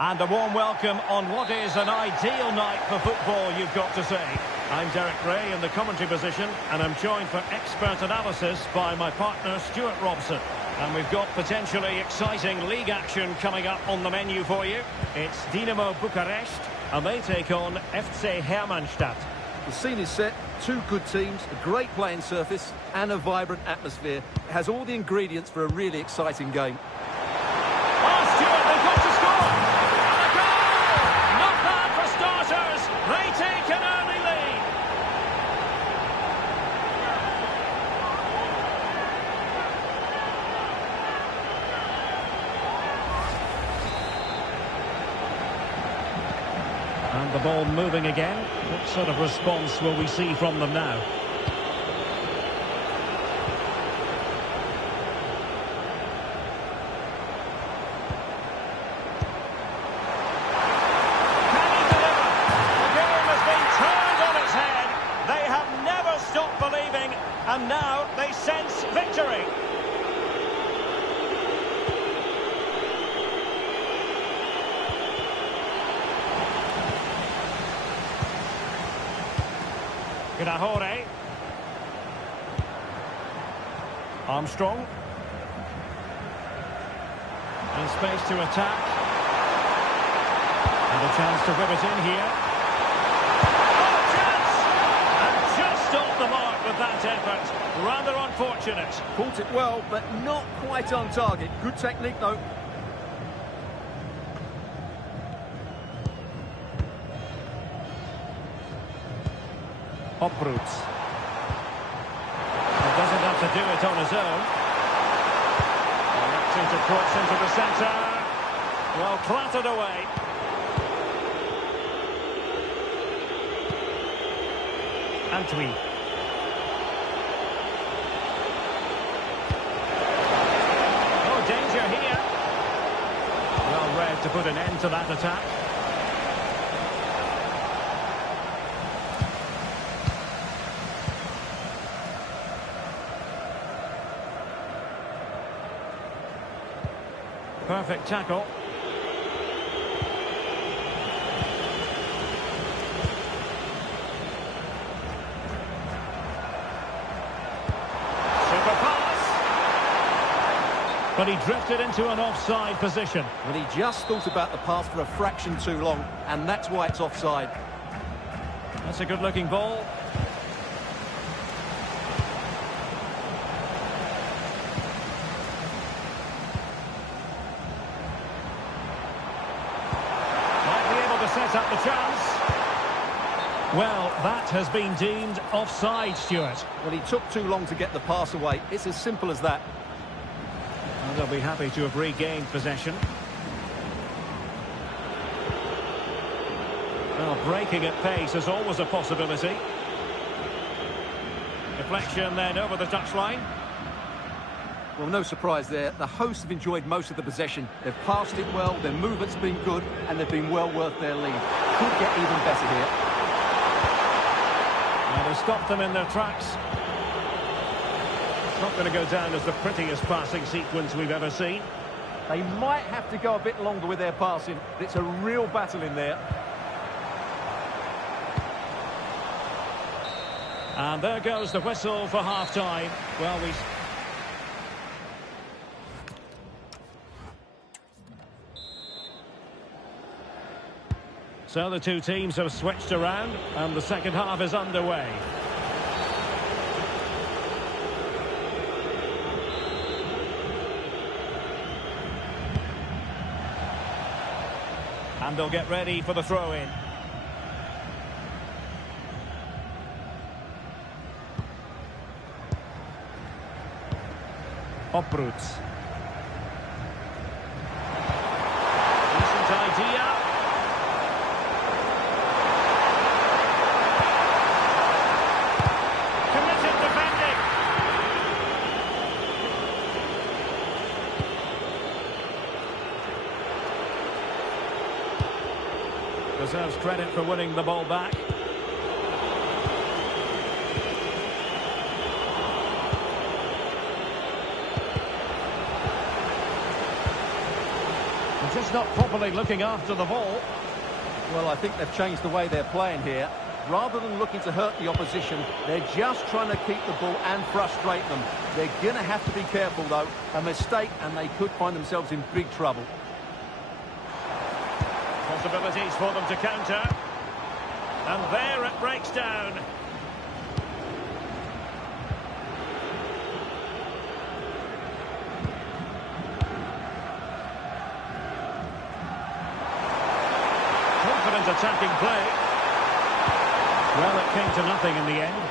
And a warm welcome on what is an ideal night for football, you've got to say. I'm Derek Ray in the commentary position, and I'm joined for expert analysis by my partner Stuart Robson. And we've got potentially exciting league action coming up on the menu for you. It's Dinamo Bucharest, and they take on FC Hermannstadt. The scene is set, two good teams, a great playing surface and a vibrant atmosphere. It has all the ingredients for a really exciting game. Oh, Stuart, they've got to score! And a goal! Not bad for starters. They take an early lead. And the ball moving again. What sort of response will we see from them now? Can he deliver? The game has been turned on its head. They have never stopped believing, and now they sense victory. Gidahore. Armstrong. In space to attack. And a chance to whip it in here. Oh, chance! And just off the mark with that effort. Rather unfortunate. Caught it well, but not quite on target. Good technique, though. Oproots. He doesn't have to do it on his own. Electing to cross into the centre. Well, clattered away. Antwi. Oh, danger here. Well read to put an end to that attack. Perfect tackle. Super pass. But he drifted into an offside position. Well, he just thought about the pass for a fraction too long, and that's why it's offside. That's a good-looking ball. Set up the chance. Well, that has been deemed offside, Stuart. Well, he took too long to get the pass away. It's as simple as that. And they'll be happy to have regained possession. Well, breaking at pace is always a possibility. Deflection then over the touchline. Well, no surprise there. The hosts have enjoyed most of the possession. They've passed it well, their movement's been good, and they've been well worth their lead. Could get even better here. And they stopped them in their tracks. It's not going to go down as the prettiest passing sequence we've ever seen. They might have to go a bit longer with their passing. It's a real battle in there. And there goes the whistle for half-time. Well, So the two teams have switched around, and the second half is underway. And they'll get ready for the throw-in. Oproots. Decent idea. Deserves credit for winning the ball back. And just He's not properly looking after the ball. Well, I think they've changed the way they're playing here. Rather than looking to hurt the opposition, they're just trying to keep the ball and frustrate them. They're going to have to be careful, though. A mistake, and they could find themselves in big trouble. Possibilities for them to counter. And there it breaks down. Confident attacking play. Well, it came to nothing in the end.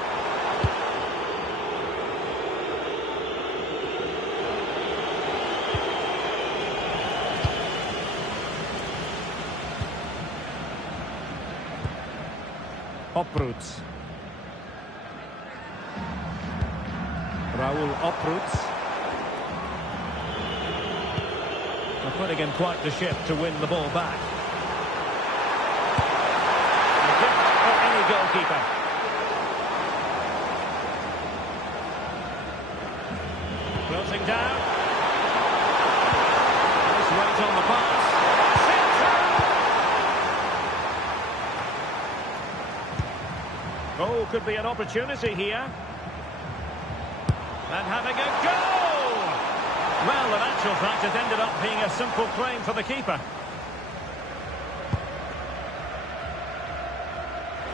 Opruz. Raul Opruz. They're putting in quite the shift to win the ball back. A gift for any goalkeeper. Closing down. Nice weight on the pass. Oh, could be an opportunity here. And having a goal! Well, in actual fact, it ended up being a simple claim for the keeper.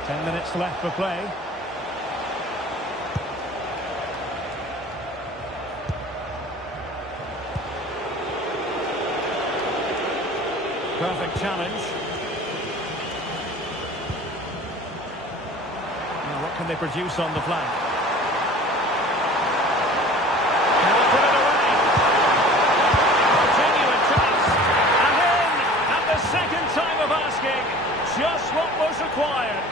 10 minutes left for play. Perfect challenge. What can they produce on the flank? Can they put it away? Genuine chance. And in at the second time of asking. Just what was required.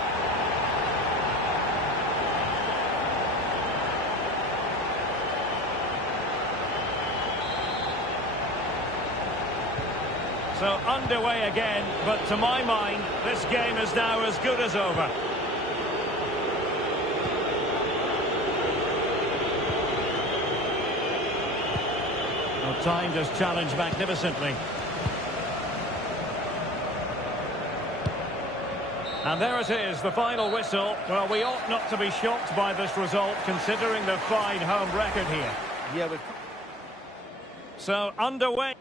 So underway again, but to my mind, this game is now as good as over. Timed his challenge magnificently. And there it is, the final whistle. Well, we ought not to be shocked by this result, considering the fine home record here. Yeah, So, underway.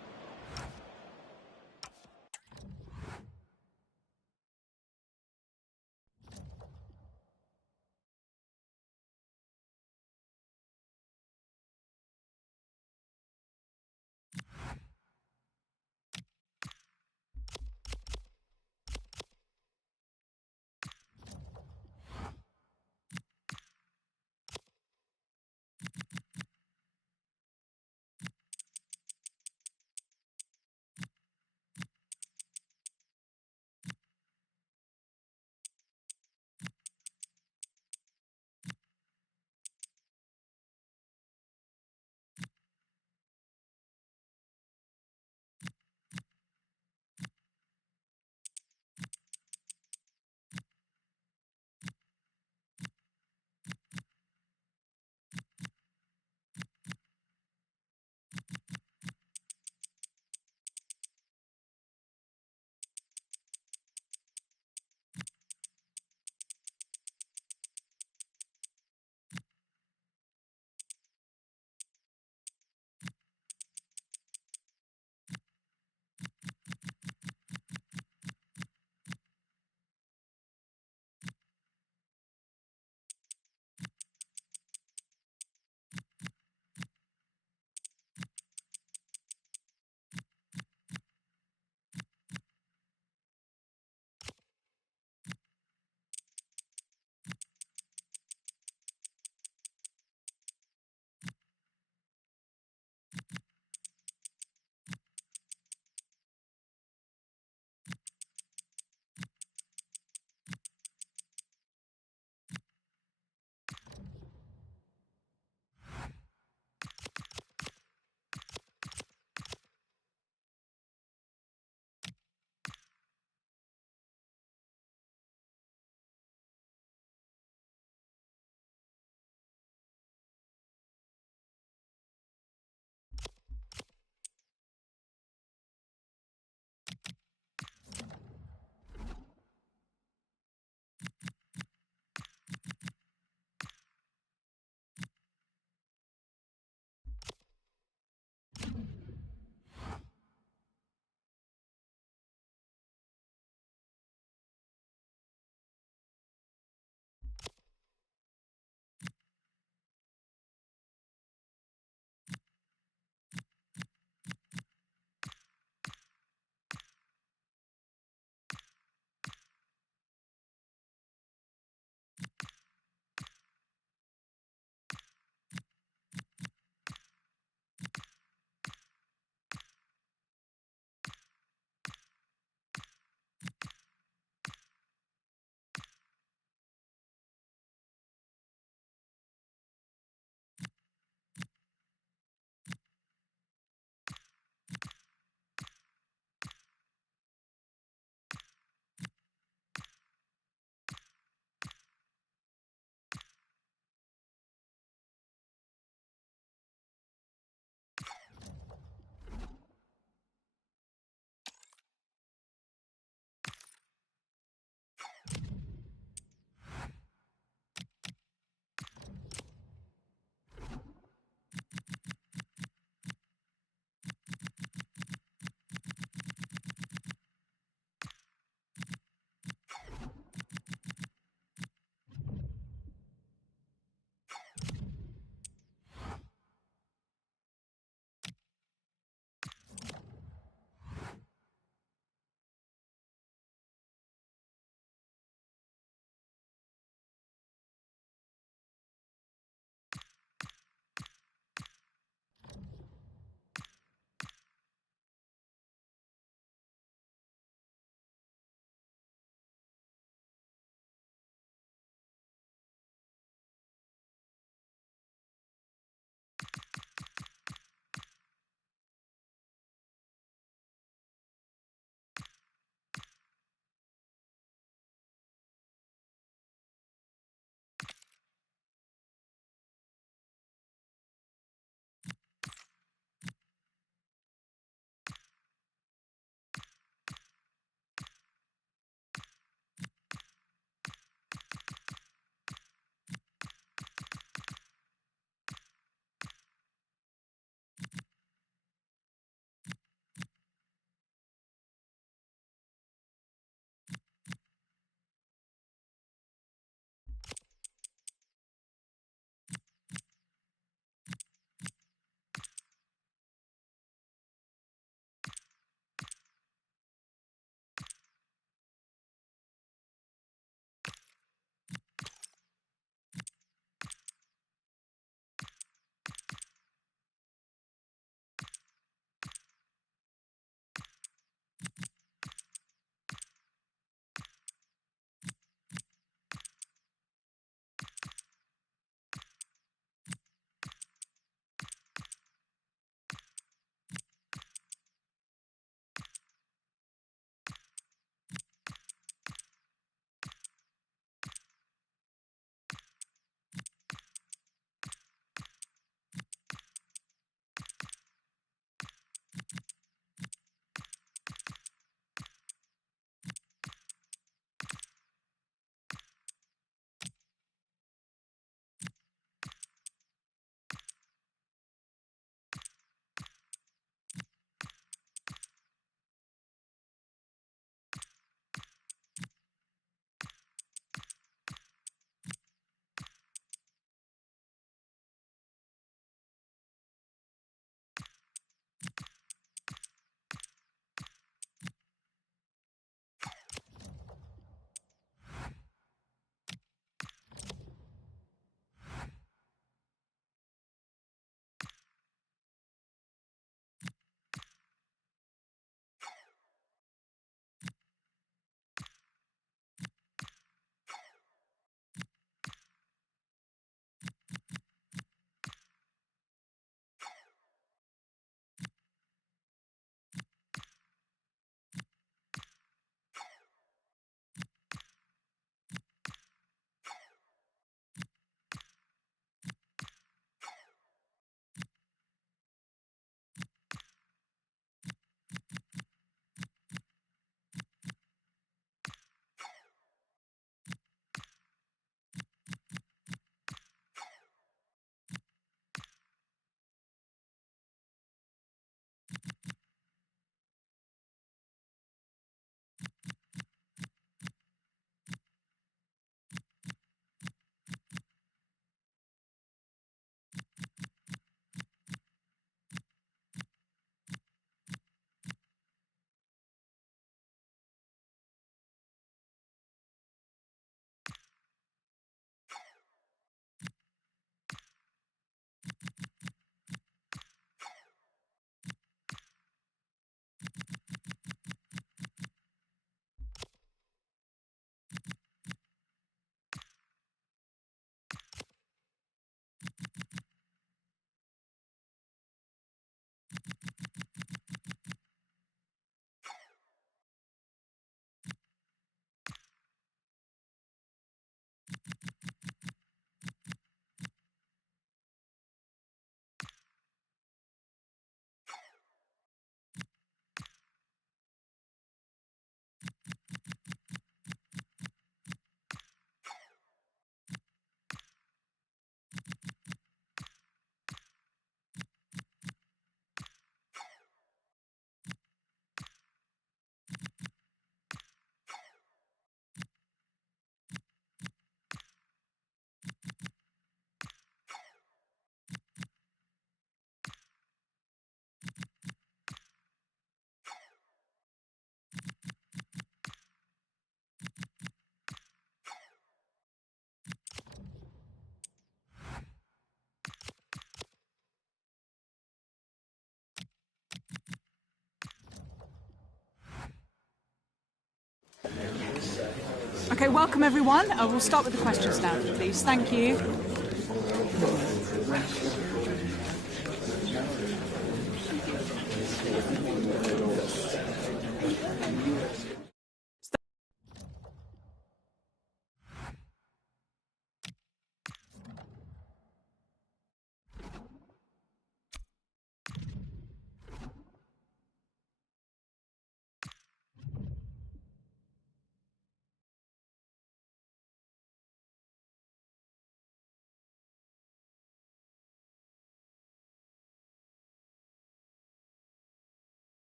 Okay, welcome everyone. We'll start with the questions now, please. Thank you.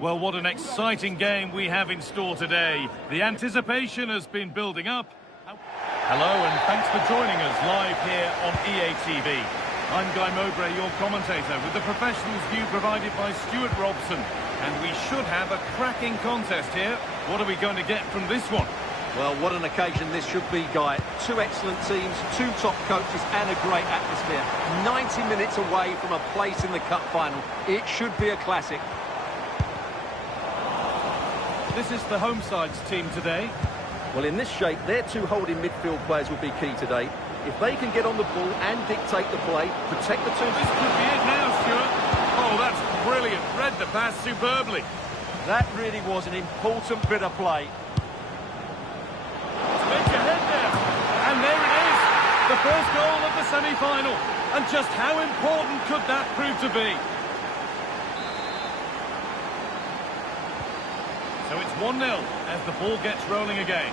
Well, what an exciting game we have in store today. The anticipation has been building up. Hello and thanks for joining us live here on EA TV. I'm Guy Mowbray, your commentator, with the professionals' view provided by Stuart Robson. And we should have a cracking contest here. What are we going to get from this one? Well, what an occasion this should be, Guy. Two excellent teams, two top coaches and a great atmosphere. 90 minutes away from a place in the cup final. It should be a classic. This is the home side's team today. Well, in this shape, their two holding midfield players will be key today. If they can get on the ball and dictate the play, protect the two... This could be it now, Stuart. Oh, that's brilliant. Read the pass superbly. That really was an important bit of play. Spin your head there. And there it is. The first goal of the semi-final. And just how important could that prove to be? So it's 1-0 as the ball gets rolling again.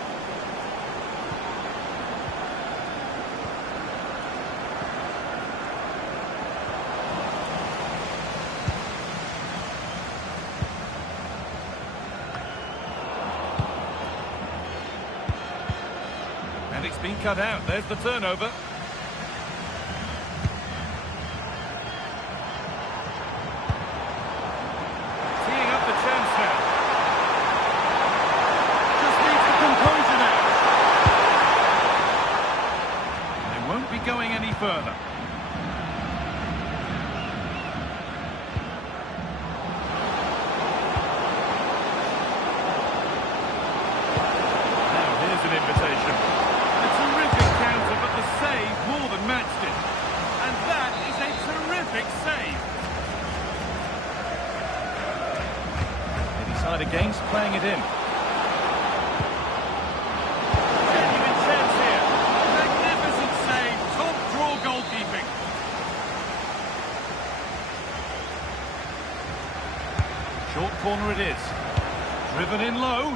And it's been cut out. There's the turnover. Teeing up the chance now. Going any further. Now here's an invitation. A terrific counter, but the save more than matched it. And that is a terrific save. They decide against playing it in. Short corner it is. Driven in low.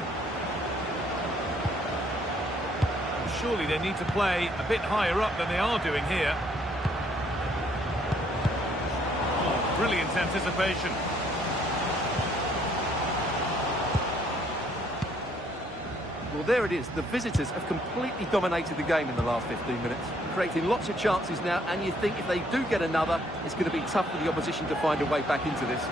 Surely they need to play a bit higher up than they are doing here. Oh, brilliant anticipation. Well, there it is. The visitors have completely dominated the game in the last 15 minutes, creating lots of chances now, and you think if they do get another, it's going to be tough for the opposition to find a way back into this.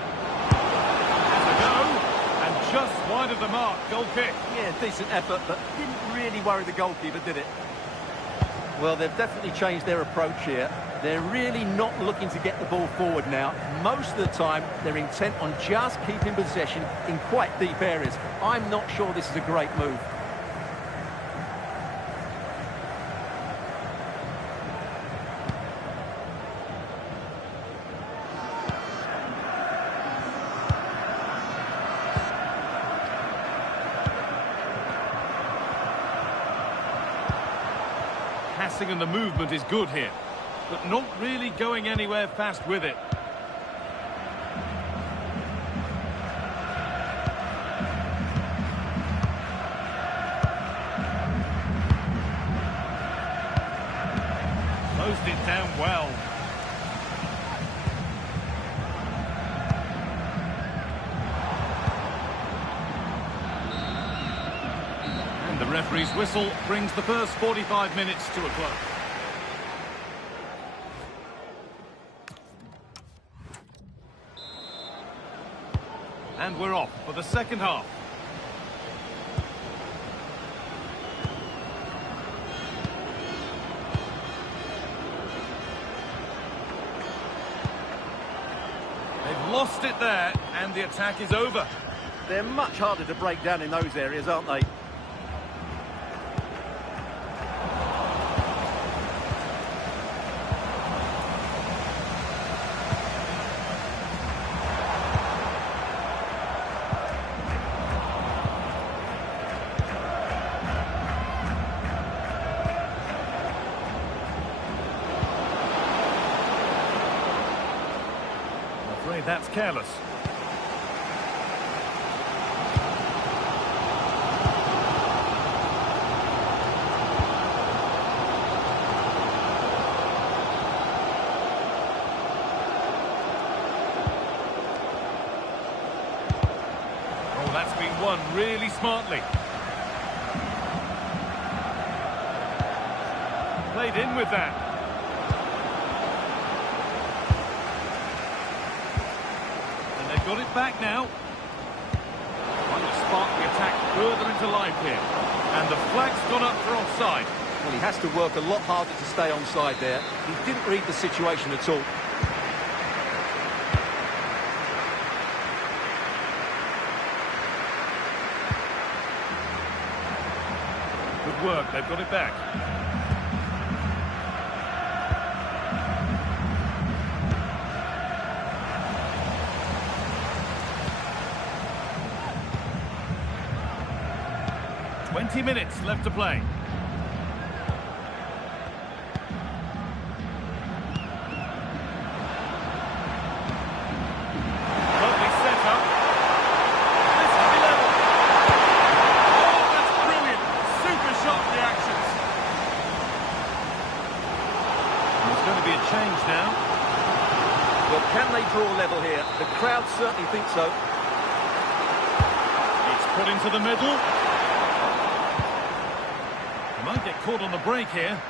And just wide of the mark, goal kick. Yeah, decent effort, but didn't really worry the goalkeeper, did it? Well, they've definitely changed their approach here. They're really not looking to get the ball forward now. Most of the time, they're intent on just keeping possession in quite deep areas. I'm not sure this is a great move. Passing and the movement is good here, but not really going anywhere fast with it. Closed it down well. The referee's whistle brings the first 45 minutes to a close. And we're off for the second half. They've lost it there, and the attack is over. They're much harder to break down in those areas, aren't they? That's careless. Oh, that's been won really smartly. Played in with that. Got it back now. Trying to spark the attack further into life here. And the flag's gone up for offside. Well, he has to work a lot harder to stay onside there. He didn't read the situation at all. Good work, they've got it back. Minutes left to play. Lovely setup. This could be level. Oh, that's brilliant. Super sharp reactions. And there's going to be a change now. Well, can they draw level here? The crowd certainly think so. It's put into the middle. Might get caught on the break here.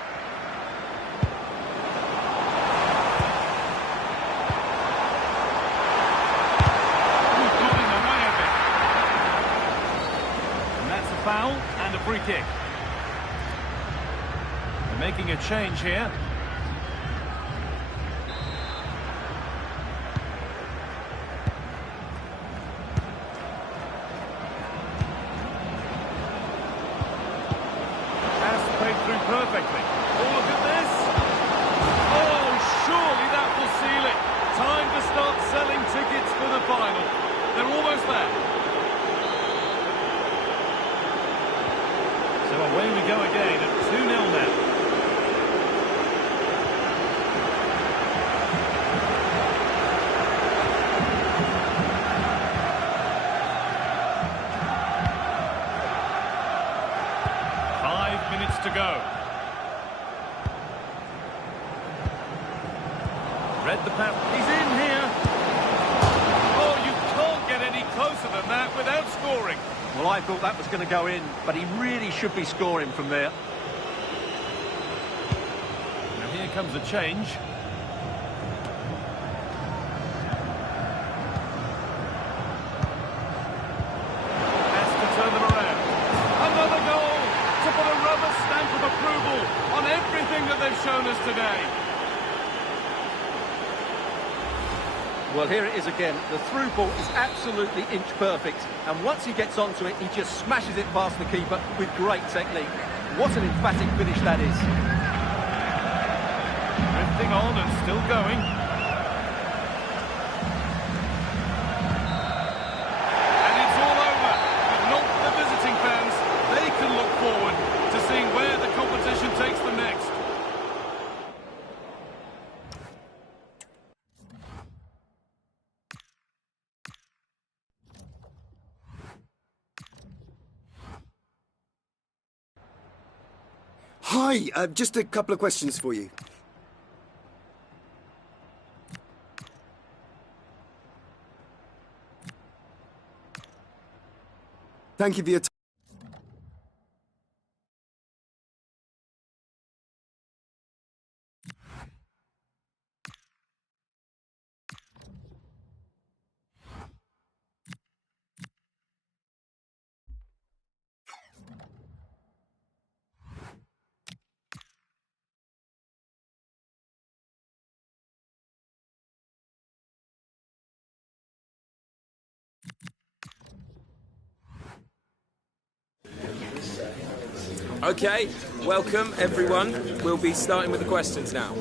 Got in the way of it. And that's a foul and a free kick. They're making a change here. Perfectly. Oh, look at this. Oh, surely that will seal it. Time to start selling tickets for the final. They're almost there. So away we go again at 2-0 now. To go. Read the pass. He's in here. Oh, you can't get any closer than that without scoring. Well, I thought that was going to go in, but he really should be scoring from there. Now here comes a change. Has to turn them around. Another goal to put a rubber stamp of approval on everything that they've shown us today. Well, here it is again. The through ball is absolutely inch perfect, and once he gets onto it, he just smashes it past the keeper with great technique. What an emphatic finish that is. Drifting on and still going. And it's all over, but not for the visiting fans. They can look forward to seeing where the competition takes them next. Hi, just a couple of questions for you. Thank you for your time. Okay, welcome everyone. We'll be starting with the questions now.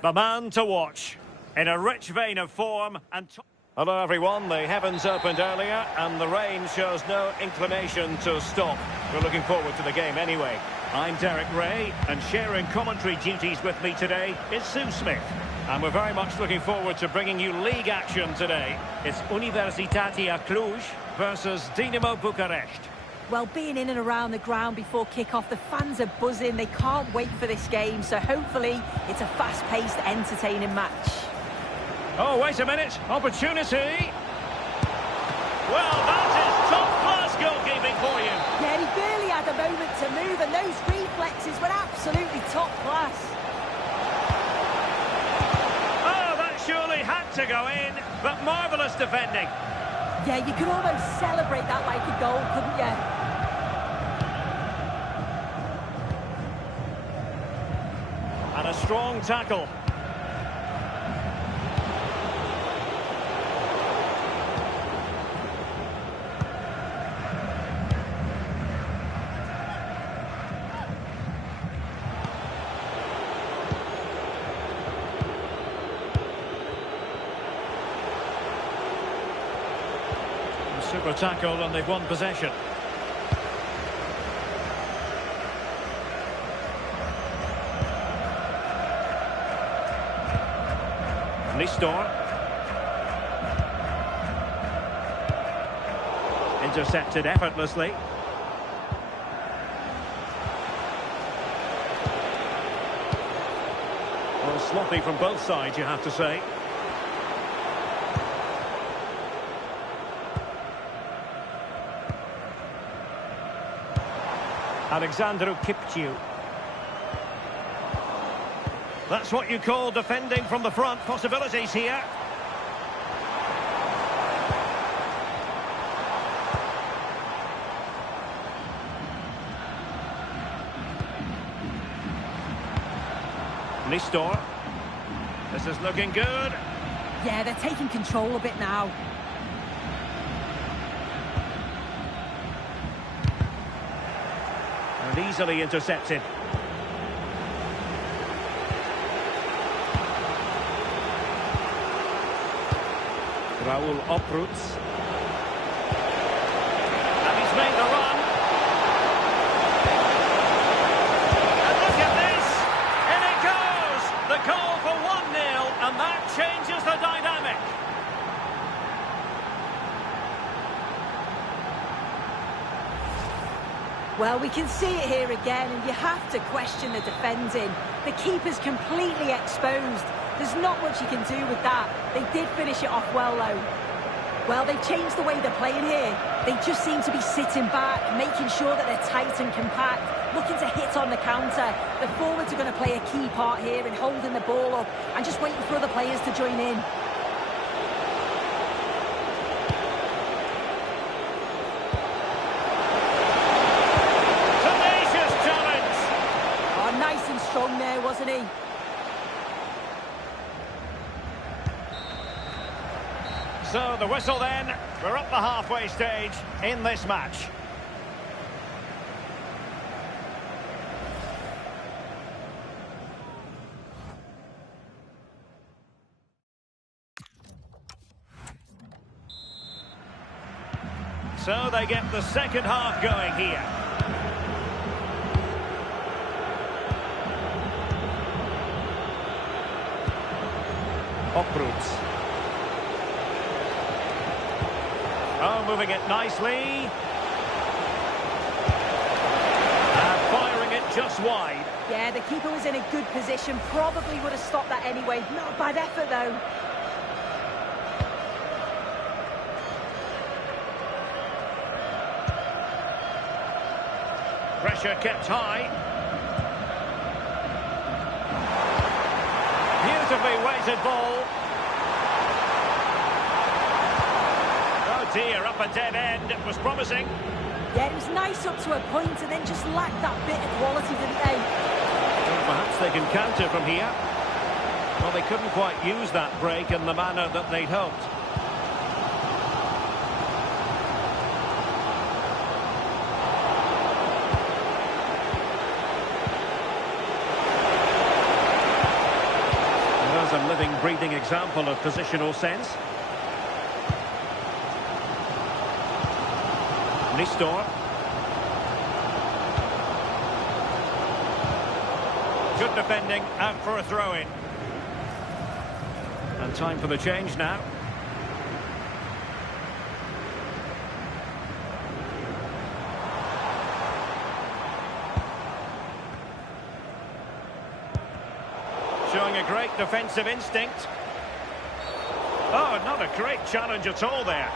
The man to watch, in a rich vein of form and... Hello everyone, the heavens opened earlier and the rain shows no inclination to stop. We're looking forward to the game anyway. I'm Derek Ray, and sharing commentary duties with me today is Sue Smith. And we're very much looking forward to bringing you league action today. It's Universitatea Cluj versus Dinamo Bucharest. Well, being in and around the ground before kick-off, the fans are buzzing. They can't wait for this game, so hopefully it's a fast-paced, entertaining match. Oh, wait a minute. Opportunity. Well, that is top-class goalkeeping for you. Yeah, he barely had a moment to move, and those reflexes were absolutely top-class. Oh, that surely had to go in, but marvellous defending. Yeah, you could almost celebrate that like a goal, couldn't you? And a strong tackle. Super tackle, and they've won possession. Nistor. Intercepted effortlessly. Well, sloppy from both sides, you have to say. Alexandru Kipciu. That's what you call defending from the front. Possibilities here. Nistor. This is looking good. Yeah, they're taking control a bit now. And easily intercepted. Raul Opruts. And he's made the run. And look at this! In it goes! The goal for 1-0, and that changes the dynamic. Well, we can see it here again, and you have to question the defending. The keeper's completely exposed. There's not much you can do with that. They did finish it off well, though. Well, they've changed the way they're playing here. They just seem to be sitting back, making sure that they're tight and compact, looking to hit on the counter. The forwards are going to play a key part here in holding the ball up and just waiting for other players to join in. Tenacious challenge! Oh, nice and strong there, wasn't he? So the whistle then. We're up the halfway stage in this match. So they get the second half going here. Oproets. Oh, moving it nicely. And firing it just wide. Yeah, the keeper was in a good position. Probably would have stopped that anyway. Not a bad effort, though. Pressure kept high. Beautifully weighted ball. Oh dear, up a dead end. It was promising. Yeah, it was nice up to a point and then just lacked that bit of quality, didn't they? Well, perhaps they can counter from here. Well, they couldn't quite use that break in the manner that they'd hoped. A living, breathing example of positional sense. Nistor. Good defending, out for a throw-in. And time for the change now. Showing a great defensive instinct. Oh, not a great challenge at all there.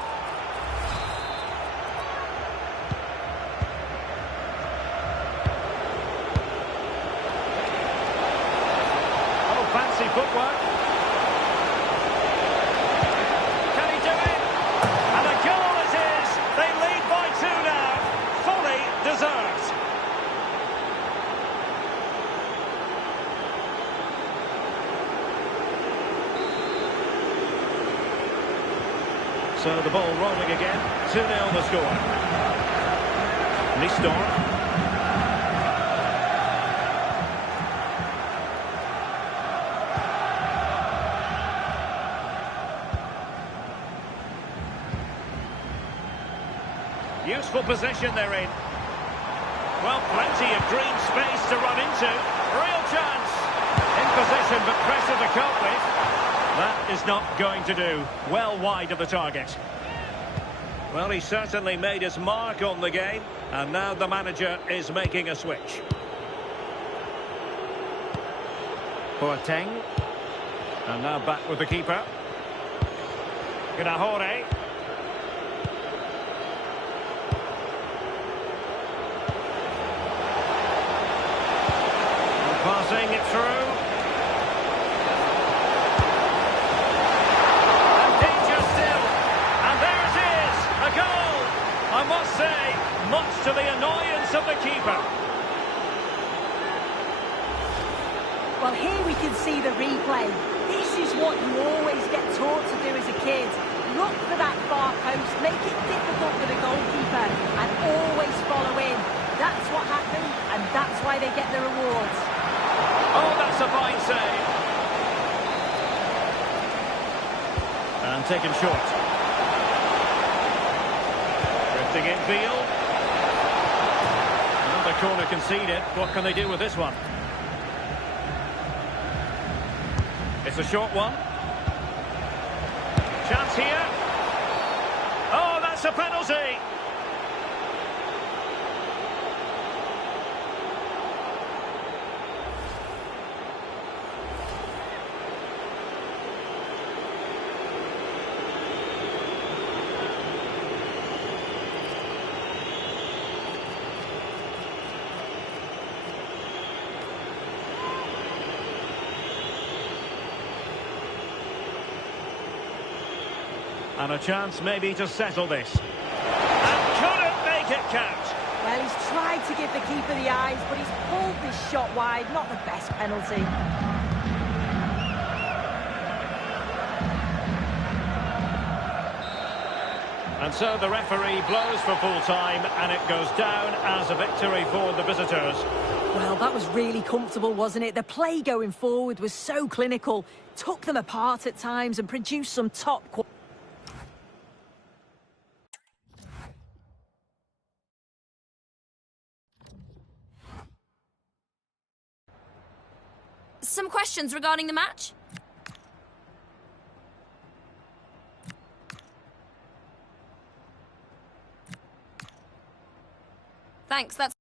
Oh, fancy footwork. Can he do it? And a goal it is. They lead by 2 now. Fully deserved. So the ball rolling again. 2-0 the score. Nistor. Useful position they're in. Well, plenty of green space to run into. Real chance. In position, but pressure to cope with. That is not going to do. Well wide of the target. Well, he certainly made his mark on the game. And now the manager is making a switch. Boateng. And now back with the keeper. Gnahore. Passing it through. And danger still. And there it is. A goal. I must say, much to the annoyance of the keeper. Well, here we can see the replay. This is what you always get taught to do as a kid. Look for that far post, make it difficult for the goalkeeper, and always follow in. That's what happened, and that's why they get the rewards. Oh, that's a fine save. And taken short. Drifting infield. Another corner conceded. What can they do with this one? It's a short one. Chance here. Oh, that's a penalty. And a chance maybe to settle this. And couldn't make it count. Well, he's tried to give the keeper the eyes, but he's pulled this shot wide. Not the best penalty. And so the referee blows for full time, and it goes down as a victory for the visitors. Well, that was really comfortable, wasn't it? The play going forward was so clinical, took them apart at times and produced some top quality. Some questions regarding the match? Thanks, that's...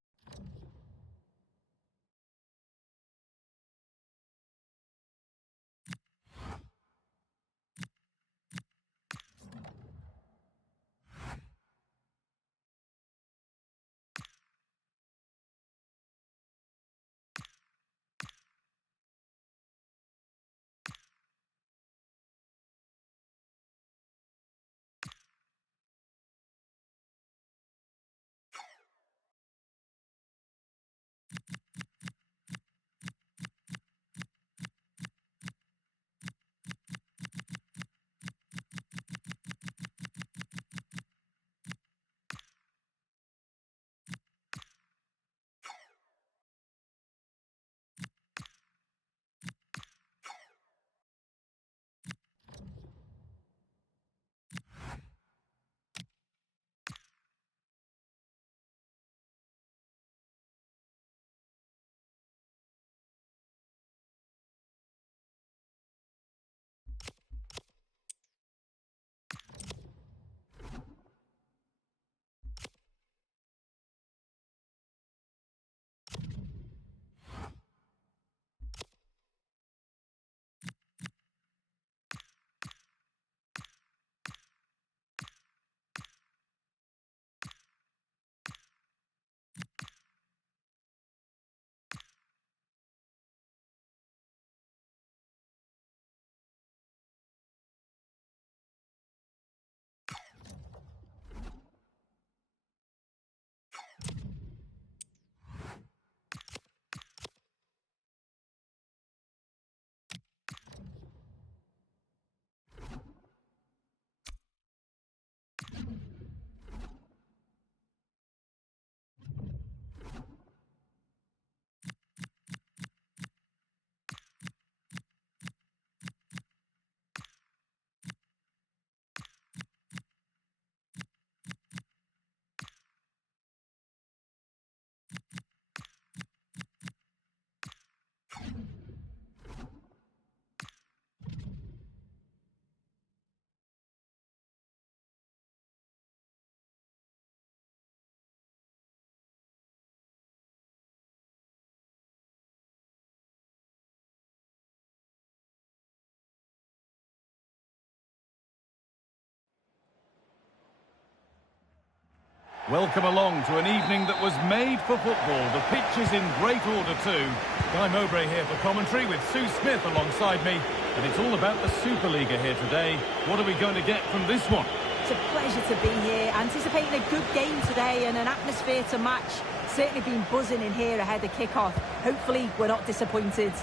Welcome along to an evening that was made for football. The pitch is in great order too. Guy Mowbray here for commentary with Sue Smith alongside me. And it's all about the Superliga here today. What are we going to get from this one? It's a pleasure to be here, anticipating a good game today and an atmosphere to match. Certainly been buzzing in here ahead of kick-off. Hopefully we're not disappointed.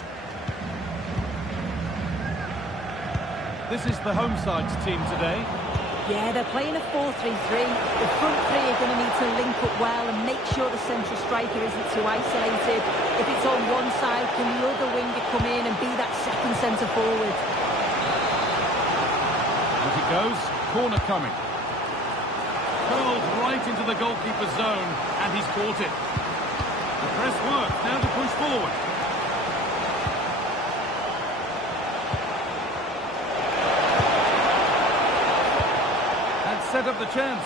This is the home side's team today. Yeah, they're playing a 4-3-3. The front three are going to need to link up well and make sure the central striker isn't too isolated. If it's on one side, can the other winger come in and be that second centre forward? As it goes, corner coming. Curled right into the goalkeeper's zone, and he's caught it. The press works, now to push forward. Set up the chance.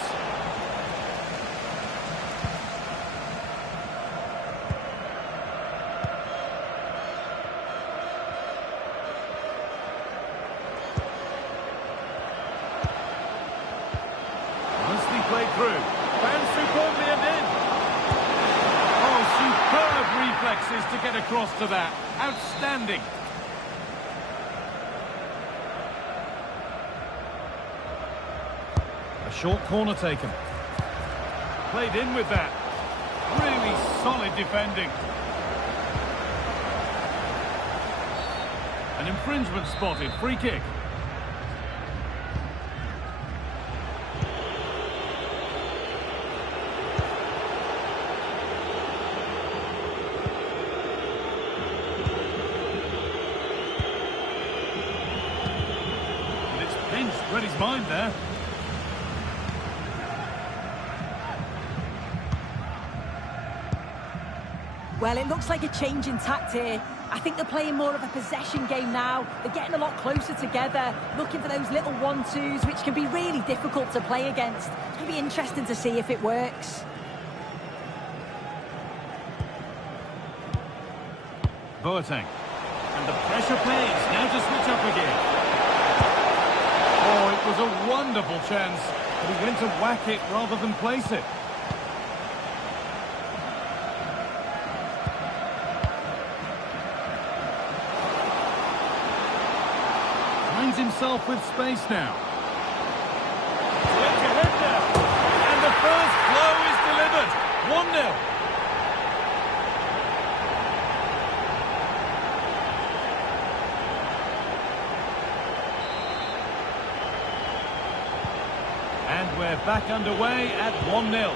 Nicely played through. Found superbly and in. Oh, superb reflexes to get across to that. Outstanding. Short corner taken. Played in with that. Really solid defending. An infringement spotted. Free kick. changed, read his mind there. Well, it looks like a change in tact here. I think they're playing more of a possession game now. They're getting a lot closer together, looking for those little 1-2s, which can be really difficult to play against. It's going to be interesting to see if it works. Boateng. And the pressure pays. Now to switch up again. Oh, it was a wonderful chance. But he went to whack it rather than place it. Finds himself with space now. Left ahead now. And the first blow is delivered. 1-0. And we're back underway at 1-0.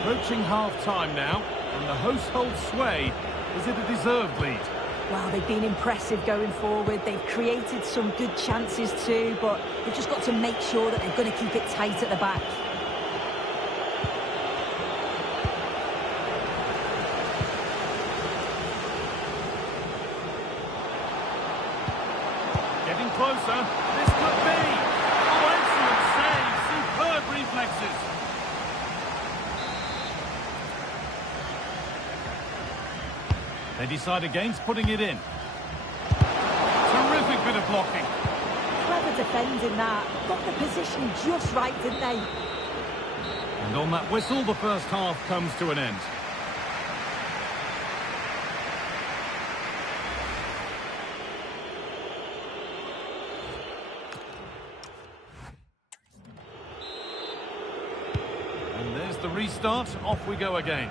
Approaching half-time now, and the hosts hold sway. Is it a deserved lead? Well, they've been impressive going forward. They've created some good chances too, but they've just got to make sure that they're going to keep it tight at the back. Getting closer. This could be. Oh, excellent save. Superb reflexes. They decide against putting it in. Terrific bit of blocking. Clever defending that. Got the position just right, didn't they? And on that whistle, the first half comes to an end. And there's the restart. Off we go again.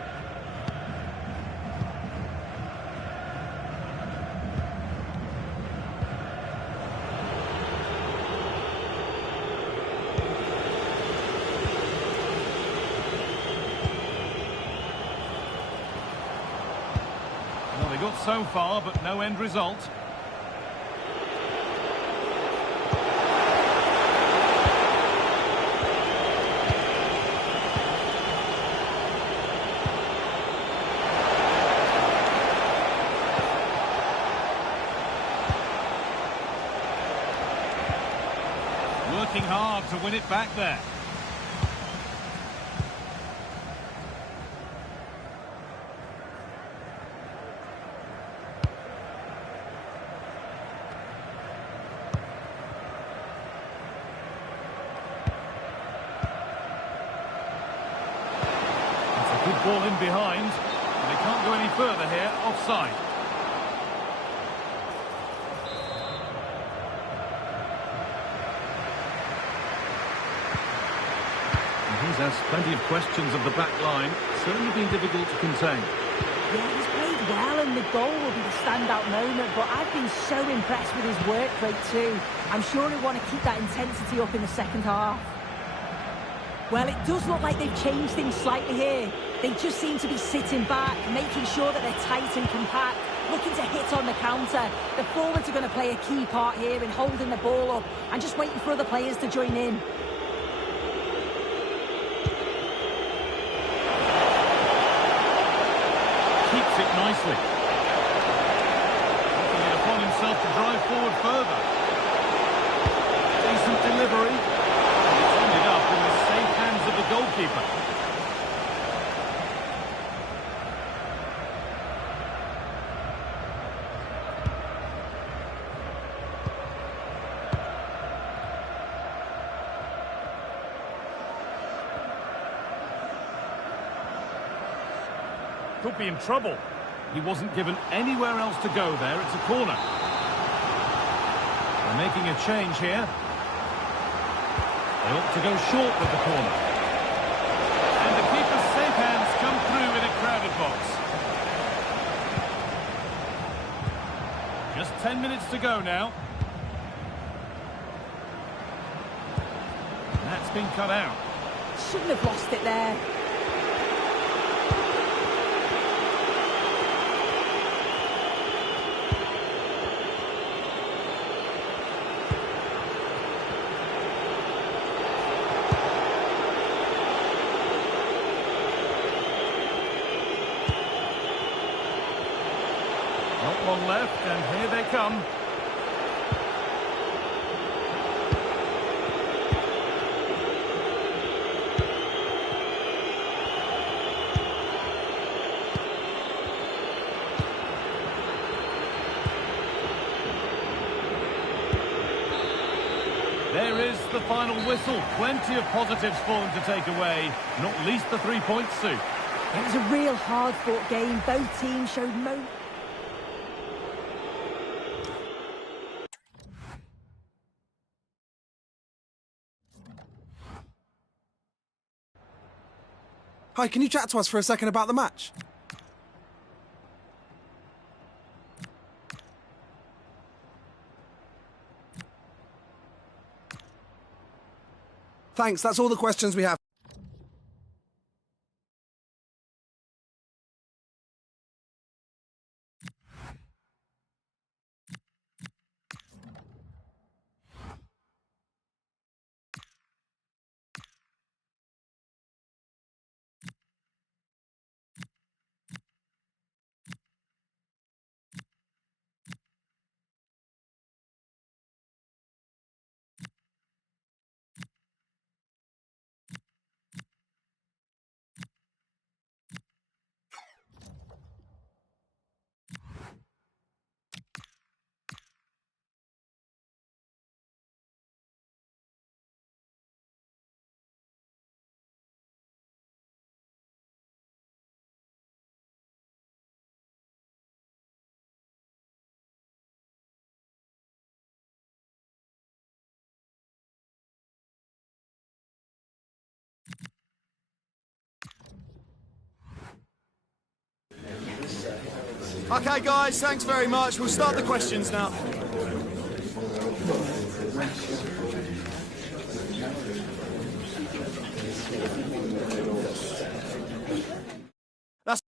Well, they got so far, but no end result. Working hard to win it back there. Good ball in behind. They can't go any further here. Offside. And he's asked plenty of questions of the back line. Certainly been difficult to contain. Yeah, he's played well, and the goal will be the standout moment, but I've been so impressed with his work rate too. I'm sure he'll want to keep that intensity up in the second half. Well, it does look like they've changed things slightly here. They just seem to be sitting back, making sure that they're tight and compact, looking to hit on the counter. The forwards are going to play a key part here in holding the ball up and just waiting for other players to join in. Keeps it nicely. Taking it upon himself to drive forward further. Decent delivery. It's ended up in the safe hands of the goalkeeper. Could be in trouble. He wasn't given anywhere else to go there. It's a corner. They're making a change here. They ought to go short with the corner. And the keeper's safe hands come through in a crowded box. Just 10 minutes to go now. And that's been cut out. Shouldn't have lost it there. one left, and here they come. There is the final whistle. Plenty of positives for them to take away, not least the 3 points, Sue. It was a real hard-fought game. Both teams showed Hi, can you chat to us for a second about the match? Thanks, that's all the questions we have. Okay, guys, thanks very much. We'll start the questions now. That's...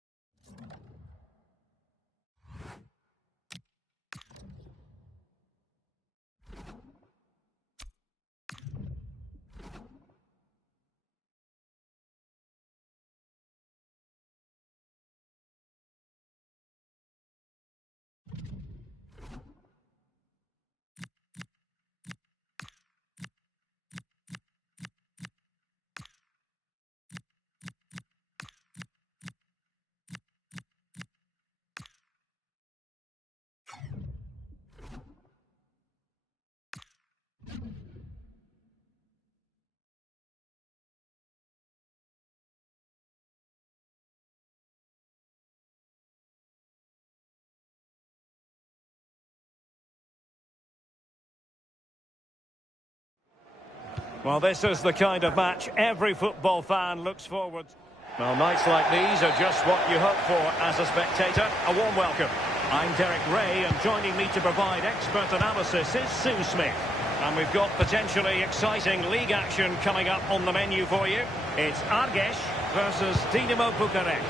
Well, this is the kind of match every football fan looks forward to. Well, nights like these are just what you hope for as a spectator. A warm welcome. I'm Derek Ray, and joining me to provide expert analysis is Sue Smith. And we've got potentially exciting league action coming up on the menu for you. It's Argeș versus Dinamo Bucharest.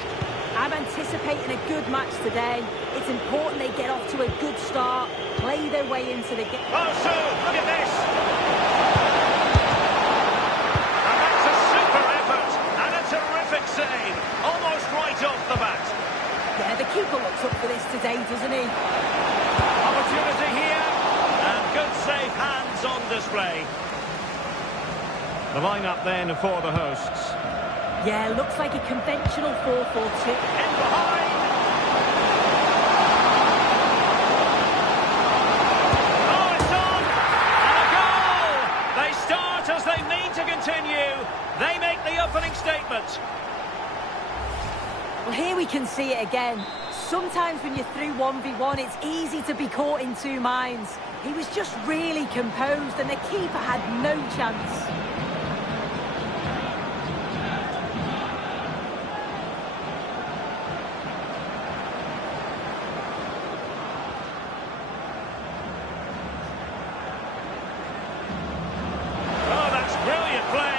I'm anticipating a good match today. It's important they get off to a good start, play their way into the game. Oh, Sue, look at this! And that's a super effort and a terrific save, almost right off the bat. Yeah, the keeper looks up for this today, doesn't he? Opportunity here, and good safe hands on display. The line-up then for the hosts. Yeah, looks like a conventional 4-4-2. In behind! Oh, it's on! And a goal! They start as they mean to continue. They make the opening statement. Well, here we can see it again. Sometimes when you're through 1v1, it's easy to be caught in two minds. He was just really composed, and the keeper had no chance. Oh, that's brilliant play.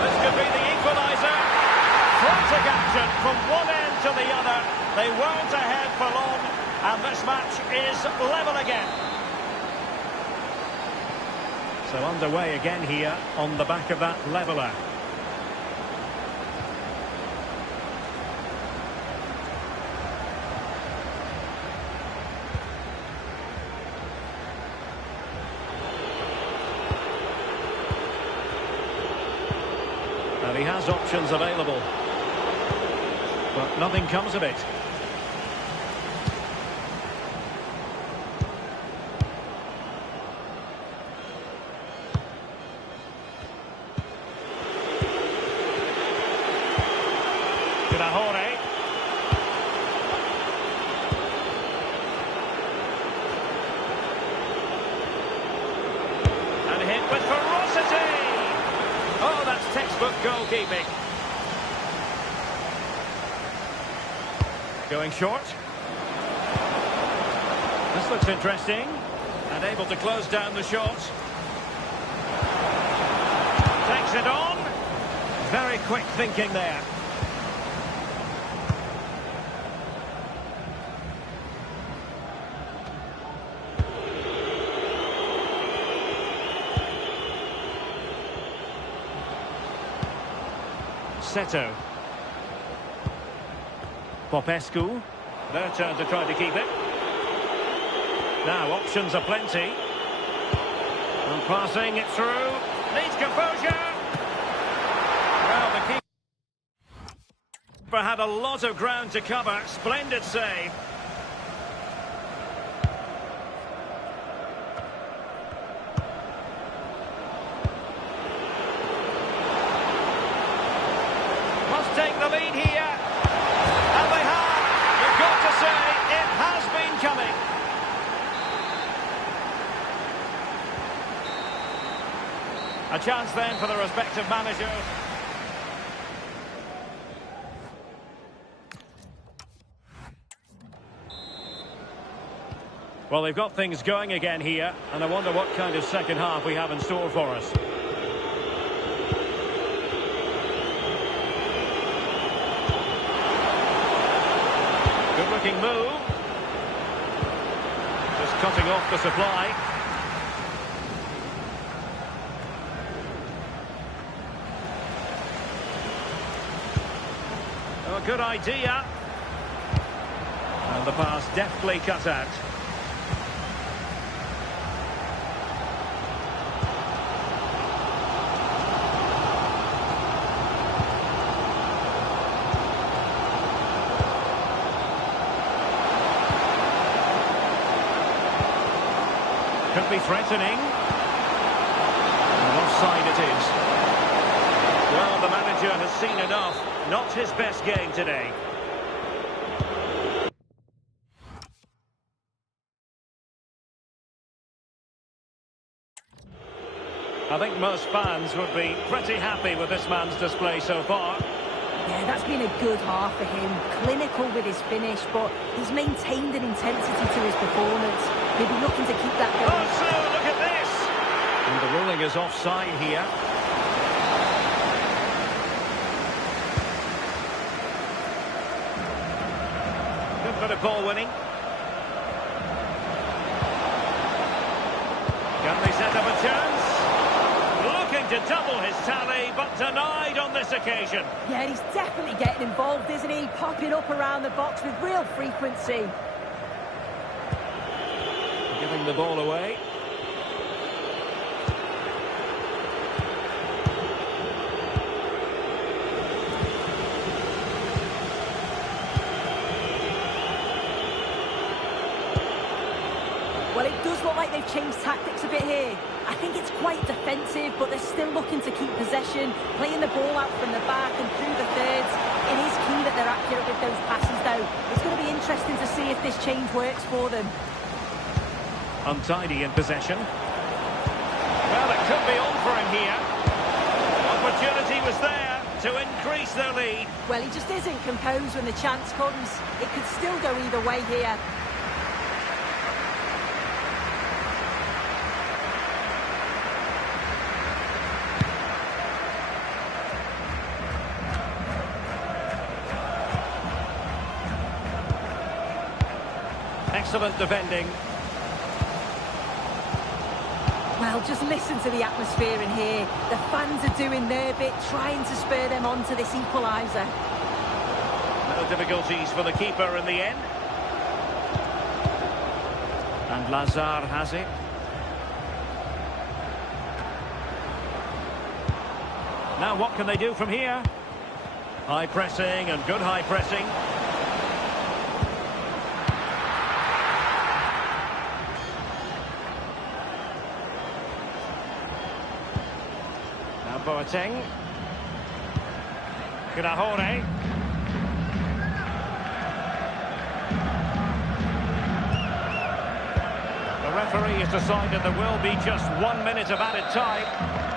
This could be the equaliser. Frantic action from one end to the other. They weren't ahead for long, and this match is level again. So underway again here on the back of that leveller. And he has options available. But nothing comes of it. And hit with ferocity! Oh, that's textbook goalkeeping. Going short. This looks interesting. And able to close down the shot. Takes it on. Very quick thinking there. Zepe. Popescu. Their turn to try to keep it. Now options are plenty. And passing it through. Needs composure. Well, the keeper had a lot of ground to cover. Splendid save. Take the lead here, and they have. You've got to say it has been coming. A chance then for the respective manager. Well, they've got things going again here, and I wonder what kind of second half we have in store for us. Good-looking move. Just cutting off the supply. Oh, good idea. And the pass deftly cut out. Could be threatening. And offside it is. Well, the manager has seen enough. Not his best game today. I think most fans would be pretty happy with this man's display so far. Yeah, that's been a good half for him. Clinical with his finish, but he's maintained an intensity to his performance. He'll be looking to keep that going. Oh, so look at this! And the ruling is offside here. Good bit of ball winning. Can they set up a chance? Looking to double his tally, but denied on this occasion. Yeah, he's definitely getting involved, isn't he? Popping up around the box with real frequency. Giving the ball away. Well, it does look like they've changed tactics a bit here. I think it's quite defensive, but they're still looking to keep possession, playing the ball out from the back and through the thirds. It is key that they're accurate with those passes, though. It's going to be interesting to see if this change works for them. Untidy in possession. Well, it could be on for him here. Opportunity was there to increase their lead. Well, he just isn't composed when the chance comes. It could still go either way here. Excellent defending. Well, just listen to the atmosphere in here. The fans are doing their bit, trying to spur them on to this equaliser. No difficulties for the keeper in the end. And Lazar has it. Now what can they do from here? High pressing and good high pressing. Now Boateng. Kirahore. The referee has decided there will be just 1 minute of added time.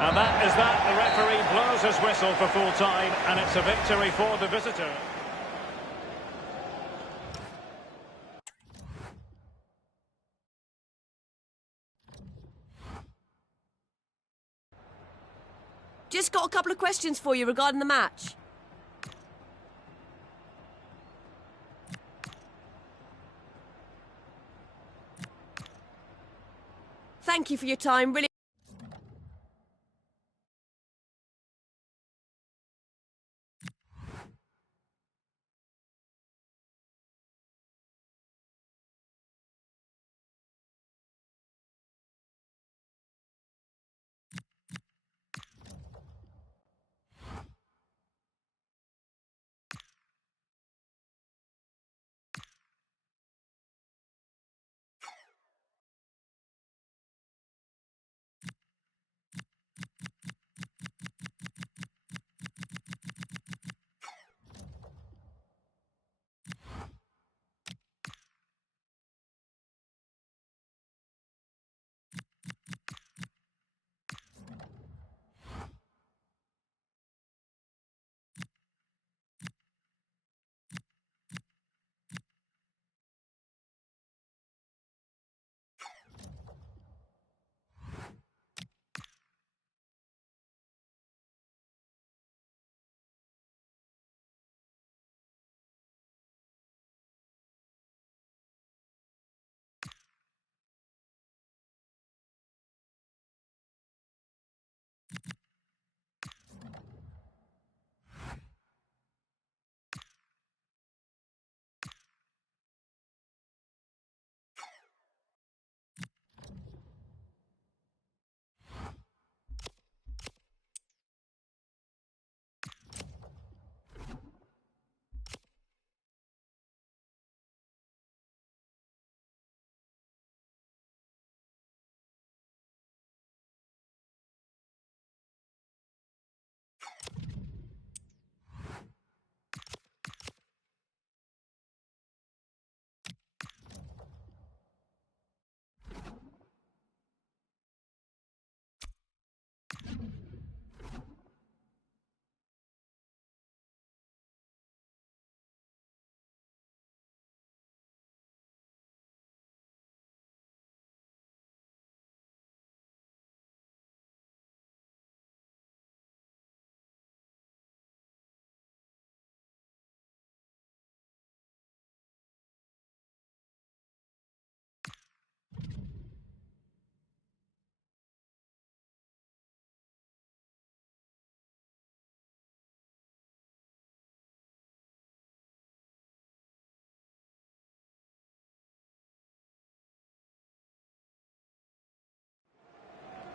And that is that. The referee blows his whistle for full time, and it's a victory for the visitor. Just got a couple of questions for you regarding the match. Thank you for your time. Really.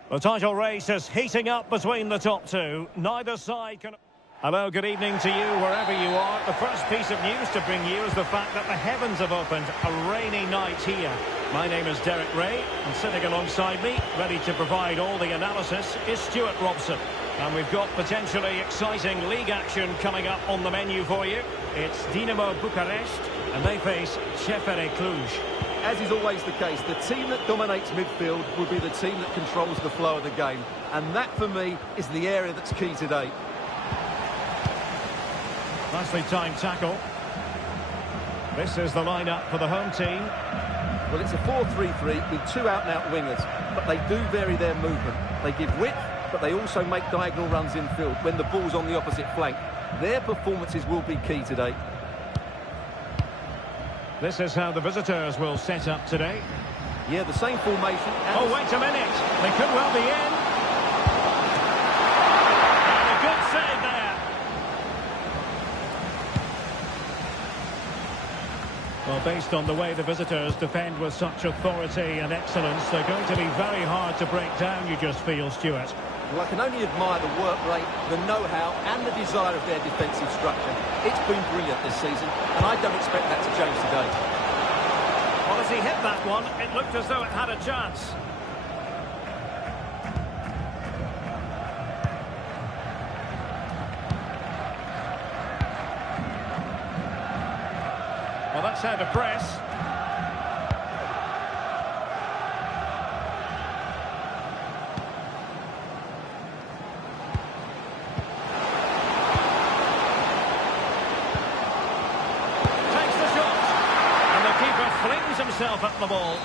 The title race is heating up between the top two. Neither side can... Hello, good evening to you wherever you are. The first piece of news to bring you is the fact that the heavens have opened. A rainy night here. My name is Derek Ray, and sitting alongside me, ready to provide all the analysis, is Stuart Robson. And we've got potentially exciting league action coming up on the menu for you. It's Dinamo Bucharest, and they face Zepe Cluj. As is always the case, the team that dominates midfield will be the team that controls the flow of the game. And that, for me, is the area that's key today. Nicely timed tackle. This is the lineup for the home team. Well, it's a 4-3-3 with two out-and-out wingers, but they do vary their movement. They give width, but they also make diagonal runs infield when the ball's on the opposite flank. Their performances will be key today. This is how the visitors will set up today. Yeah, the same formation. Oh, wait a minute. They could well be in. And a good save there. Well, based on the way the visitors defend with such authority and excellence, they're going to be very hard to break down, you just feel, Stuart. Well, I can only admire the work rate, the know-how and the desire of their defensive structure. It's been brilliant this season, and I don't expect that to change today. Well, as he hit that one, it looked as though it had a chance. Well, that's how to press. Flings himself at the ball.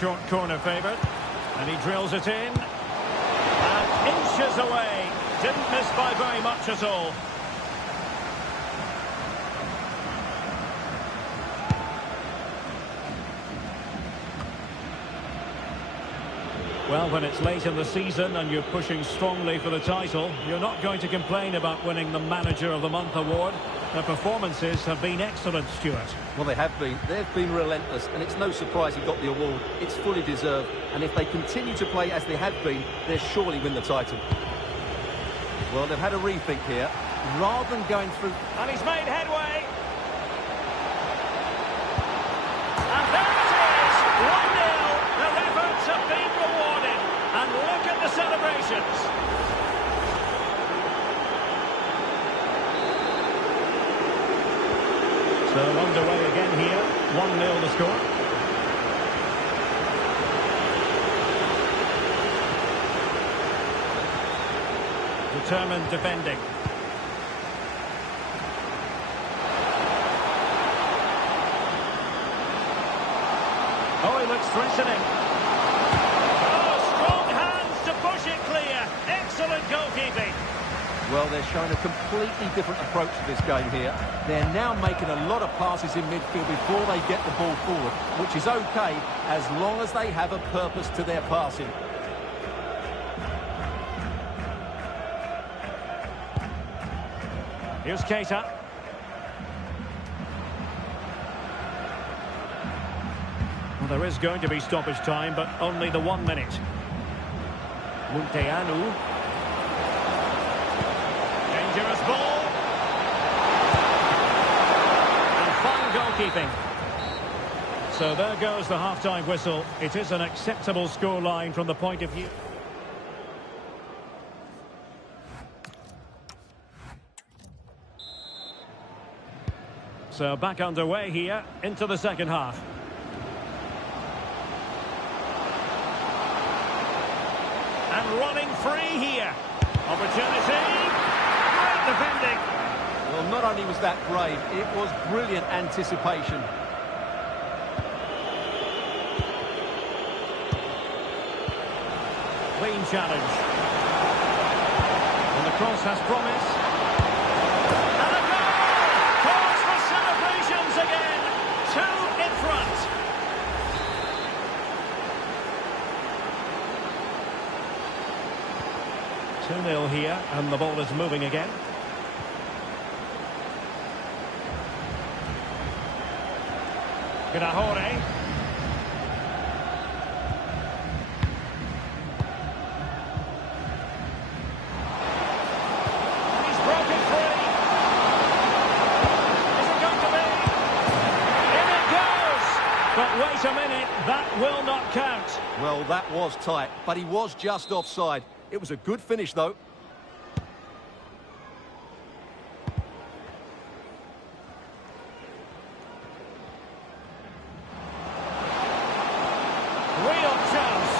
Short corner favoured. And he drills it in. And inches away. Didn't miss by very much at all. Well, when it's late in the season and you're pushing strongly for the title, you're not going to complain about winning the Manager of the Month award. Their performances have been excellent, Stuart. Well, they have been. They've been relentless, and it's no surprise he got the award. It's fully deserved, and if they continue to play as they have been, they'll surely win the title. Well, they've had a rethink here. Rather than going through... And he's made headway. And there it is! 1-0. Their efforts have been rewarded. And look at the celebrations. So underway again here. 1-0 the score. Determined defending. Oh, he looks threatening. Oh, strong hands to push it clear. Excellent goalkeeping. Well, they're showing a completely different approach to this game here. They're now making a lot of passes in midfield before they get the ball forward, which is okay as long as they have a purpose to their passing. Here's Keita. Well, there is going to be stoppage time, but only the 1 minute. Munteanu. Dangerous ball. And fine goalkeeping. So there goes the half-time whistle. It is an acceptable scoreline from the point of view. So back underway here into the second half. And running free here. Opportunity. Great defending. Well, not only was that brave, it was brilliant anticipation. Clean challenge. And the cross has promise. And a goal! Cause for celebrations again. 2 in front. Two 2-0 here, and the ball is moving again. Granahore. He's broken free. Is it going to be? In it goes! But wait a minute, that will not count. Well, that was tight, but he was just offside. It was a good finish, though. Real chance.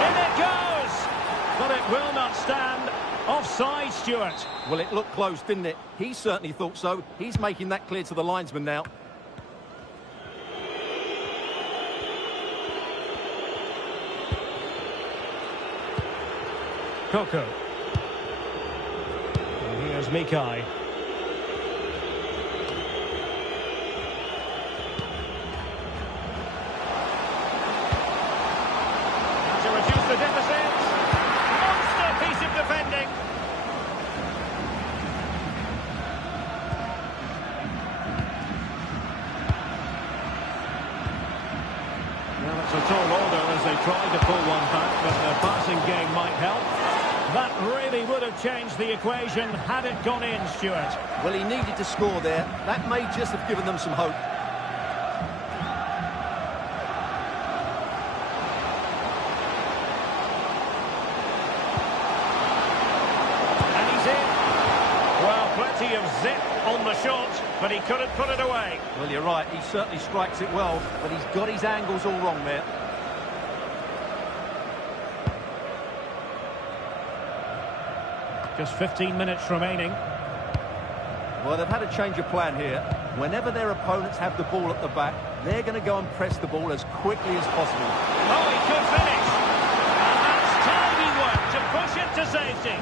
In it goes! But it will not stand. Offside, Stuart. Well, it looked close, didn't it? He certainly thought so. He's making that clear to the linesman now. Coco. And here's Mikai. To reduce the deficit. Monster piece of defending. tall order as they tried to pull one back, but the passing game might help. That really would have changed the equation had it gone in, Stuart. Well, he needed to score there. That may just have given them some hope. And he's in. Well, plenty of zip on the shot, but he couldn't put it away. Well, you're right. He certainly strikes it well, but he's got his angles all wrong there. Just 15 minutes remaining. Well, they've had a change of plan here. Whenever their opponents have the ball at the back, they're going to go and press the ball as quickly as possible. Oh, he could finish. And that's tidy work to push it to safety.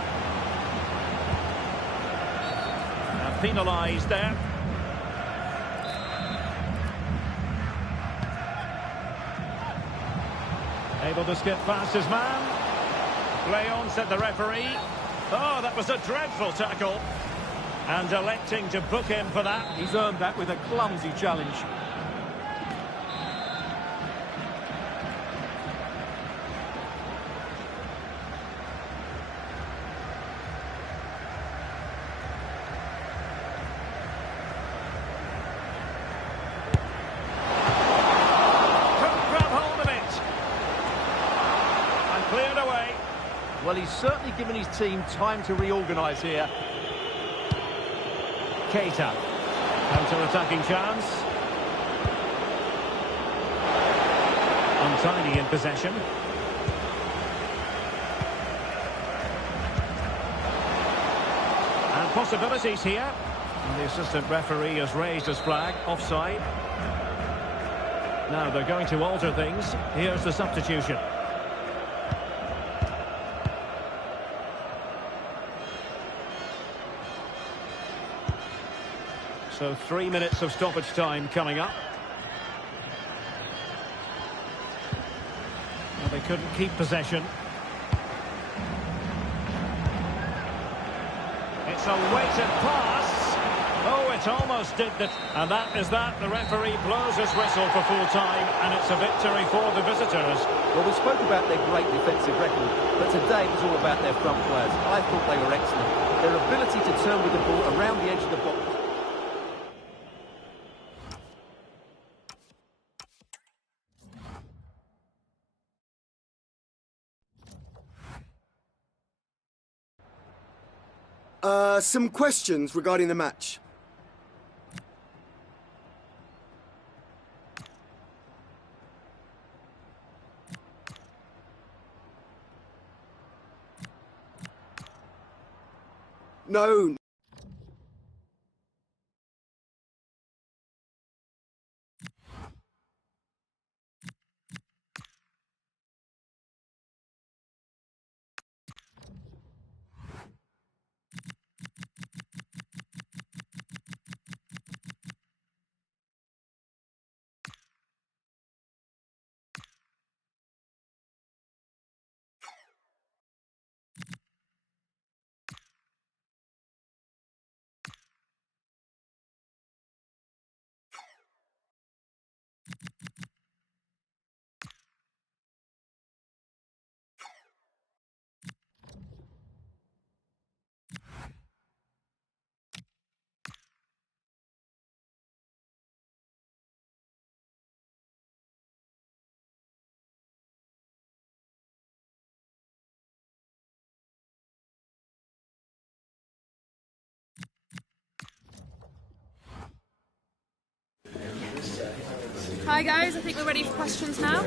And penalised there. Able to skip past his man. Play on, said the referee. Oh, that was a dreadful tackle. And electing to book him for that. He's earned that with a clumsy challenge. Couldn't grab hold of it. And cleared away. Well, he's certainly given his team time to reorganise here. Keita. Counter-attacking chance. Untidy in possession. And possibilities here. And the assistant referee has raised his flag. Offside. Now they're going to alter things. Here's the substitution. So 3 minutes of stoppage time coming up. Well, they couldn't keep possession. It's a weighted pass. Oh, it almost did that. And that is that. The referee blows his whistle for full time, and it's a victory for the visitors. Well, we spoke about their great defensive record, but today it was all about their front players. I thought they were excellent. Their ability to turn with the ball around the edge of the box. Some questions regarding the match. No. Hi guys, I think we're ready for questions now.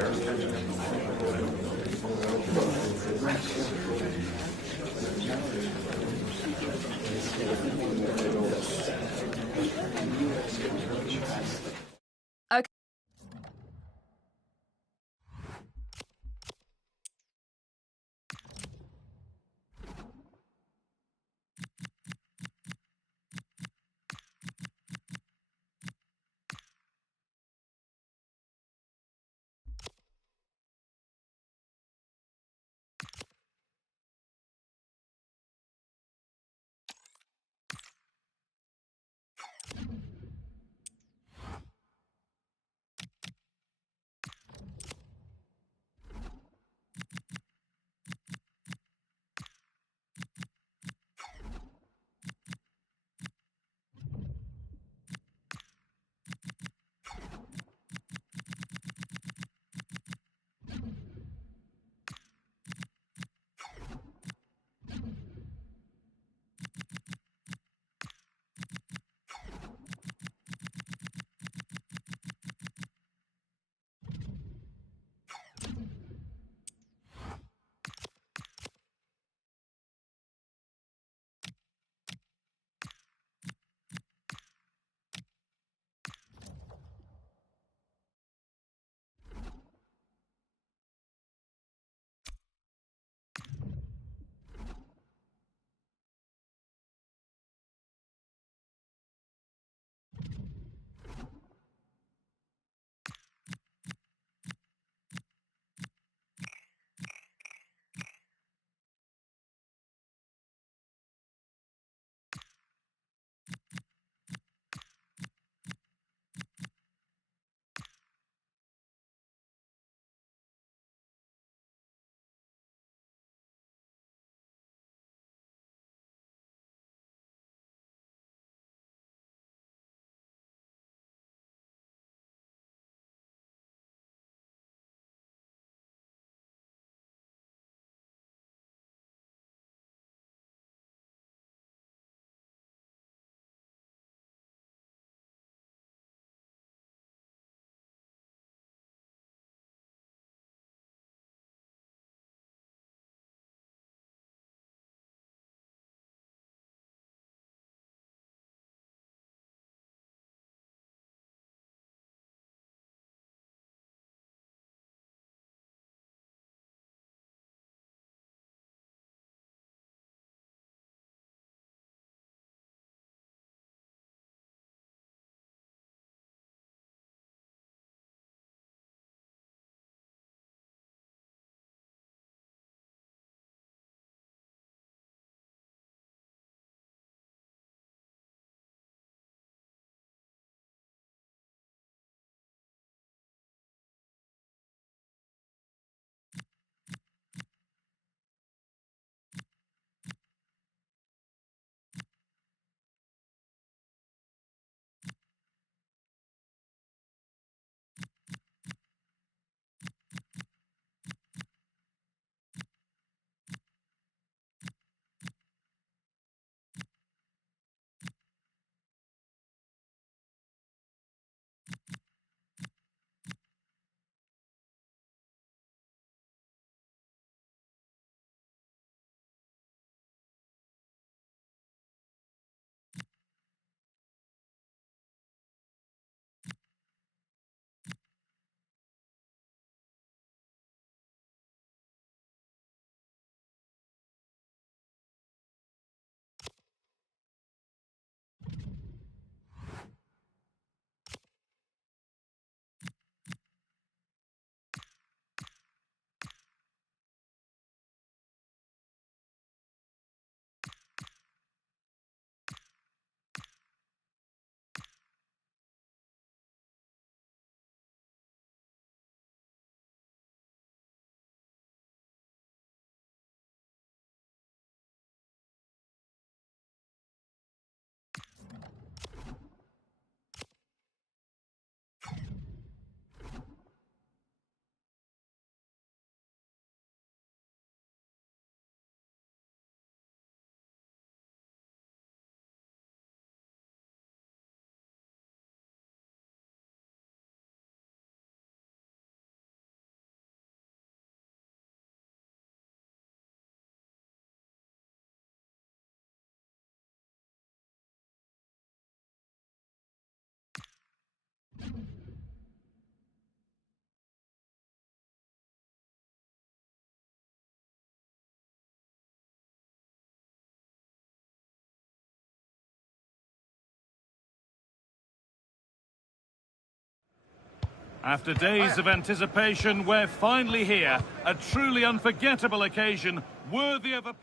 After days of anticipation, we're finally here. A truly unforgettable occasion, worthy of a...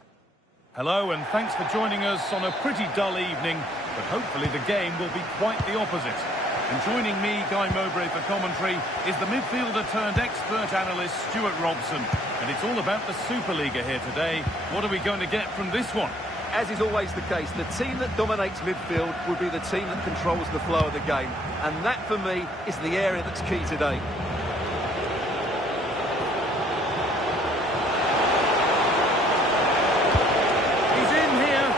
Hello, and thanks for joining us on a pretty dull evening, but hopefully the game will be quite the opposite. And joining me, Guy Mowbray, for commentary, is the midfielder-turned-expert analyst, Stuart Robson. And it's all about the Superliga here today. What are we going to get from this one? As is always the case, the team that dominates midfield will be the team that controls the flow of the game. And that, for me, is the area that's key today. He's in here.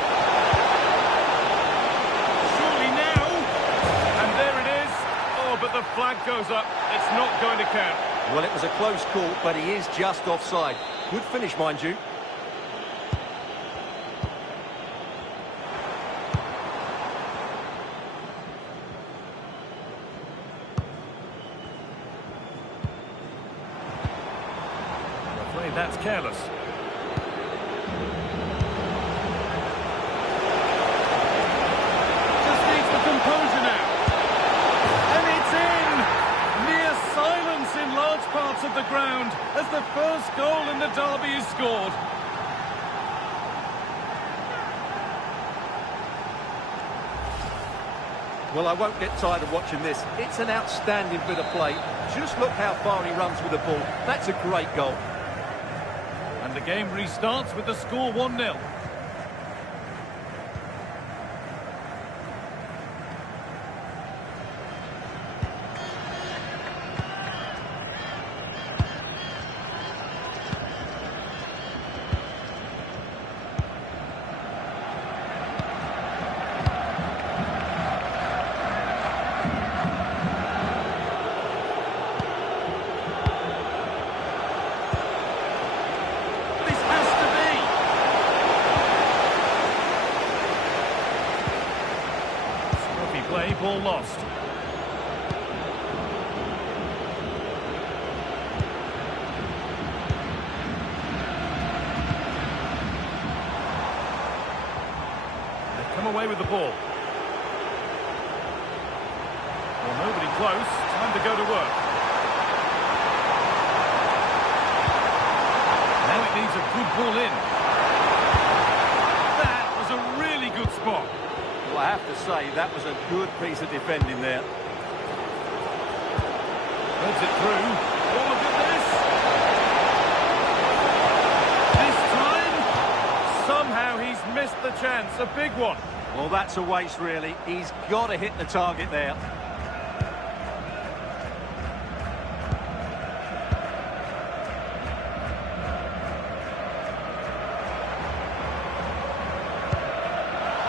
Surely now. And there it is. Oh, but the flag goes up. It's not going to count. Well, it was a close call, but he is just offside. Good finish, mind you. That's careless. Just needs the composure now. And it's in! Near silence in large parts of the ground as the first goal in the derby is scored. Well, I won't get tired of watching this. It's an outstanding bit of play. Just look how far he runs with the ball. That's a great goal. And the game restarts with the score 1-0. Ball lost. They come away with the ball. Well, nobody close. Time to go to work. Now it needs a good ball in. That was a really good spot. Well, I have to say, that was a good piece of defending there. Heads it through. Oh, look at this! This time, somehow he's missed the chance. A big one. Well, that's a waste, really. He's got to hit the target there.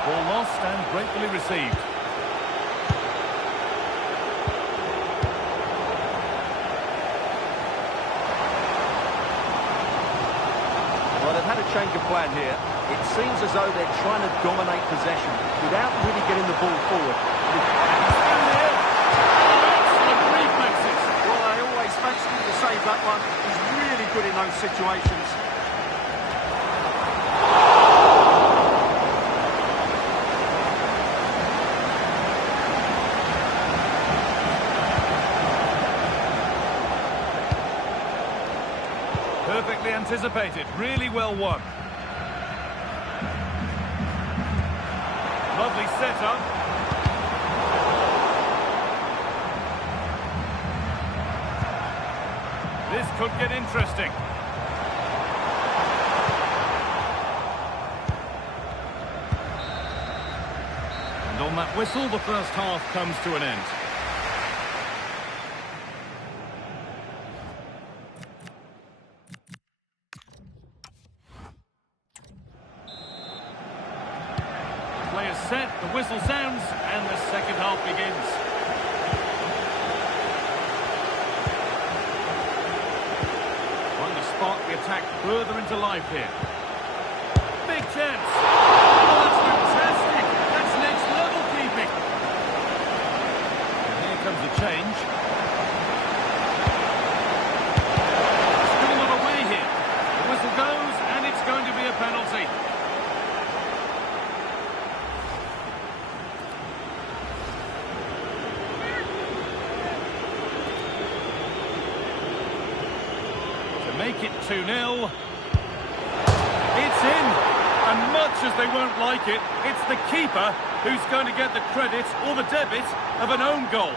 Ball lost and gratefully received. Well, they've had a change of plan here. It seems as though they're trying to dominate possession without really getting the ball forward. Excellent reflexes. Well, I always fancy him to save that one. He's really good in those situations. Perfectly anticipated, really well won. Lovely setup. This could get interesting. And on that whistle, the first half comes to an end. Players set, the whistle sounds, and the second half begins. Trying to spark the attack further into life here. Big chance! Oh, that's fantastic! That's next level keeping! And here comes a change. Still not away here. The whistle goes, and it's going to be a penalty. 2-0. It's in! And much as they won't like it, it's the keeper who's going to get the credit or the debit of an own goal.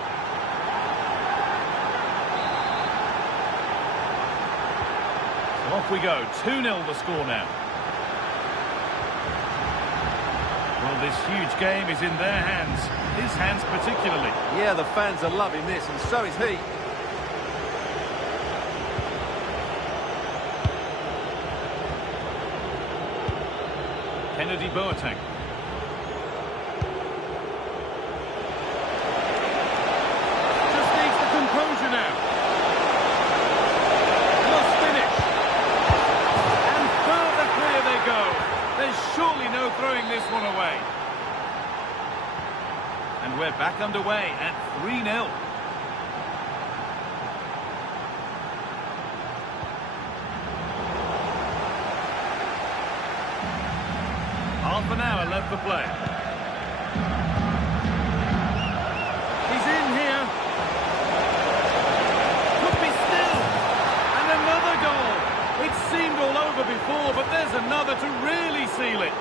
So off we go, 2-0 the score now. Well, this huge game is in their hands, his hands particularly. Yeah, the fans are loving this, and so is he. Kennedy Boateng. Just needs the composure now. Must finish. And further clear they go. There's surely no throwing this one away. And we're back underway at 3-0. Half an hour left to play. He's in here. Could be still. And another goal. It seemed all over before, but there's another to really seal it.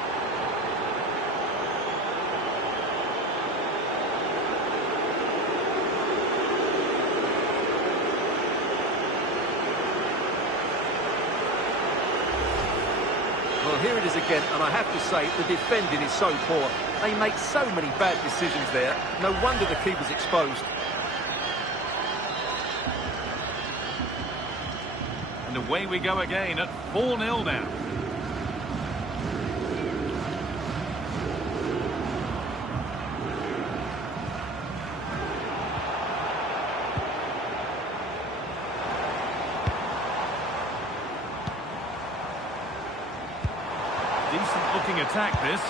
Well, here it is again, and I have to say, the defending is so poor. They make so many bad decisions there. No wonder the keeper's exposed. And away we go again at 4-0 now. Decent-looking attack, this.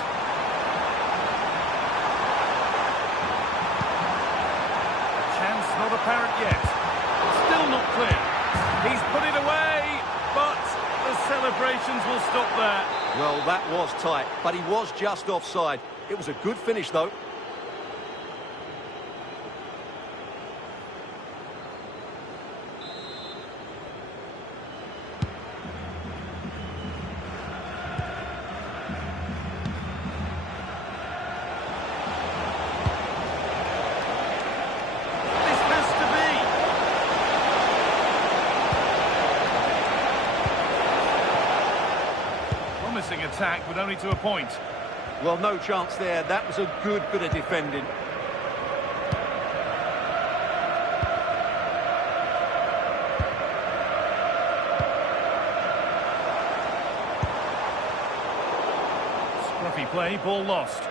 A chance not apparent yet. Still not clear. He's put it away, but the celebrations will stop there. Well, that was tight, but he was just offside. It was a good finish, though. Attack, but only to a point. Well, no chance there. That was a good bit of defending. Scruffy play, ball lost.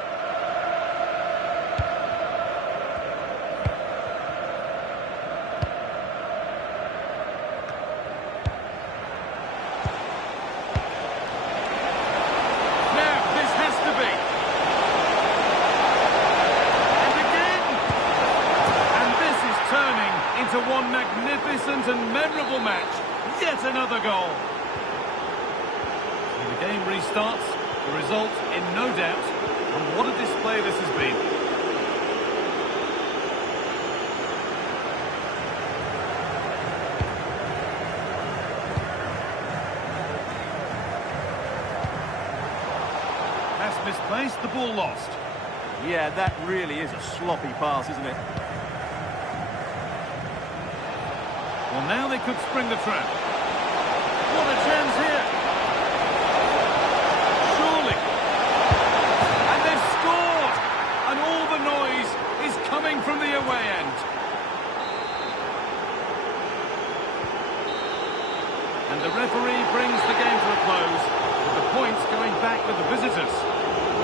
One magnificent and memorable match. Yet another goal. And the game restarts. The result in no doubt. And what a display this has been. Pass misplaced, the ball lost. Yeah, that really is a sloppy pass, isn't it? Well, now they could spring the trap. What a chance here. Surely. And they've scored. And all the noise is coming from the away end. And the referee brings the game to a close, with the points going back with the visitors.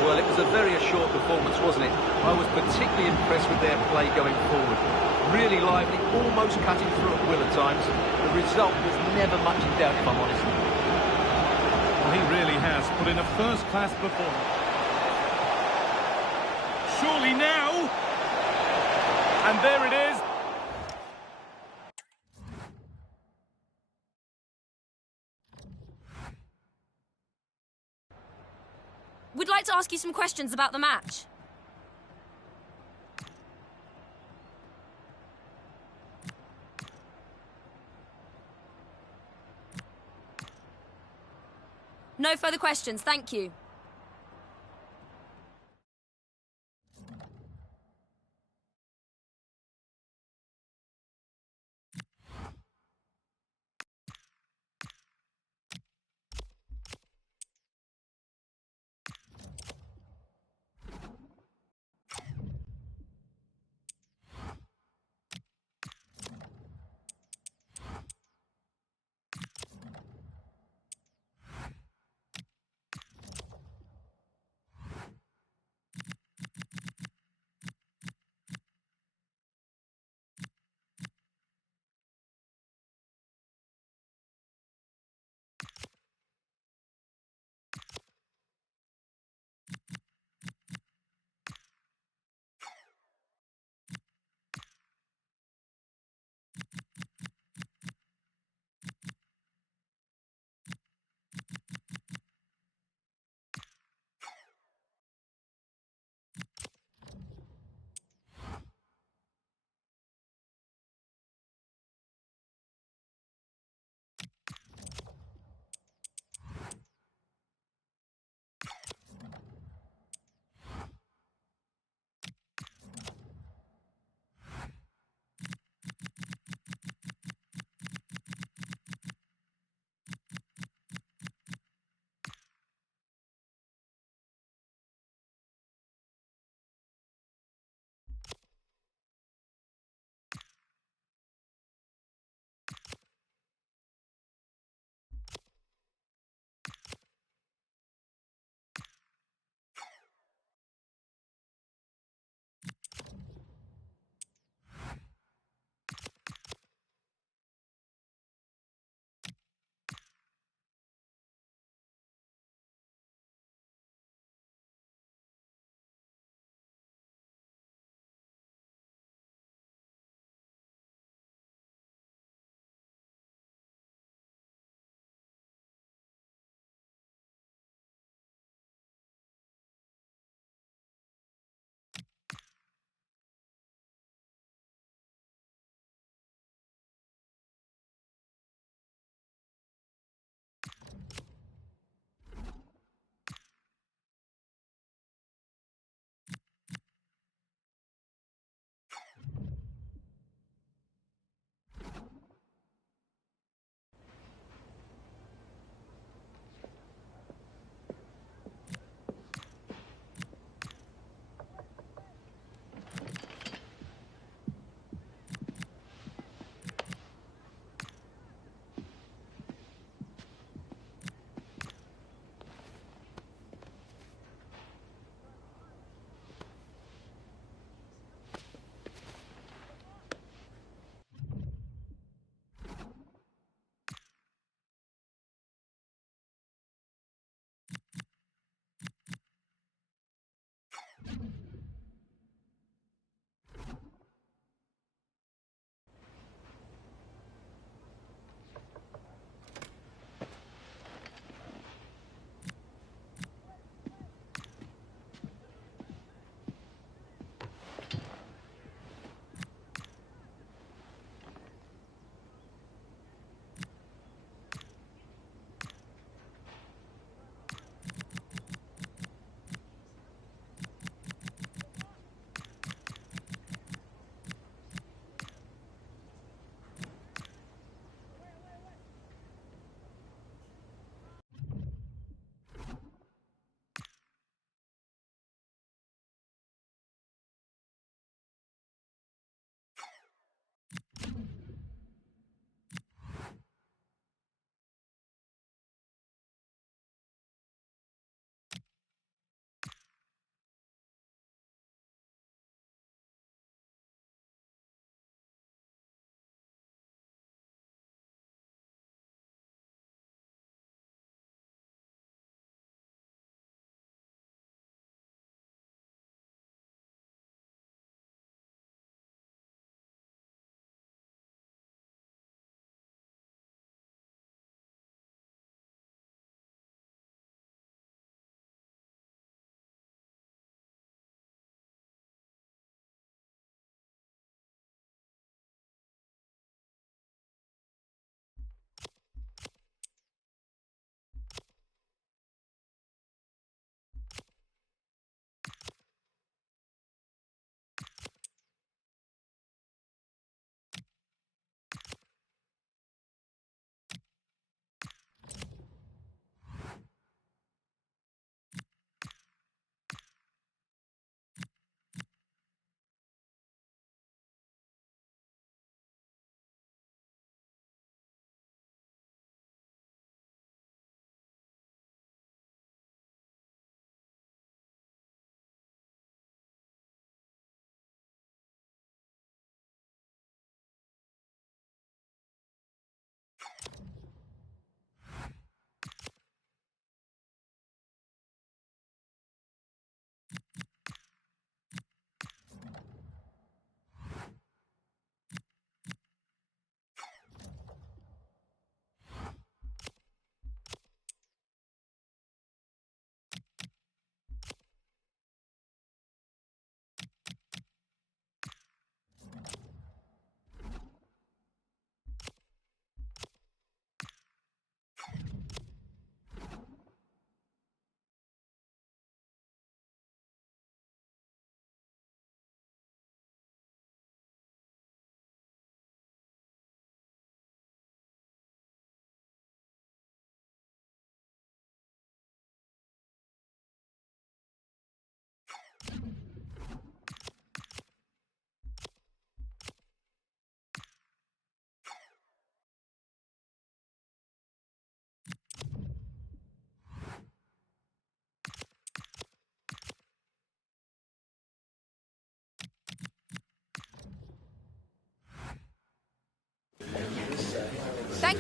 Well, it was a very assured performance, wasn't it? I was particularly impressed with their play going forward. Really lively, almost cutting through at will at times. The result was never much in doubt, if I'm honest. Well, he really has put in a first-class performance. Surely now! And there it is. We'd like to ask you some questions about the match. No further questions, thank you.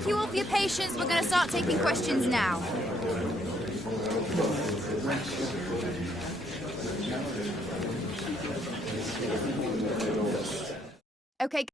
Thank you all for your patience. We're going to start taking questions now. Okay.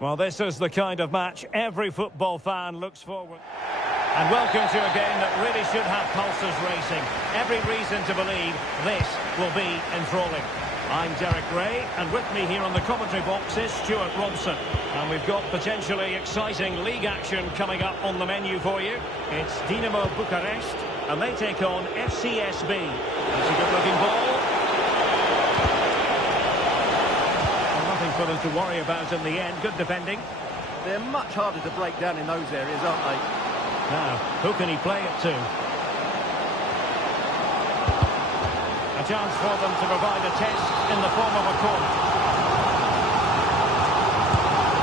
Well, this is the kind of match every football fan looks forward. And welcome to a game that really should have pulses racing. Every reason to believe this will be enthralling. I'm Derek Ray, and with me here on the commentary box is Stuart Robson. And we've got potentially exciting league action coming up on the menu for you. It's Dinamo Bucharest, and they take on FCSB. It's a good-looking ball. For us to worry about in the end. Good defending. They're much harder to break down in those areas, aren't they? Now, who can he play it to? A chance for them to provide a test in the form of a corner.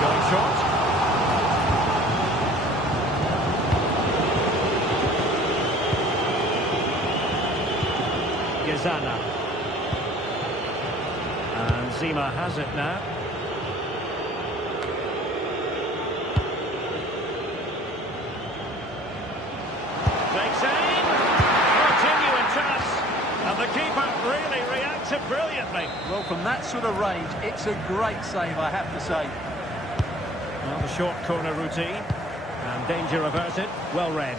Going short. Gezana. And Zima has it now. Takes aim. Genuine chance. And the keeper really reacted brilliantly. Well, from that sort of range, it's a great save, I have to say. Well, the short corner routine. And danger averted. Well read.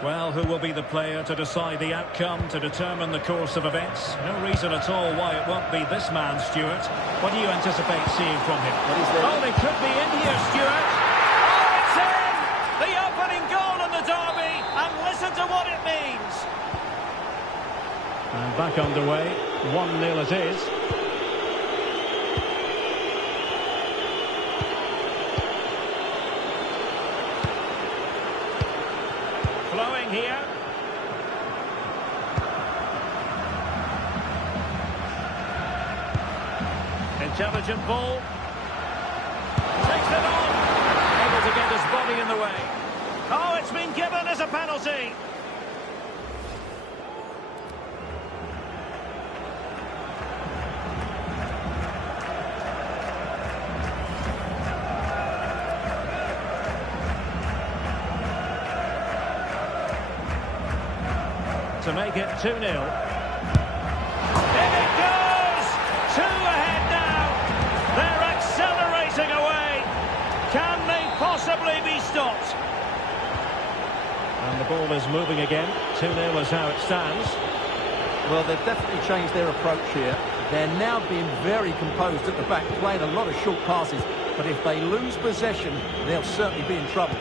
Well, who will be the player to decide the outcome, to determine the course of events? No reason at all why it won't be this man, Stuart. What do you anticipate seeing from him? Oh, they could be in here, Stuart. Oh, it's in! The opening goal in the derby, and listen to what it means. And back underway, 1-0 it is. Flowing here. Intelligent ball. Takes it on. Able to get his body in the way. Oh, it's been given as a penalty. To make it 2-0. In it goes! 2 ahead now. They're accelerating away. Can they possibly be stopped? And the ball is moving again. 2-0 is how it stands. Well, they've definitely changed their approach here. They're now being very composed at the back, playing a lot of short passes. But if they lose possession, they'll certainly be in trouble.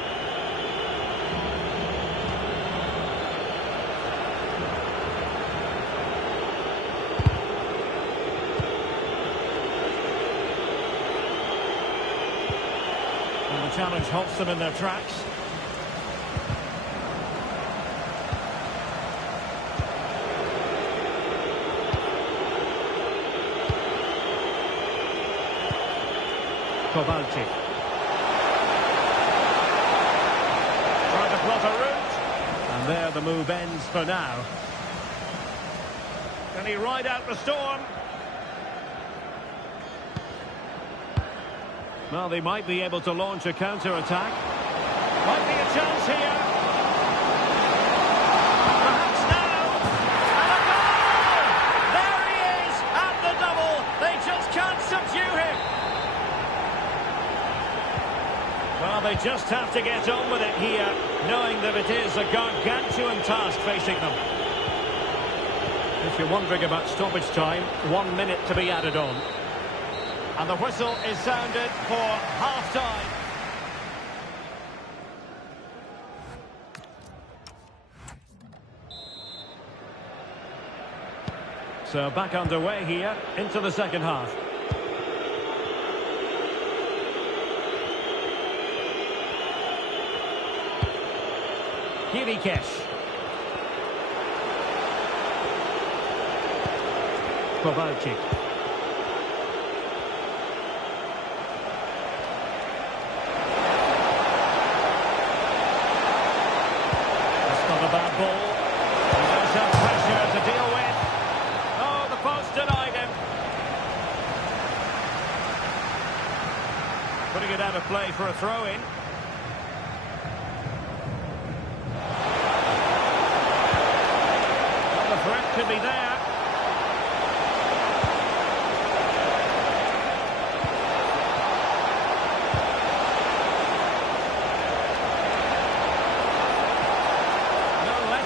And the challenge halts them in their tracks. Kovalchik. Trying to plot a route. And there the move ends for now. Can he ride out the storm? Well, they might be able to launch a counter-attack. Might be a chance here. Perhaps now. And a goal! There he is at the double. They just can't subdue him. Well, they just have to get on with it here, knowing that it is a gargantuan task facing them. If you're wondering about stoppage time, 1 minute to be added on. And the whistle is sounded for half-time. So back underway here into the second half. Kirikesh. Kowalczyk. That's not a bad ball. There's some pressure to deal with. Oh, the post denied him. Putting it out of play for a throw-in. Well, the threat could be there.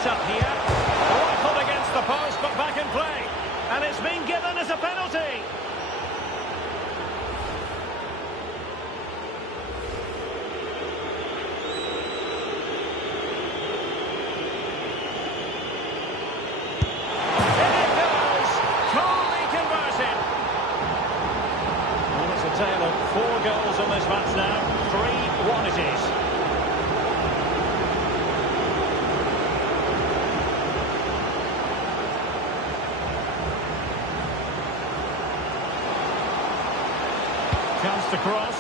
Up here, rifled against the post, but back in play, and it's been given as a penalty. In it goes, coolly converted. Well, it's a tale of 4 goals on this match now. 3-1 it is. Chance to cross.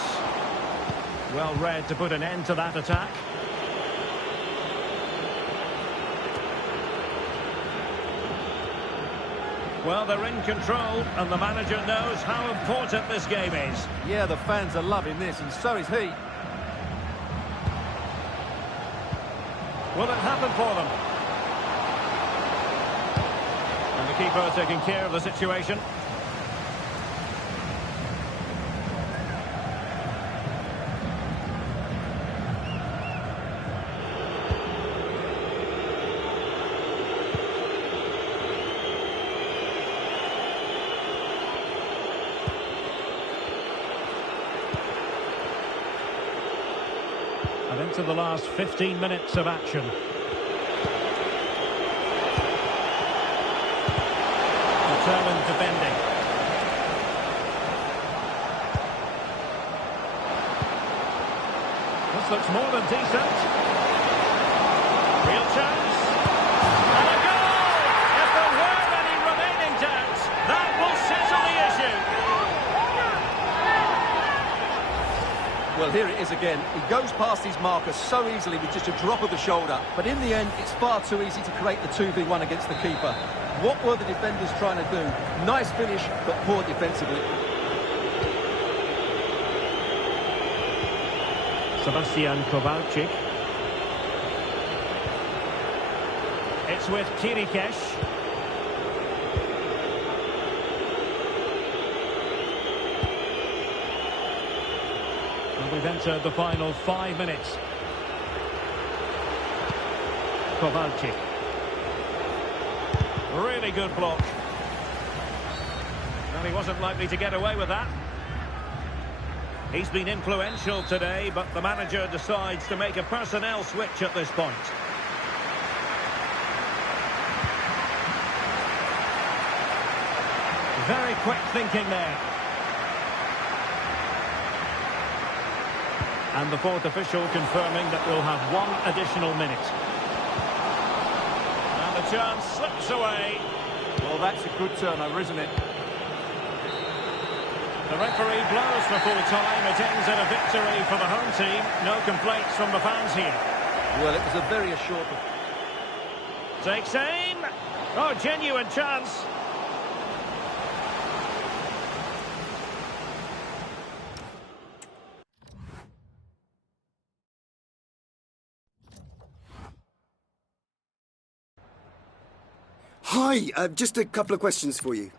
Well read to put an end to that attack. Well, they're in control, and the manager knows how important this game is. Yeah, the fans are loving this, and so is he. Will it happen for them? And the keeper taking care of the situation. And into the last 15 minutes of action. Determined defending. This looks more than decent. Real chance. And a goal! If there were any remaining doubts, that will settle the issue. Well, here it is again. He goes past his marker so easily with just a drop of the shoulder. But in the end, it's far too easy to create the 2v1 against the keeper. What were the defenders trying to do? Nice finish, but poor defensively. Sebastian Kowalczyk. It's with Kirikesh. And we've entered the final 5 minutes. Kowalczyk. Really good block. And he wasn't likely to get away with that. He's been influential today, but the manager decides to make a personnel switch at this point. Very quick thinking there. And the fourth official confirming that we'll have 1 additional minute. And the chance slips away. Well, that's a good turnover, isn't it? The referee blows for full time. It ends in a victory for the home team. No complaints from the fans here. Well, it was a very assured... Takes aim. Oh, genuine chance. Hi, just a couple of questions for you.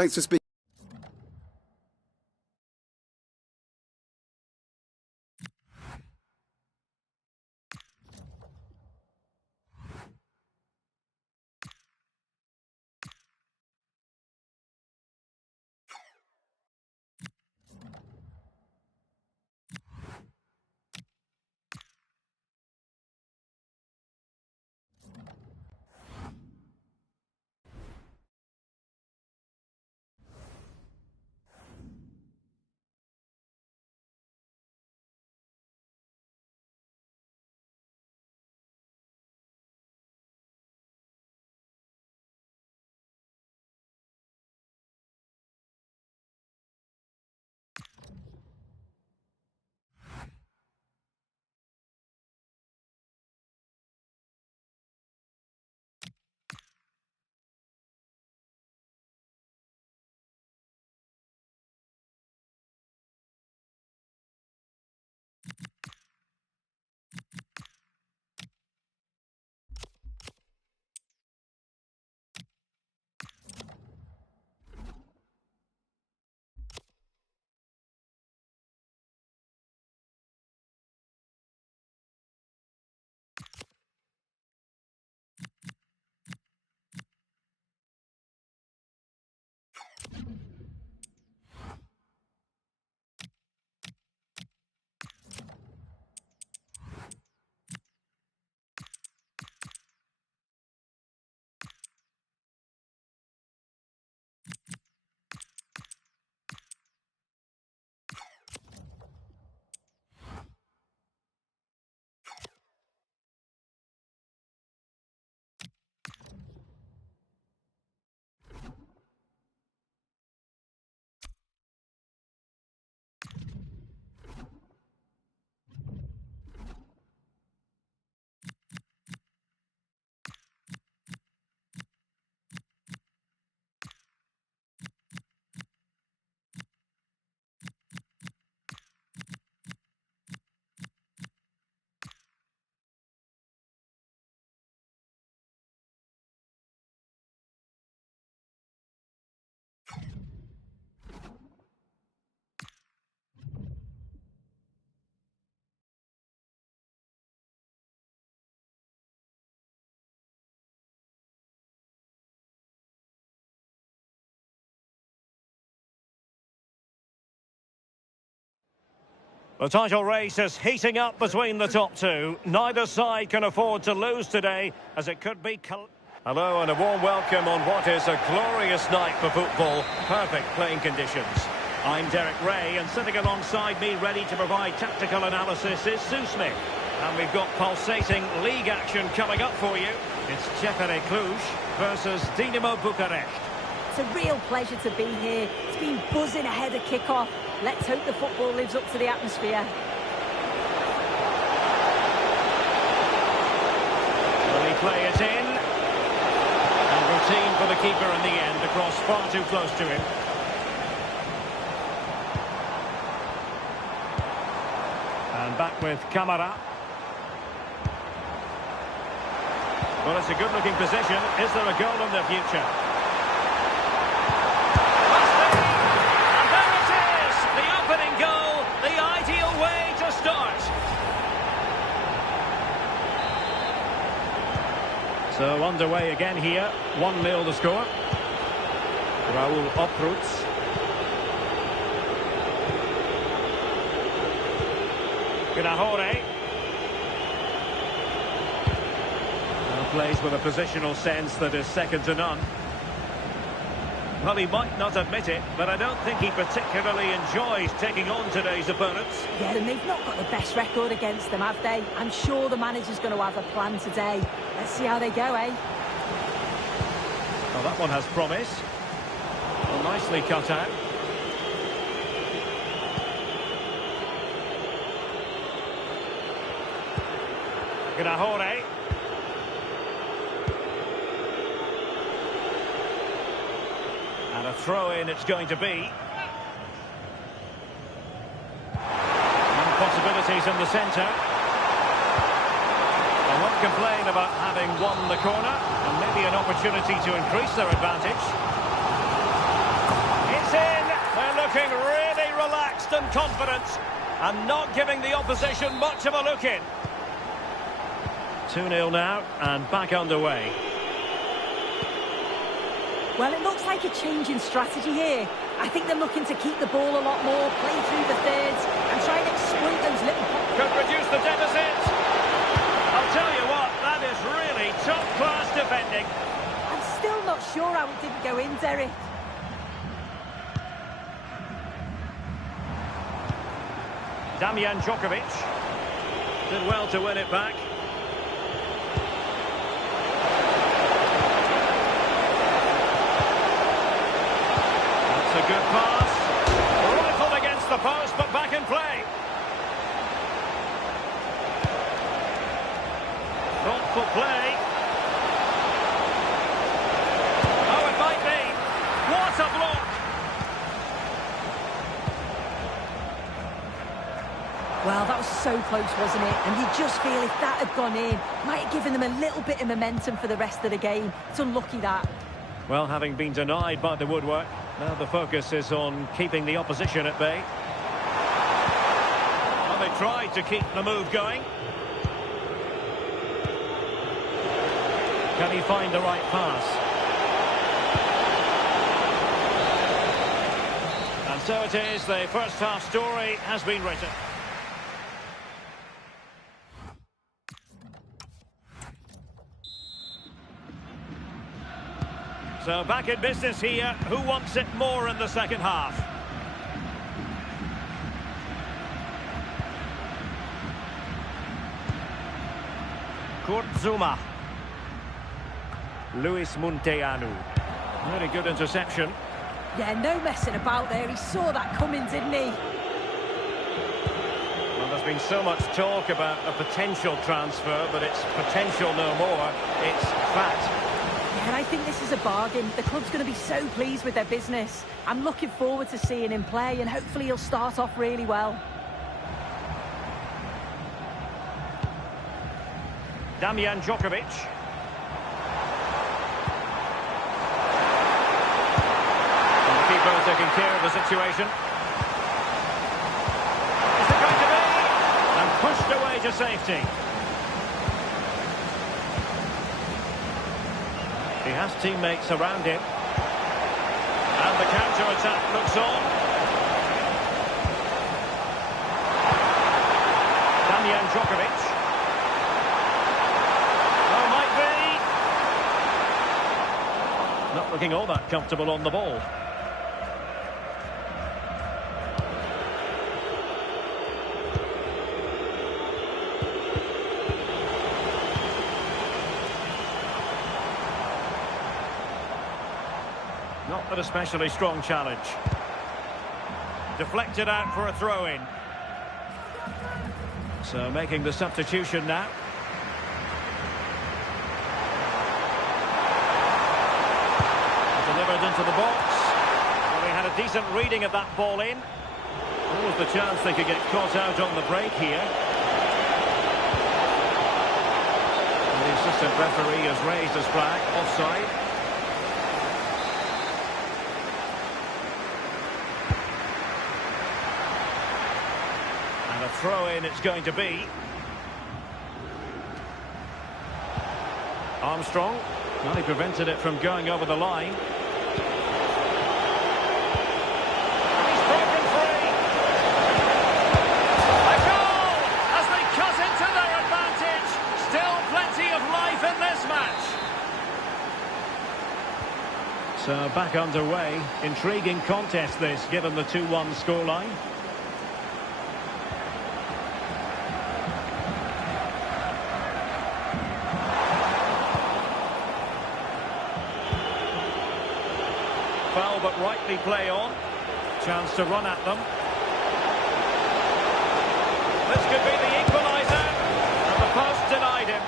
Thanks for speaking. The title race is heating up between the top two. Neither side can afford to lose today, as it could be... Hello and a warm welcome on what is a glorious night for football. Perfect playing conditions. I'm Derek Ray, and sitting alongside me ready to provide tactical analysis is Sue Smith. And we've got pulsating league action coming up for you. It's Zepe Cluj versus Dinamo Bucharest. It's a real pleasure to be here. It's been buzzing ahead of kick-off. Let's hope the football lives up to the atmosphere. Will he play it in? And routine for the keeper in the end, across far too close to him. And back with Camara. Well, it's a good-looking position. Is there a goal in the future? So underway again here, 1-0 the score. Raul Opruts. Gunahore. Plays with a positional sense that is second to none. Well, he might not admit it, but I don't think he particularly enjoys taking on today's opponents. Yeah, and they've not got the best record against them, have they? I'm sure the manager's going to have a plan today. Let's see how they go, eh? Well, that one has promise. Well, nicely cut out. Gunahore. And a throw-in it's going to be. And possibilities in the centre. I won't complain about having won the corner, and maybe an opportunity to increase their advantage. It's in. They're looking really relaxed and confident and not giving the opposition much of a look in. 2-0 now and back underway. Well, it looks like a change in strategy here. I think they're looking to keep the ball a lot more, play through the thirds, and try and exploit those little... Could reduce the deficit. I'll tell you what, that is really top-class defending. I'm still not sure how it didn't go in, Derek. Damian Djokovic did well to win it back. That's a good pass. Rifled against the post, but back in play. Thoughtful play. Oh, it might be. What a block. Well, that was so close, wasn't it? And you just feel if that had gone in, might have given them a little bit of momentum for the rest of the game. It's unlucky that. Well, having been denied by the woodwork, now the focus is on keeping the opposition at bay. Well, they tried to keep the move going. Can he find the right pass? And so it is, the first half story has been written. So back in business here. Who wants it more in the second half? Kurt Zouma. Luis Munteanu. Very good interception. Yeah, no messing about there. He saw that coming, didn't he? Well, there's been so much talk about a potential transfer, but it's potential no more. It's fact. Yeah, and I think this is a bargain. The club's going to be so pleased with their business. I'm looking forward to seeing him play, and hopefully he'll start off really well. Damian Djokovic. And the keeper taking care of the situation. Is it going to be? And pushed away to safety. He has teammates around him. And the counter-attack looks on. Damian Djokovic. Oh, might be. Not looking all that comfortable on the ball. Not an especially strong challenge. Deflected out for a throw-in. So making the substitution now. Delivered into the box. Well, they had a decent reading of that ball in. Always the chance they could get caught out on the break here. And the assistant referee has raised his flag, offside. And a throw-in it's going to be. Armstrong. Well, he prevented it from going over the line. He's broken free. A goal as they cut into their advantage. Still plenty of life in this match. So back underway. Intriguing contest this, given the 2-1 scoreline. Foul, but rightly play on. Chance to run at them. This could be the equaliser. And the post denied him.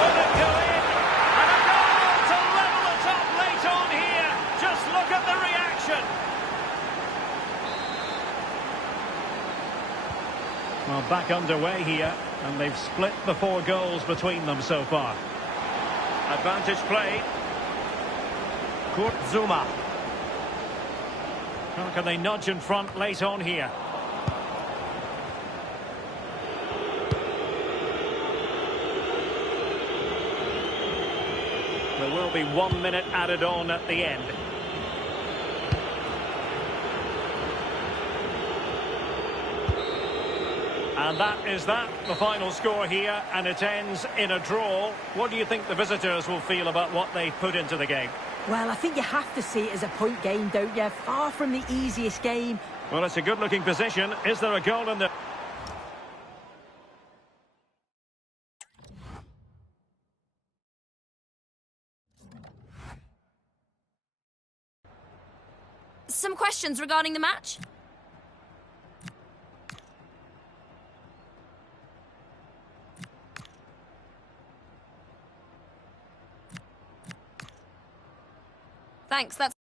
Will it go in? And a goal to level it up late on here. Just look at the reaction. Well, back underway here, and they've split the 4 goals between them so far. Advantage played. Kurt Zouma. How can they nudge in front late on here? There will be 1 minute added on at the end. And that is the final score here, and it ends in a draw. What do you think the visitors will feel about what they put into the game? Well, I think you have to see it as a point game, don't you? Far from the easiest game. Well, it's a good-looking position. Is there a goal in the... Some questions regarding the match? Thanks, that's...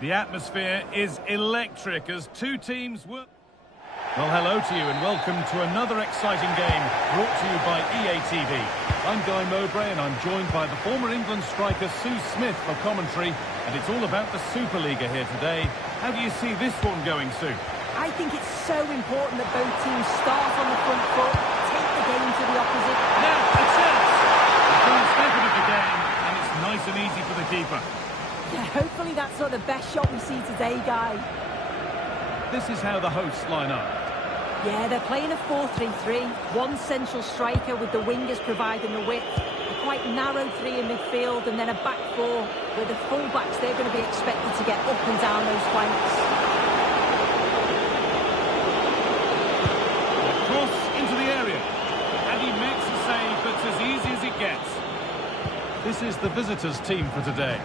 The atmosphere is electric as 2 teams work. Well, hello to you and welcome to another exciting game brought to you by EA TV. I'm Guy Mowbray and I'm joined by the former England striker Sue Smith for commentary, and it's all about the Superliga here today. How do you see this one going, Sue? I think it's so important that both teams start on the front foot, take the game to the opposite. Now, a chance! The first effort of the game, and it's nice and easy for the keeper. Yeah, hopefully that's not the best shot we see today, Guy. This is how the hosts line up. Yeah, they're playing a 4-3-3. 1 central striker with the wingers providing the width. A quite narrow 3 in midfield, and then a back 4 where the full-backs, they're going to be expected to get up and down those flanks. Cross into the area. And he makes a save that's as easy as it gets. This is the visitors' team for today.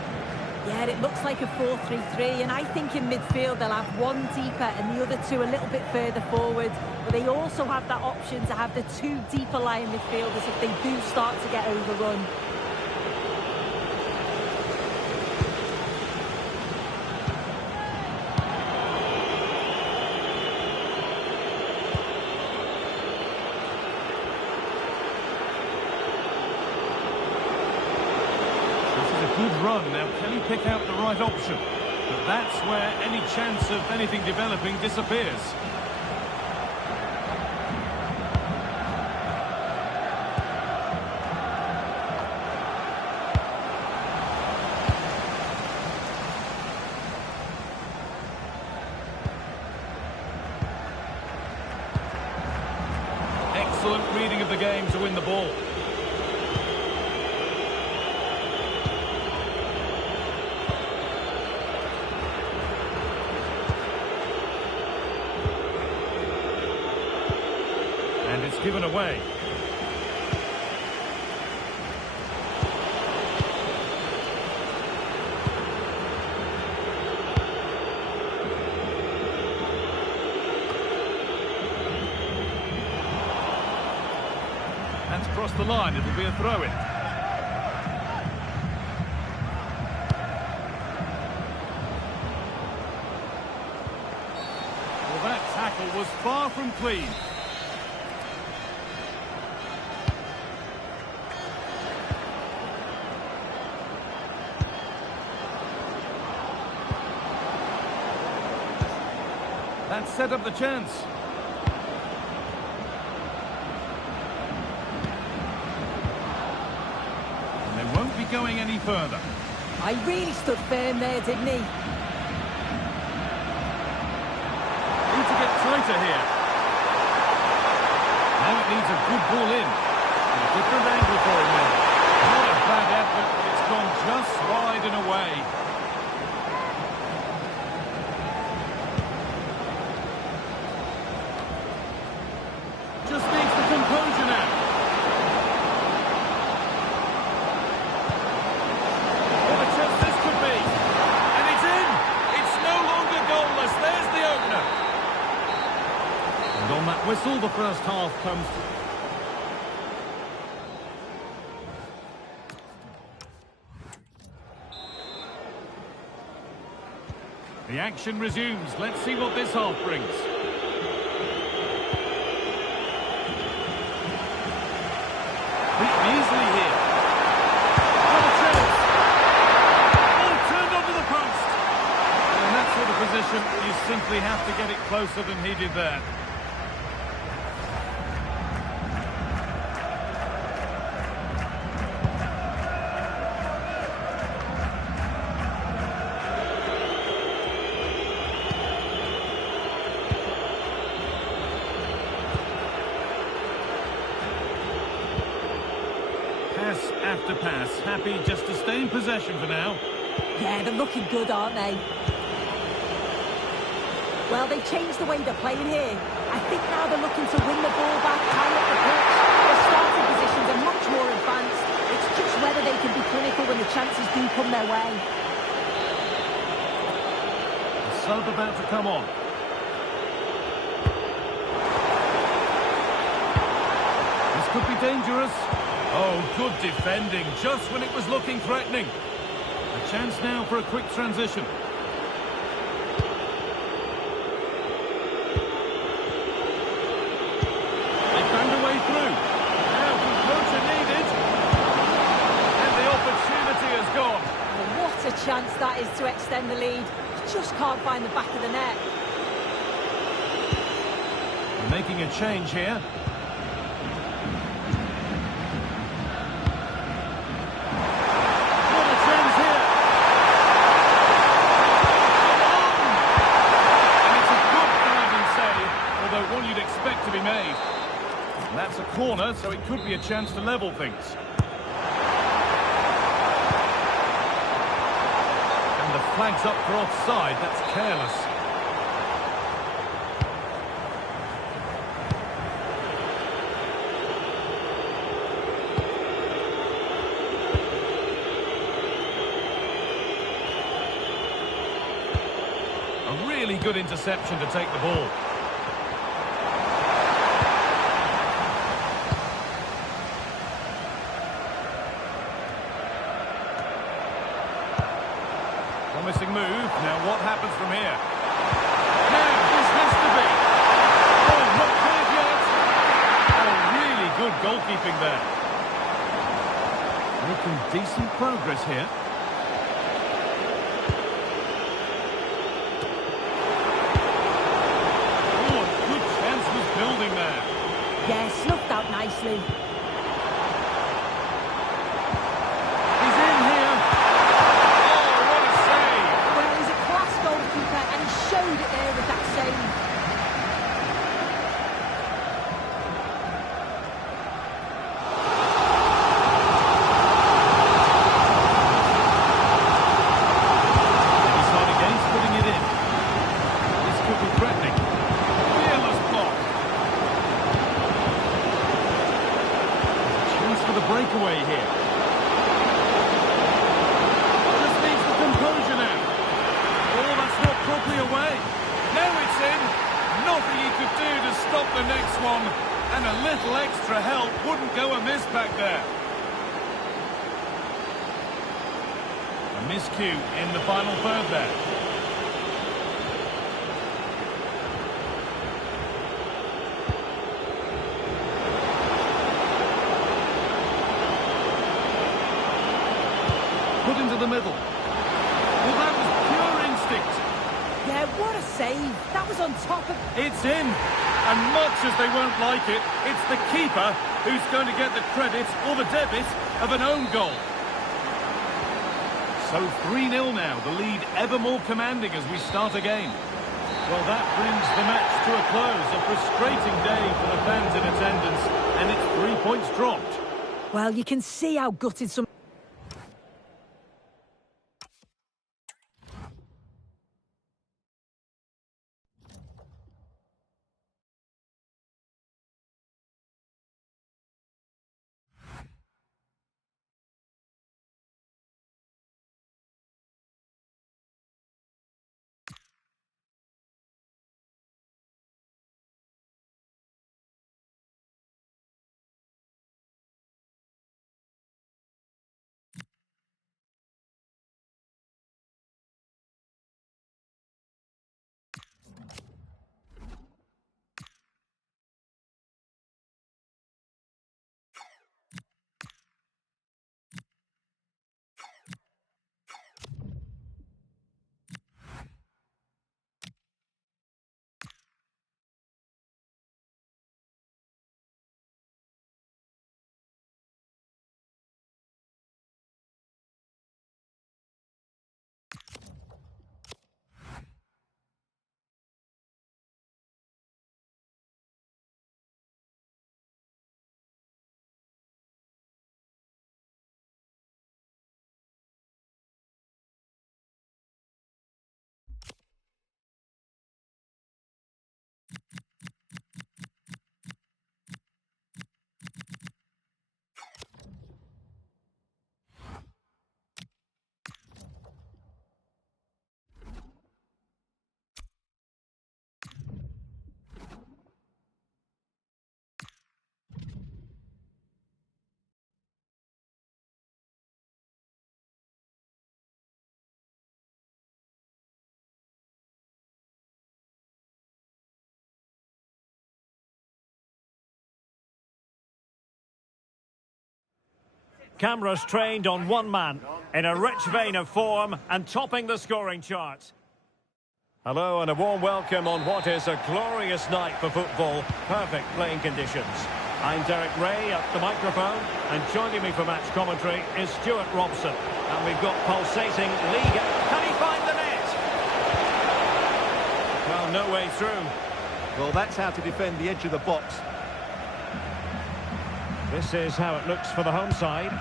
Yeah, it looks like a 4-3-3, and I think in midfield they'll have 1 deeper and the other 2 a little bit further forward. But they also have that option to have the 2 deeper lying midfielders if they do start to get overrun. Good run. Now, can he pick out the right option? But that's where any chance of anything developing disappears. Excellent reading of the game to win the ball. And it's given away. That's crossed the line. It'll be a throw-in. Well, that tackle was far from clean. That set up the chance. And they won't be going any further. I really stood firm there, didn't he? Need to get tighter here. Now it needs a good ball in. A different angle for him now. Not a bad effort, but it's gone just wide and away. Just needs the composure now. What a chance this could be. And it's in. It's no longer goalless. There's the opener. And on that whistle, the first half comes. The action resumes. Let's see what this half brings. Beaten easily here. What a chance! Oh, turned onto the post! And in that sort of position, you simply have to get it closer than he did there. Pass after pass, happy just to stay in possession for now. Yeah, they're looking good, aren't they? Well, they've changed the way they're playing here. I think now they're looking to win the ball back high up the pitch. Their starting positions are much more advanced. It's just whether they can be clinical when the chances do come their way. The sub about to come on. This could be dangerous. Oh, good defending, just when it was looking threatening. A chance now for a quick transition. They found a way through. Now composure needed. And the opportunity has gone. Well, what a chance that is to extend the lead. Just can't find the back of the net. They're making a change here. One you'd expect to be made. And that's a corner, so it could be a chance to level things. And the flag's up for offside. That's careless. A really good interception to take the ball. Promising move. Now what happens from here? Now this has to be. Oh, not cleared yet. Oh, really good goalkeeping there. Making decent progress here. nicely. He's in here. Oh, what a save! Well, he's a class goalkeeper and he showed it there with that save. Breakaway here. Just needs the composure now. Oh, that's not properly away. Now it's in. Nothing he could do to stop the next one. And a little extra help wouldn't go amiss back there. A miscue in the final third there. Put into the middle. Well, that was pure instinct. Yeah, what a save. That was on top of... It's in. And much as they won't like it, it's the keeper who's going to get the credit or the debit of an own goal. So 3-0 now, the lead ever more commanding as we start again. Well, that brings the match to a close. A frustrating day for the fans in attendance, and it's 3 points dropped. Well, you can see how gutted some... Cameras trained on one man, in a rich vein of form and topping the scoring charts. Hello and a warm welcome on what is a glorious night for football. Perfect playing conditions. I'm Derek Ray at the microphone, and joining me for match commentary is Stuart Robson. And we've got pulsating league. Can he find the net? Well, no way through. Well, that's how to defend the edge of the box. This is how it looks for the home side.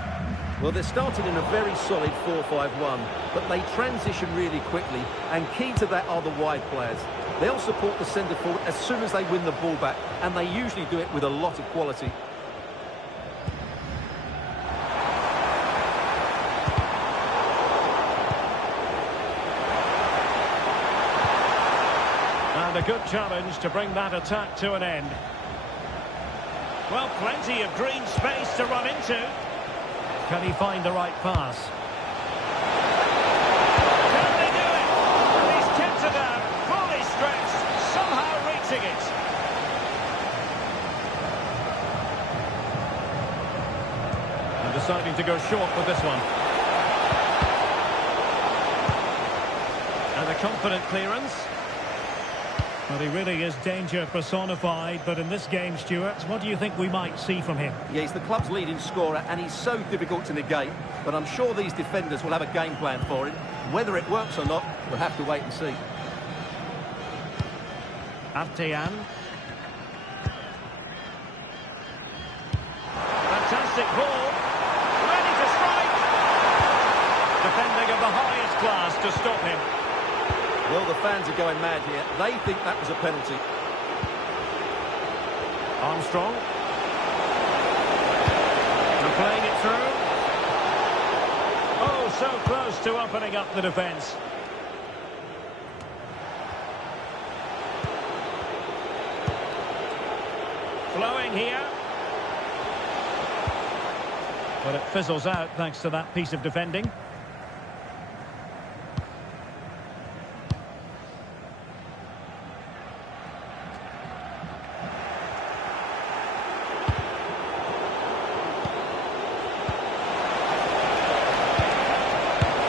Well, they're starting in a very solid 4-5-1, but they transition really quickly, and key to that are the wide players. They'll support the centre forward as soon as they win the ball back, and they usually do it with a lot of quality. And a good challenge to bring that attack to an end. Well, plenty of green space to run into. Can he find the right pass? Can they do it? And he's kept it down, fully stretched, somehow reaching it. And deciding to go short with this one. And a confident clearance. Well, he really is danger personified, but in this game, Stuart, what do you think we might see from him? Yeah, he's the club's leading scorer, and he's so difficult to negate. But I'm sure these defenders will have a game plan for him. Whether it works or not, we'll have to wait and see. Artean. Fantastic ball. Ready to strike. Defending of the highest class to stop him. Well, the fans are going mad here. They think that was a penalty. Armstrong. And playing it through. Oh, so close to opening up the defence. Flowing here. But it fizzles out thanks to that piece of defending.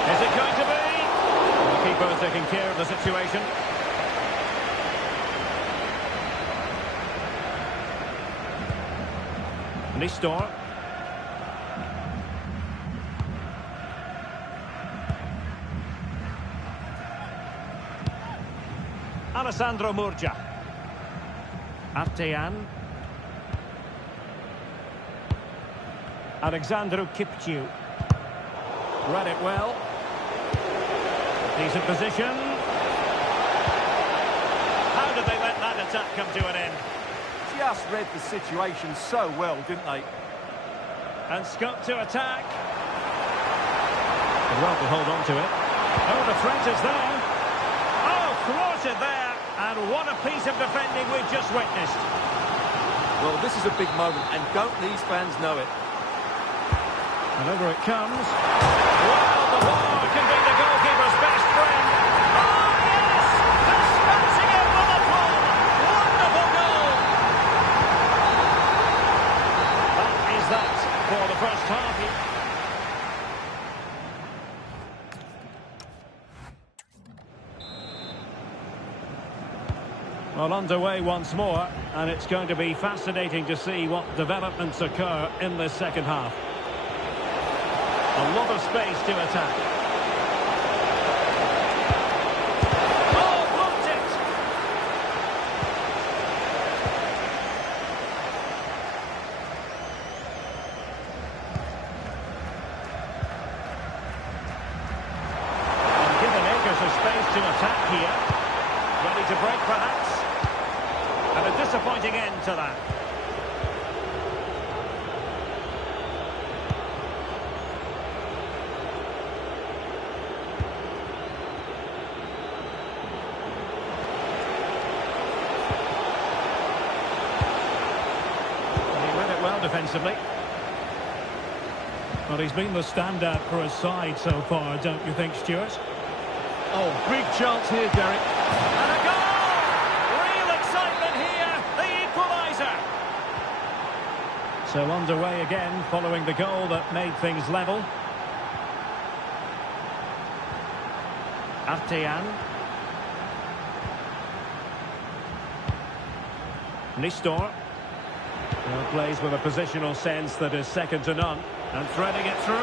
Is it going to be? The keeper is taking care of the situation. Nistor. Alessandro Murgia. Artean. Alexandru Kipciu. Read it well. Decent position. How did they let that attack come to an end? Just read the situation so well, didn't they? And scope to attack. Well to hold on to it. Oh, the threat is there. Oh, thwarted there. And what a piece of defending we've just witnessed. Well, this is a big moment, and don't these fans know it? And over it comes. Well, the ball can be the goalkeeper's best friend. Oh, yes! Dispensing it with a pull. Wonderful goal. That is that for the first half. Well, underway once more, and it's going to be fascinating to see what developments occur in this second half. A lot of space to attack. Oh, blocked it! And given acres of space to attack here. Ready to break, perhaps? And a disappointing end to that. He read it well defensively. Well, he's been the standout for his side so far, don't you think, Stuart? Oh, big chance here, Derek. And a goal! So underway again, following the goal that made things level. Artean. Nistor. Well, plays with a positional sense that is second to none. And threading it through.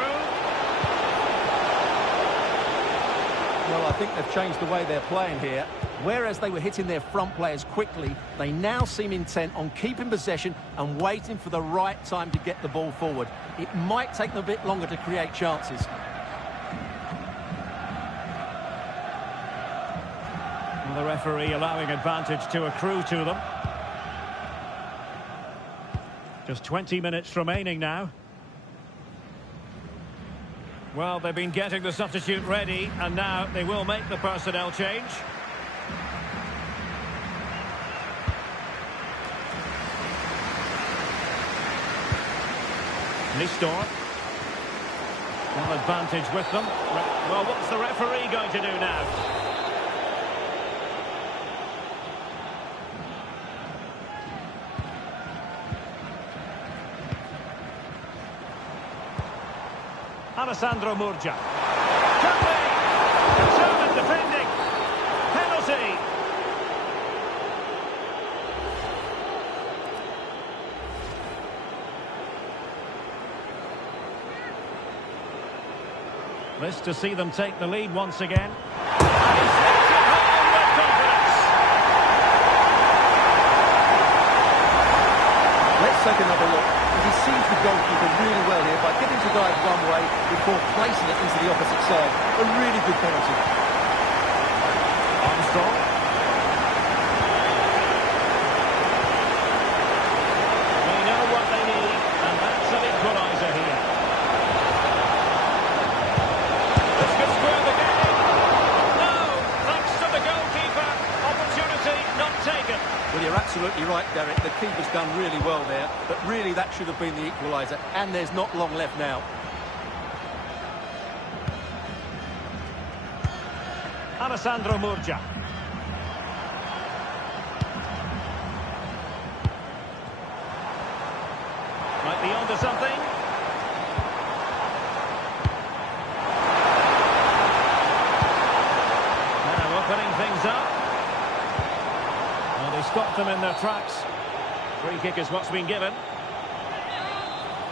Well, I think they've changed the way they're playing here. Whereas they were hitting their front players quickly, they now seem intent on keeping possession and waiting for the right time to get the ball forward. It might take them a bit longer to create chances. And the referee allowing advantage to accrue to them. Just 20 minutes remaining now. Well, they've been getting the substitute ready, and now they will make the personnel change. Nistor. Well, advantage with them. Well, what's the referee going to do now? Alessandro Murgia. Determined defending. Penalty. This to see them take the lead once again. And he's lifted home with confidence. Let's take another look. He sees the goalkeeper really well here by getting to dive one way before placing it into the opposite side. A really good penalty. Armstrong. They know what they need, and that's an equaliser here. This could square the game. No, thanks to the goalkeeper. Opportunity not taken. Well, you're absolutely right, Derek. The keeper's done really well there, but really that should have been the equaliser, and there's not long left now. Alessandro Murgia. Might be onto something. Now opening things up. Well, they stopped them in their tracks. Free kick is what's been given.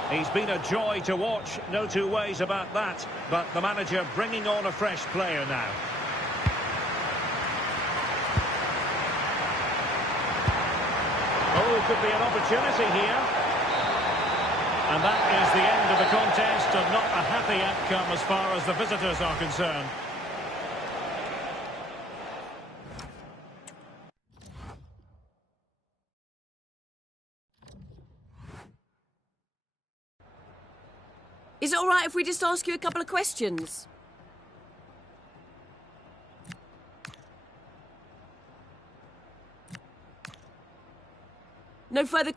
He's been a joy to watch, no two ways about that. But the manager bringing on a fresh player now. Oh, could be an opportunity here. And that is the end of the contest, and not a happy outcome as far as the visitors are concerned. Is it all right if we just ask you a couple of questions? No further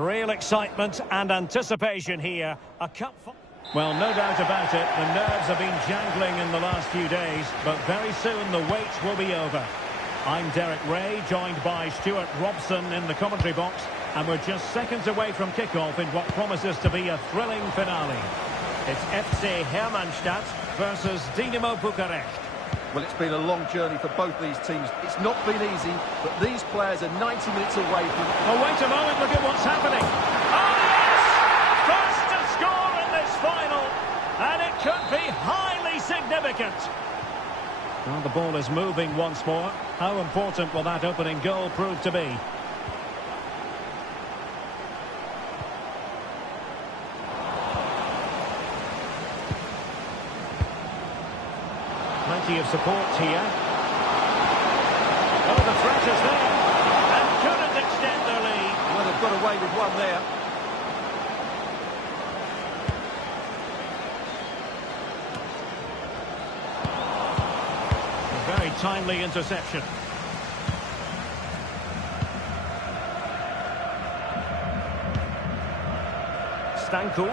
Real excitement and anticipation here. A cup. Well, no doubt about it, the nerves have been jangling in the last few days, but very soon the wait will be over. I'm Derek Ray, joined by Stuart Robson in the commentary box, and we're just seconds away from kickoff in what promises to be a thrilling finale. It's FC Hermannstadt versus Dinamo Bucharest. Well, it's been a long journey for both these teams. It's not been easy, but these players are 90 minutes away from... Oh, wait a moment, look at what's happening. Oh, yes! First to score in this final, and it could be highly significant. Well, the ball is moving once more. How important will that opening goal prove to be? Plenty of support here. Oh, the threat is there. And couldn't extend their lead. Well, they've got away with one there. A very timely interception. Stanku.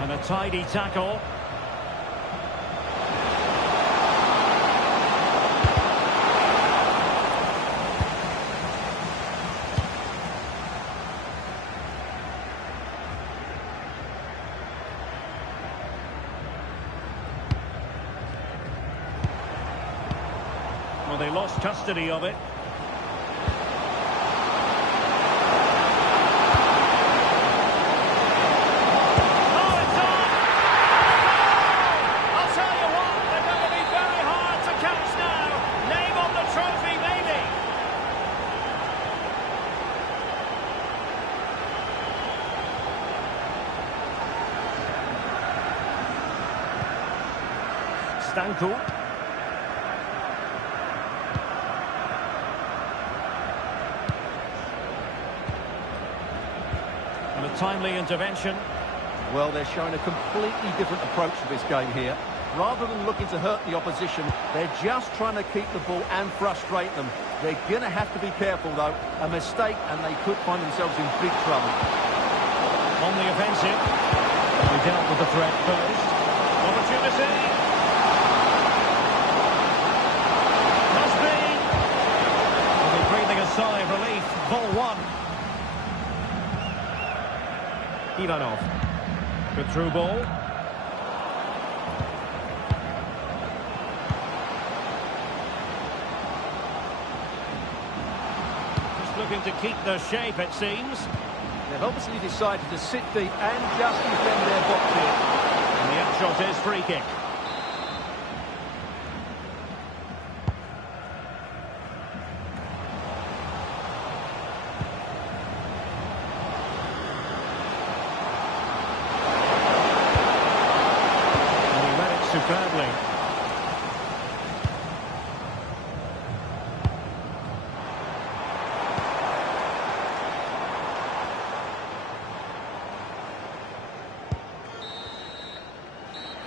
And a tidy tackle. Well, they lost custody of it. Stanku. And a timely intervention. Well, they're showing a completely different approach to this game here. Rather than looking to hurt the opposition, they're just trying to keep the ball and frustrate them. They're going to have to be careful, though. A mistake, and they could find themselves in big trouble. On the offensive. We dealt with the threat first. Opportunity. Breathing a sigh of relief. Ball one. Ivanov. Good through ball. Just looking to keep their shape, it seems. They've obviously decided to sit deep and just defend their box here. And the upshot is free kick. Superbly.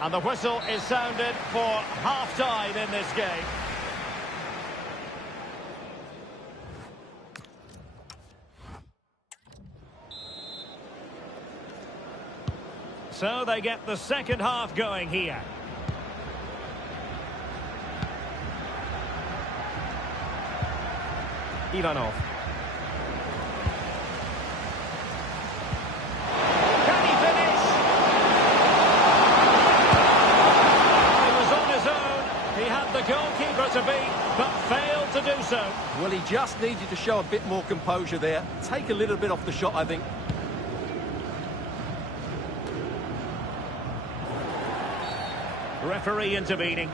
And the whistle is sounded for half-time in this game. So they get the second half going here. Ivanov. Can he finish? He was on his own. He had the goalkeeper to beat, but failed to do so. Well, he just needed to show a bit more composure there. Take a little bit off the shot, I think. Referee intervening.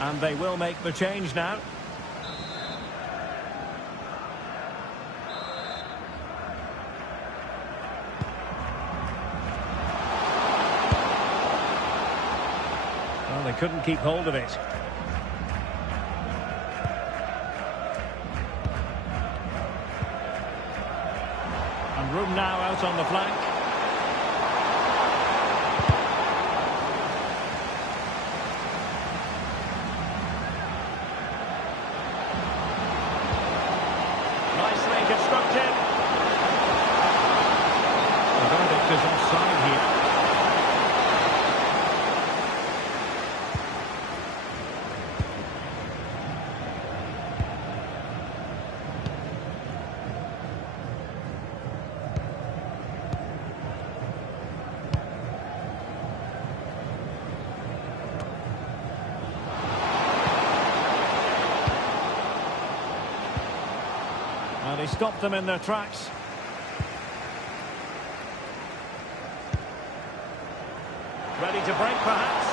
And they will make the change now. Well, they couldn't keep hold of it. And room now out on the flank. he stopped them in their tracks. Ready to break, perhaps.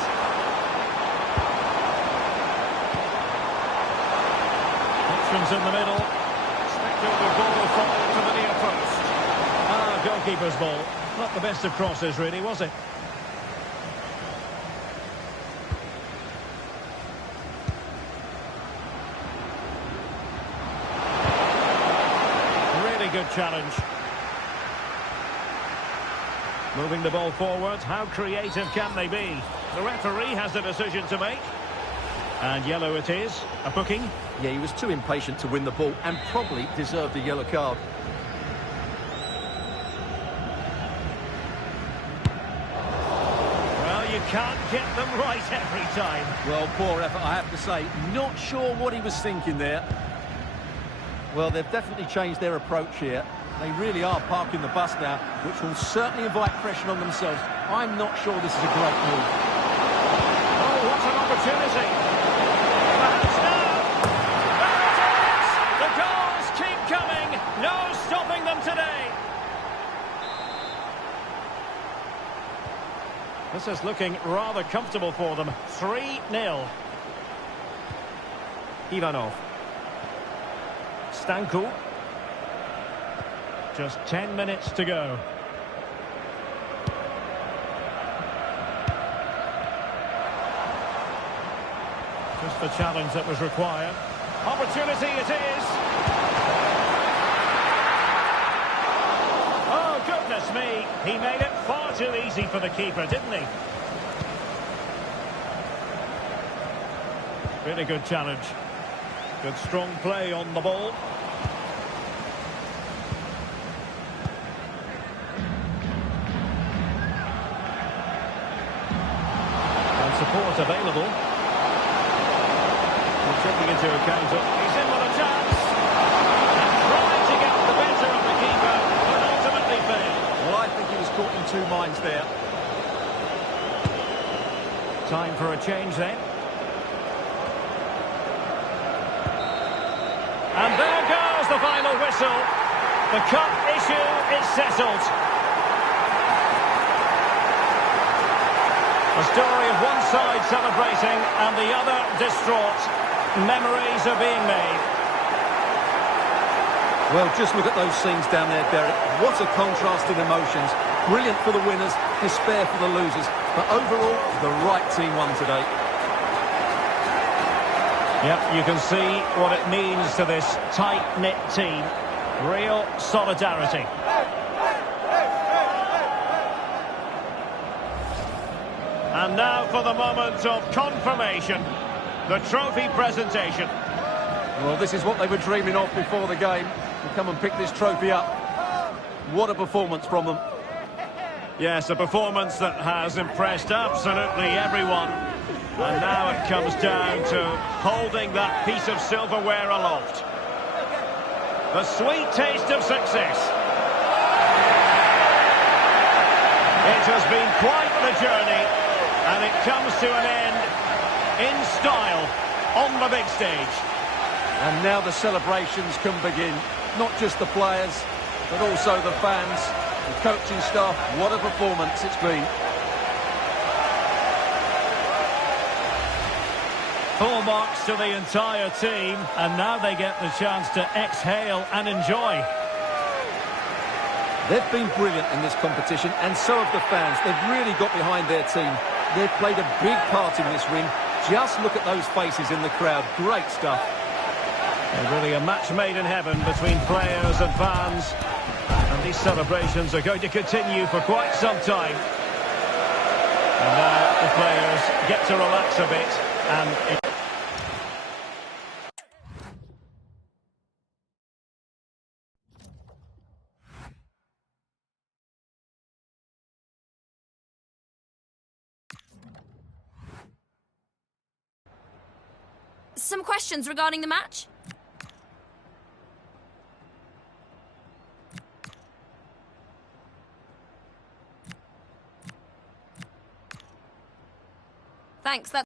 Options in the middle. Spectacular ball falling to the near post. Ah, goalkeeper's ball. Not the best of crosses, really, was it? Really good challenge. Moving the ball forward, how creative can they be? The referee has a decision to make. And yellow it is, a booking. Yeah, he was too impatient to win the ball and probably deserved a yellow card. Well, you can't get them right every time. Well, poor effort, I have to say. Not sure what he was thinking there. Well, they've definitely changed their approach here. They really are parking the bus now, which will certainly invite pressure on themselves. I'm not sure this is a great move. Oh, what an opportunity. Perhaps now. There it is! The goals keep coming. No stopping them today. This is looking rather comfortable for them. 3-0. Ivanov. Stanku. Just 10 minutes to go. Just the challenge that was required. Opportunity it is. Oh, goodness me. He made it far too easy for the keeper, didn't he? Really good challenge. Good strong play on the ball. Support available. We're taking into account he's in with a chance. And trying to get the better of the keeper, but ultimately failed. Well, I think he was caught in two minds there. Time for a change then. And there goes the final whistle. The cup issue is settled. A story of one side celebrating and the other distraught. Memories are being made. Well, just look at those scenes down there, Derek. What a contrast in emotions. Brilliant for the winners, despair for the losers. But overall, the right team won today. Yep, you can see what it means to this tight-knit team. Real solidarity. And now for the moment of confirmation, the trophy presentation. Well, this is what they were dreaming of before the game, to come and pick this trophy up. What a performance from them. Yes, a performance that has impressed absolutely everyone. And now it comes down to holding that piece of silverware aloft. The sweet taste of success. It has been quite the journey. And it comes to an end in style on the big stage. And now the celebrations can begin. Not just the players, but also the fans, the coaching staff. What a performance it's been. Full marks to the entire team. And now they get the chance to exhale and enjoy. They've been brilliant in this competition, and so have the fans. They've really got behind their team. They've played a big part in this win. Just look at those faces in the crowd. Great stuff. And really a match made in heaven between players and fans. And these celebrations are going to continue for quite some time. And now the players get to relax a bit and... Some questions regarding the match? Thanks, that's...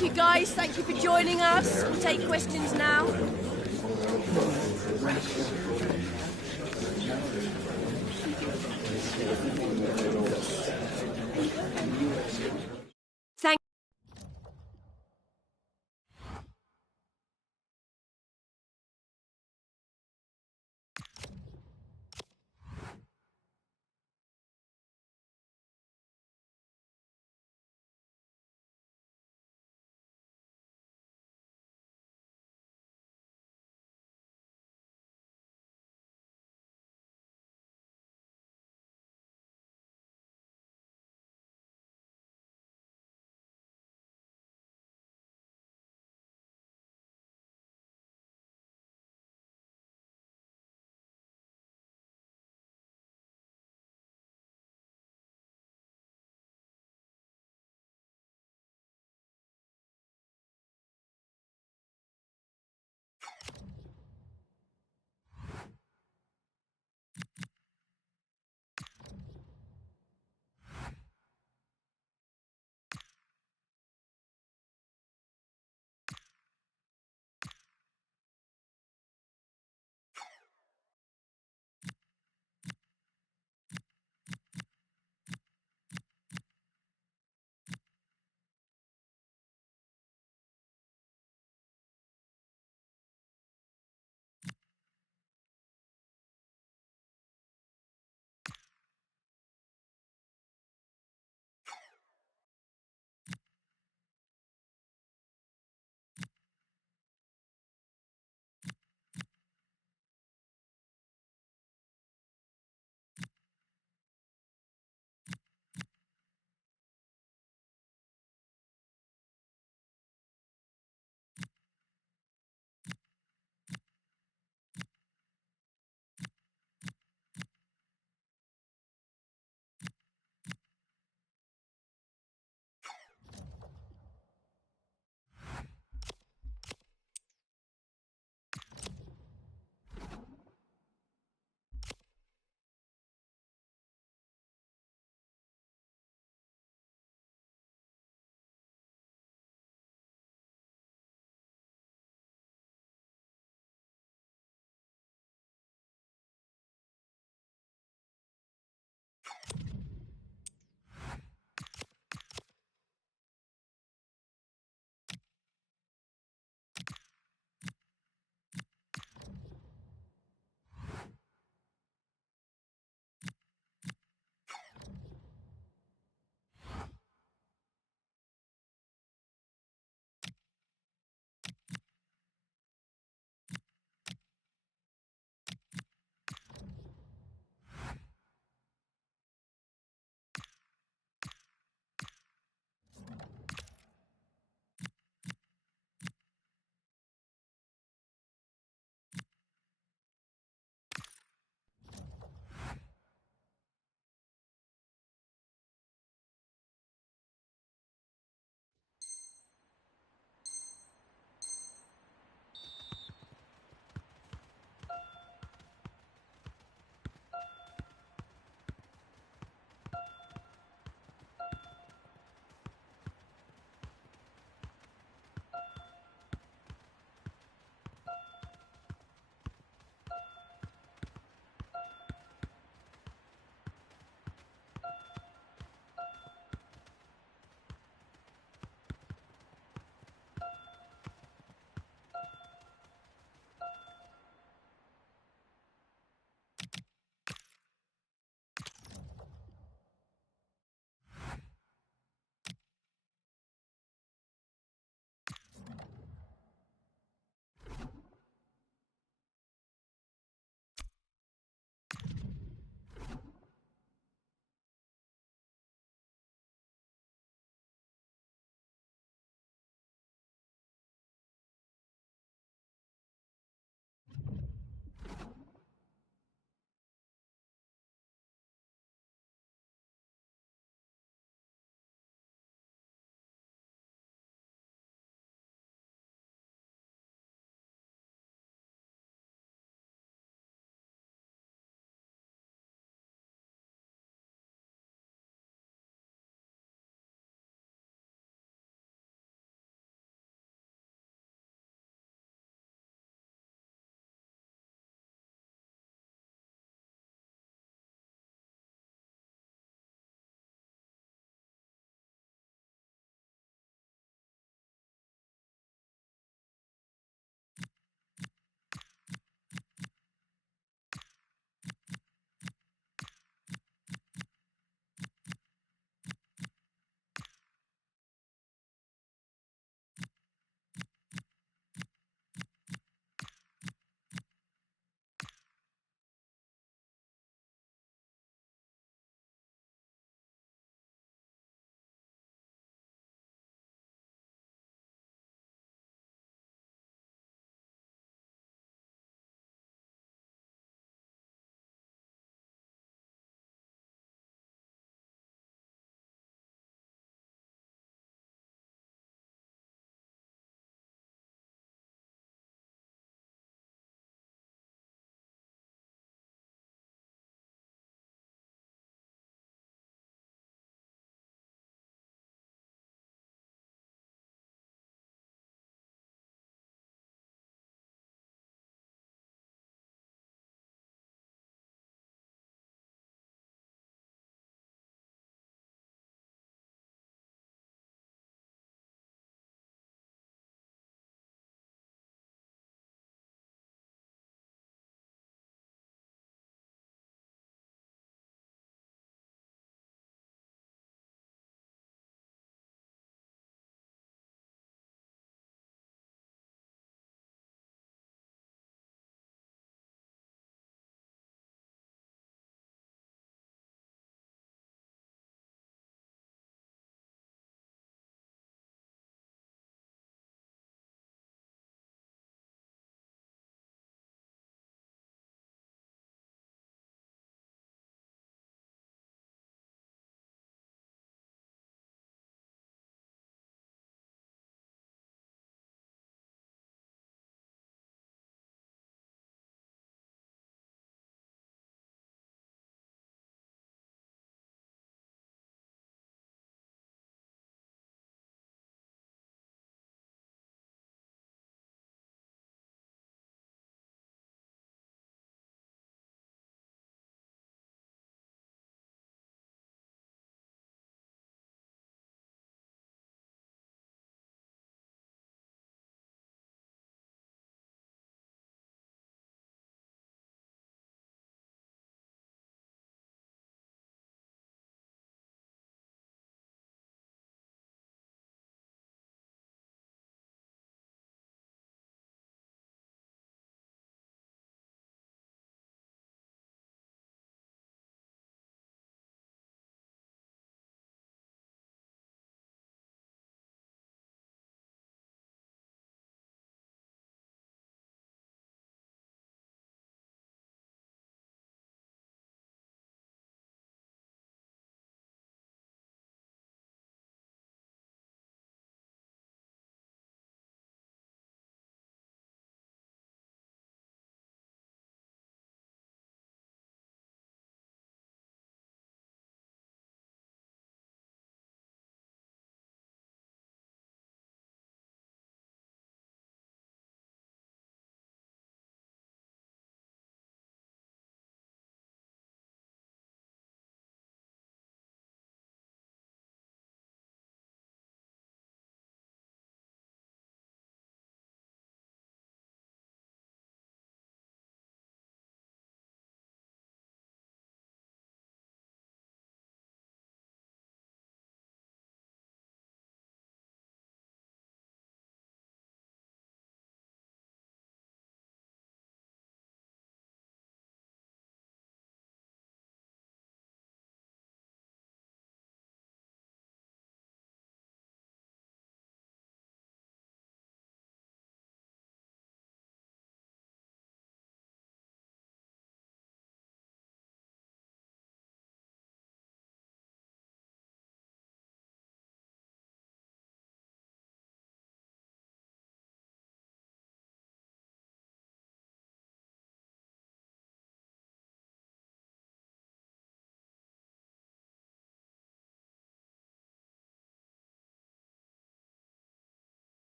Thank you, guys. Thank you for joining us. We'll take questions now.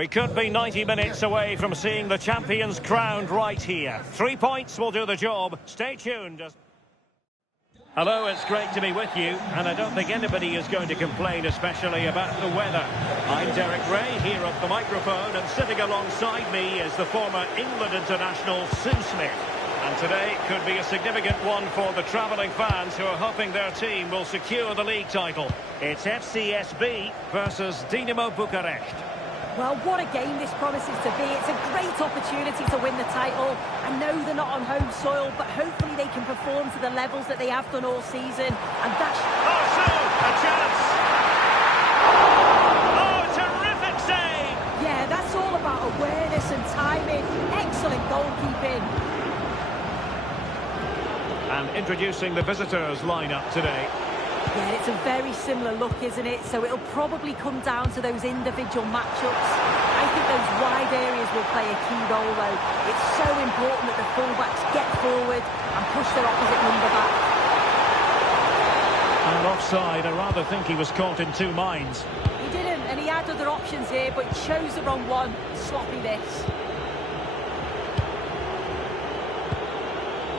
We could be 90 minutes away from seeing the champions crowned right here. 3 points will do the job. Stay tuned. Hello, it's great to be with you, and I don't think anybody is going to complain, especially about the weather. I'm Derek Ray, here at the microphone, and sitting alongside me is the former England international Sue Smith. And today could be a significant one for the travelling fans who are hoping their team will secure the league title. It's FCSB versus Dinamo Bucharest. Well, what a game this promises to be. It's a great opportunity to win the title. I know they're not on home soil, but hopefully they can perform to the levels that they have done all season. And that's... Oh, Sue! A chance! Oh, terrific save! Yeah, that's all about awareness and timing. Excellent goalkeeping. And introducing the visitors lineup today. Yeah, it's a very similar look, isn't it? So it'll probably come down to those individual matchups. I think those wide areas will play a key role, though. It's so important that the fullbacks get forward and push their opposite number back. And offside, I rather think he was caught in two minds. He didn't, and he had other options here, but he chose the wrong one. Sloppy this.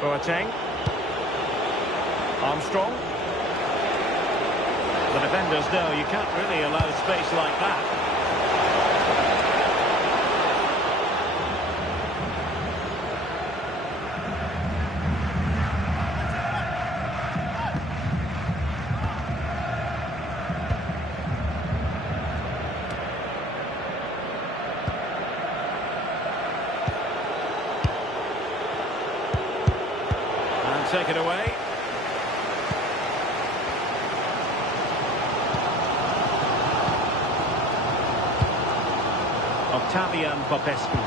Boateng. Armstrong. The defenders know you can't really allow space like that. And take it away. Popescu.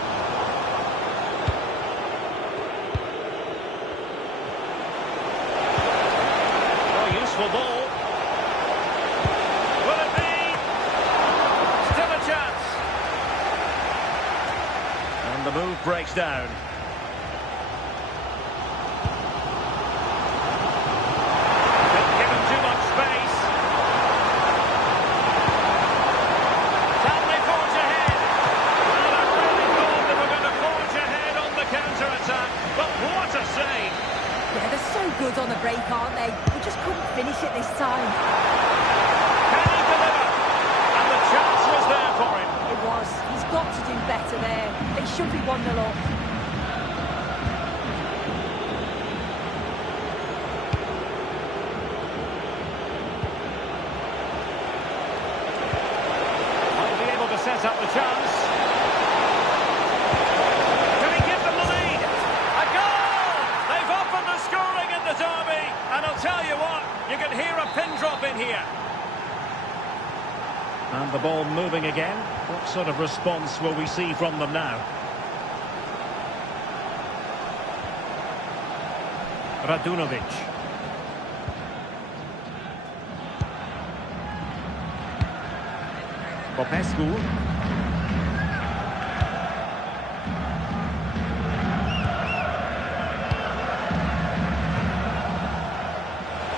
Oh, useful ball. Will it be? Still a chance. And the move breaks down. Didn't give him too much space. Can they forge ahead? Well, I really thought they were going to forge ahead on the counter-attack, but what a save! Yeah, they're so good on the break, aren't they? They just couldn't finish it this time. Can he deliver? And the chance was there for him. It was. He's got to do better there. They should be 1-0 up. Might be able to set up the chance. Can he give them the lead? A goal! They've opened the scoring in the derby. And I'll tell you what, you can hear a pin drop in here. And the ball moving again. What sort of response will we see from them now? Radunovic. Popescu.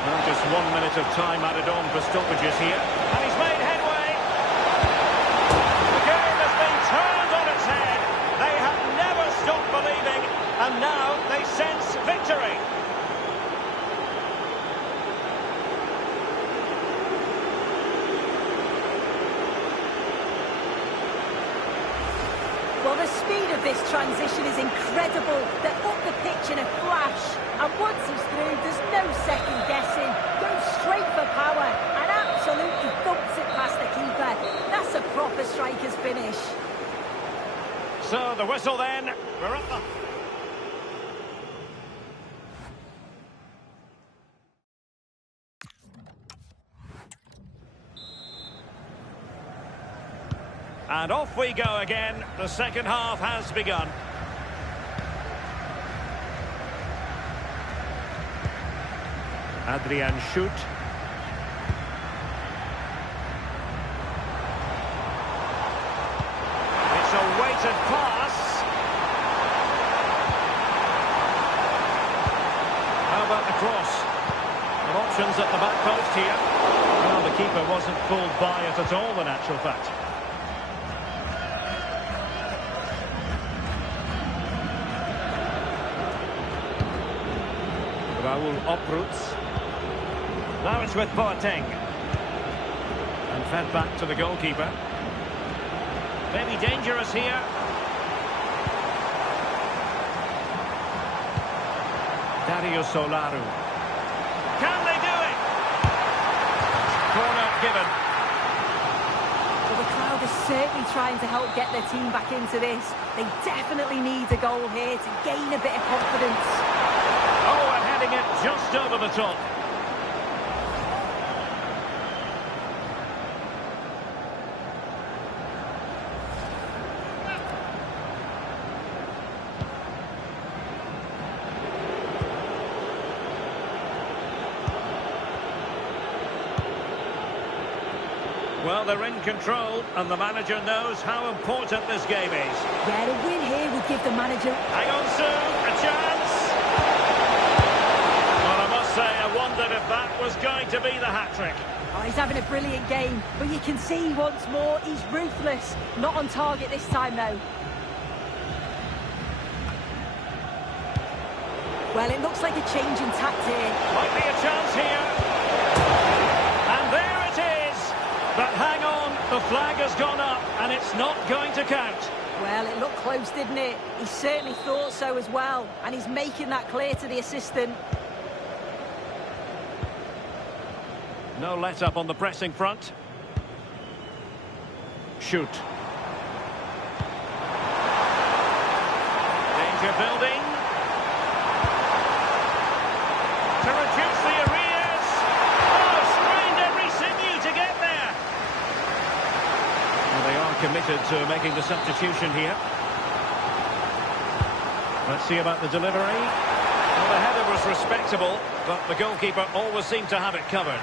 Well, just 1 minute of time added on for stoppages here. And he's made headway. The game has been turned on its head. They have never stopped believing, and now they sense victory. Well, the speed of this transition is incredible. They're up the pitch in a flash. And once he's through, there's no second guessing. Goes straight for power and absolutely thumps it past the keeper. That's a proper striker's finish. So the whistle then. We're up the... And off we go again. The second half has begun. Adrian Schutt. It's a weighted pass. How about the cross? And options at the back post here. Well, the keeper wasn't fooled by it at all, in actual fact. Raul Opruz. Now it's with Boateng. And fed back to the goalkeeper. Maybe dangerous here. Dario Solaru. Can they do it? Corner given. Well, the crowd is certainly trying to help get their team back into this. They definitely need a goal here to gain a bit of confidence. Oh, and heading it just over the top. Well, they're in control, and the manager knows how important this game is. Yeah, a win here would give the manager... Hang on soon, a chance! Well, I must say, I wondered if that was going to be the hat-trick. Oh, he's having a brilliant game, but you can see once more he's ruthless. Not on target this time, though. Well, it looks like a change in tact here. Might be a chance here. And there it is! But hang on, the flag has gone up, and it's not going to count. Well, it looked close, didn't it? He certainly thought so as well, and he's making that clear to the assistant. No let-up on the pressing front. Shoot. Danger building. To reduce the arrears. Oh, strained every sinew to get there. Well, they are committed to making the substitution here. Let's see about the delivery. Well, the header was respectable, but the goalkeeper always seemed to have it covered.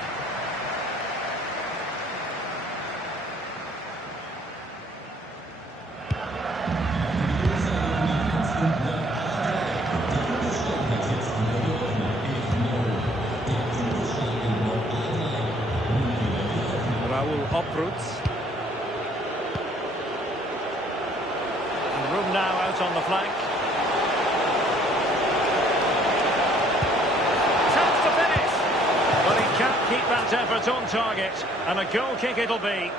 Raul Opruz. And room now out on the flank. Chance to finish. But he can't keep that effort on target. And a goal kick it'll be.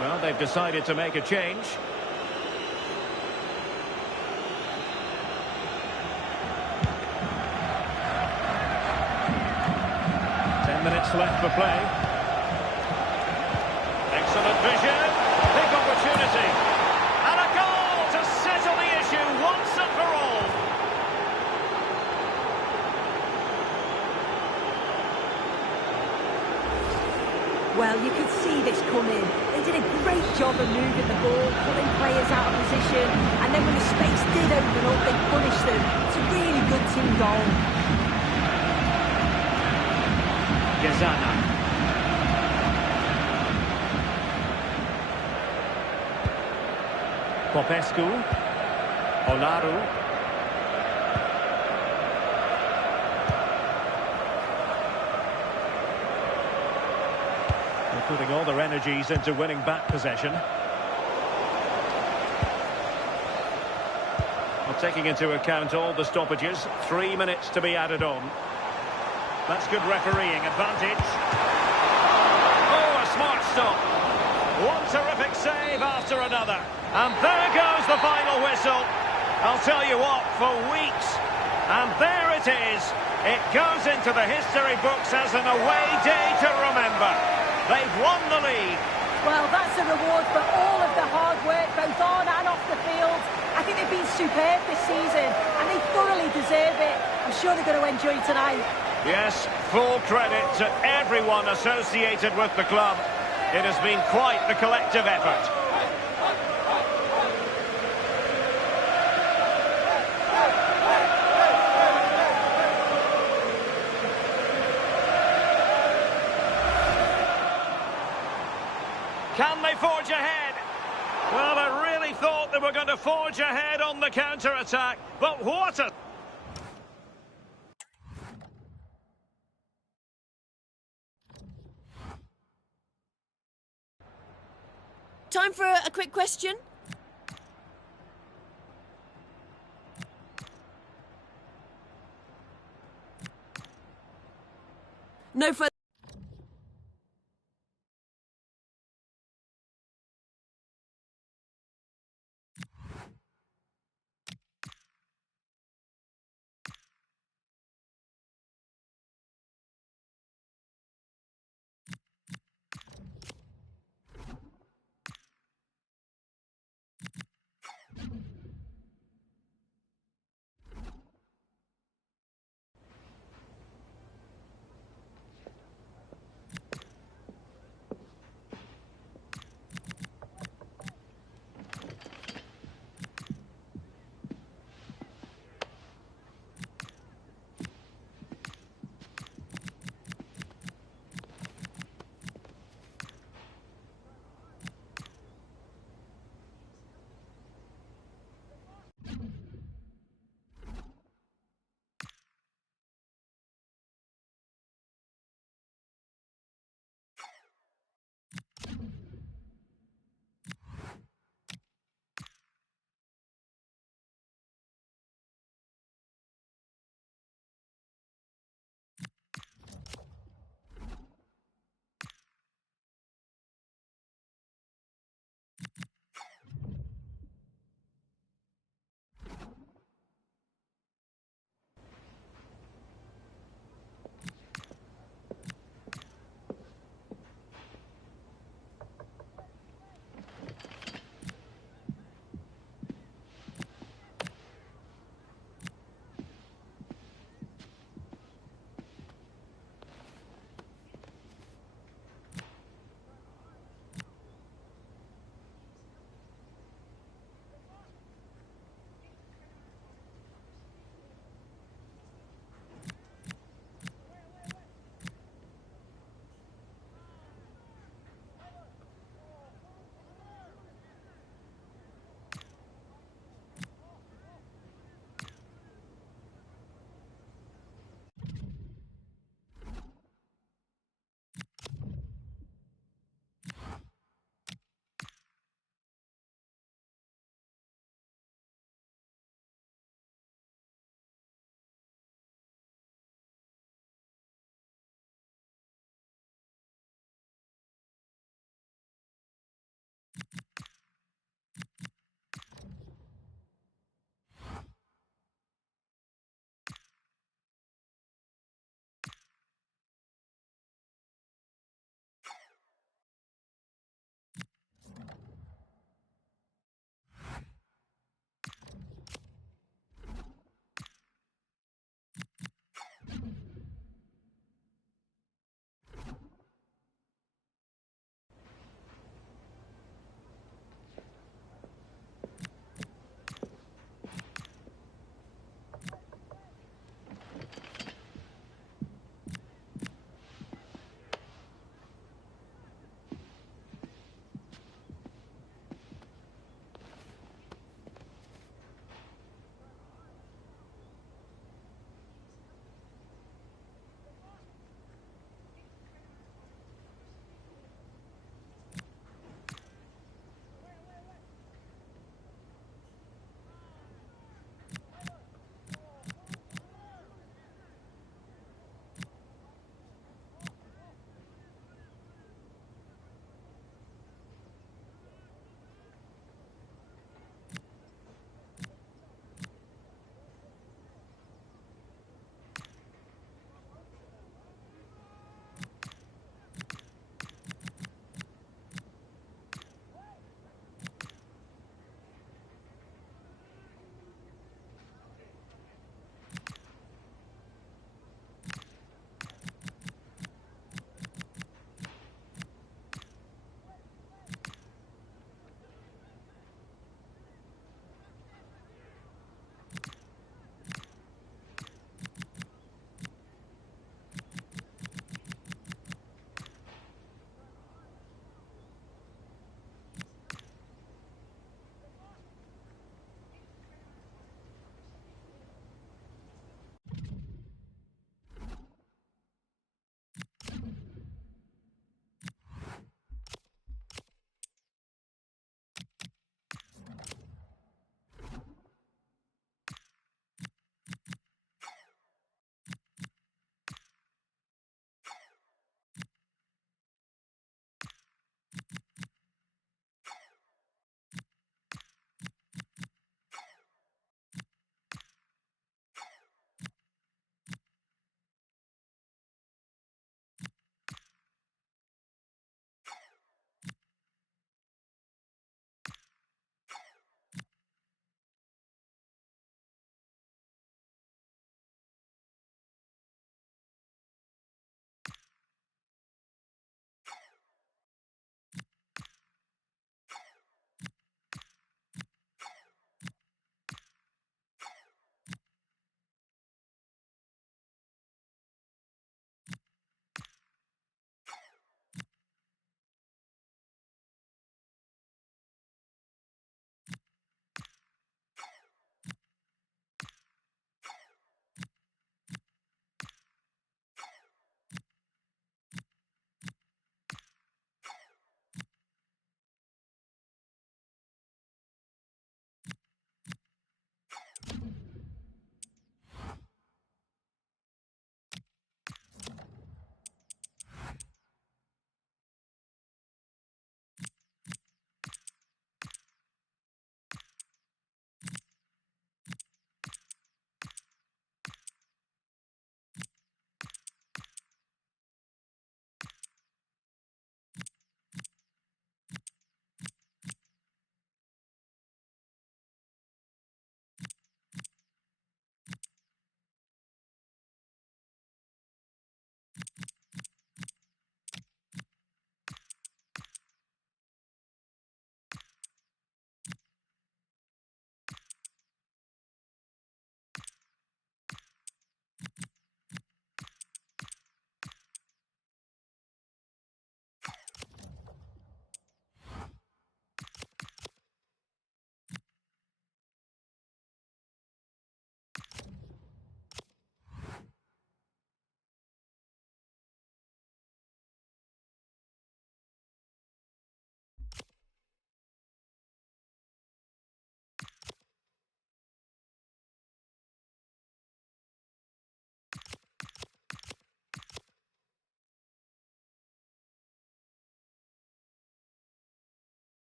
Well, they've decided to make a change. Minutes left for play. Excellent vision. Big opportunity. And a goal to settle the issue once and for all. Well, you could see this coming. They did a great job of moving the ball, pulling players out of position, and then when the space did open up, they punished them. It's a really good team goal. Gezana. Popescu. Olaru. They're putting all their energies into winning back possession. Well, taking into account all the stoppages, 3 minutes to be added on. That's good refereeing advantage. Oh, a smart stop. One terrific save after another. And there goes the final whistle. I'll tell you what, for weeks. And there it is. It goes into the history books as an away day to remember. They've won the league. Well, that's a reward for all of the hard work, both on and off the field. I think they've been superb this season, and they thoroughly deserve it. I'm sure they're going to enjoy tonight. Yes, full credit to everyone associated with the club. It has been quite the collective effort. Can they forge ahead? Well, I really thought they were going to forge ahead on the counter-attack, but what a... Time for a quick question. No further...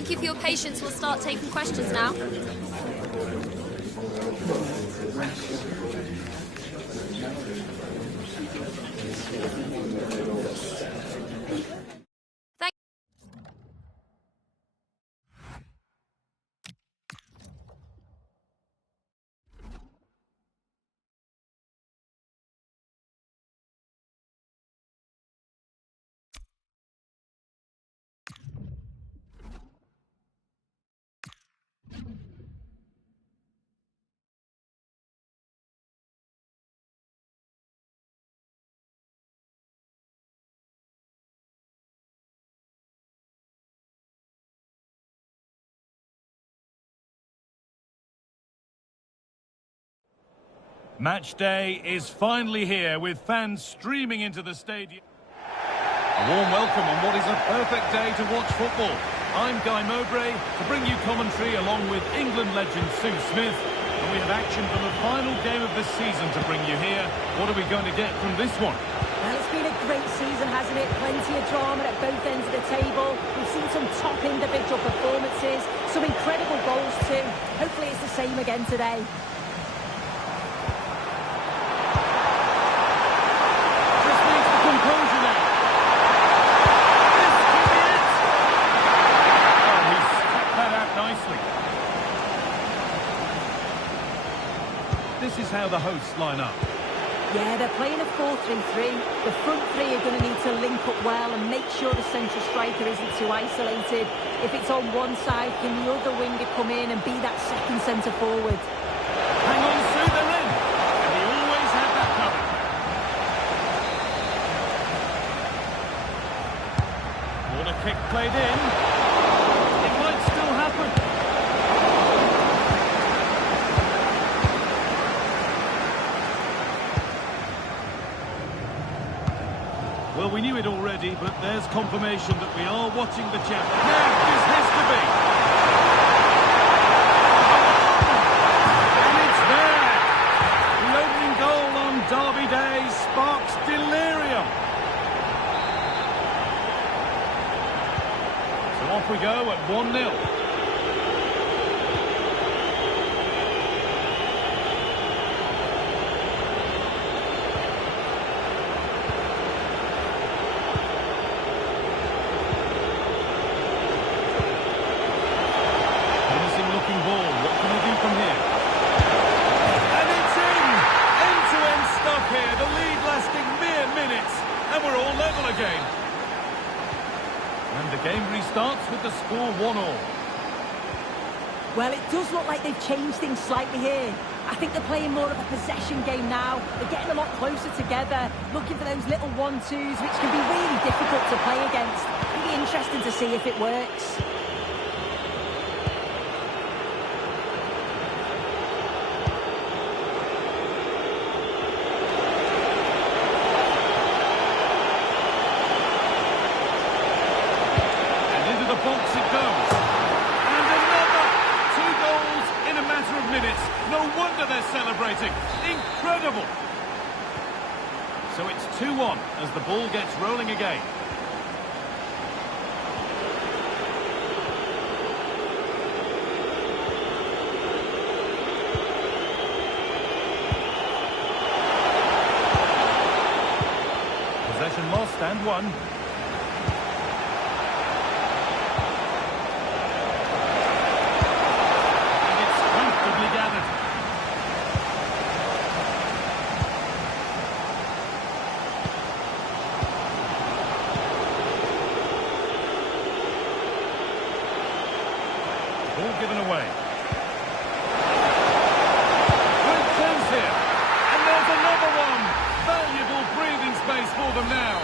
Thank you for your patience. We'll start taking questions now. Match day is finally here with fans streaming into the stadium. A warm welcome on what is a perfect day to watch football. I'm Guy Mowbray to bring you commentary along with England legend Sue Smith. And we have action from the final game of the season to bring you here. What are we going to get from this one? Well, it's been a great season, hasn't it? Plenty of drama at both ends of the table. We've seen some top individual performances, some incredible goals too. Hopefully it's the same again today. This is how the hosts line up. Yeah, they're playing a 4-3-3. The front three are going to need to link up well and make sure the central striker isn't too isolated. If it's on one side, can the other winger come in and be that second centre forward? Hang on, Sue, they're in. And he always had that covered. Corner kick played in. It might still happen. Well, we knew it already, but there's confirmation that we are watching the champ. Now, this has to be. And it's there. The opening goal on Derby Day sparks delirium. So off we go at 1-0. Again. And the game restarts with the score 1-1. Well, it does look like they've changed things slightly here. I think they're playing more of a possession game now. They're getting a lot closer together, looking for those little 1-2s, which can be really difficult to play against. It'll be interesting to see if it works. Celebrating. Incredible! So it's 2-1 as the ball gets rolling again. Possession lost and won. And it's comfortably gathered. Ball given away. Good chance here. And there's another one. Valuable breathing space for them now.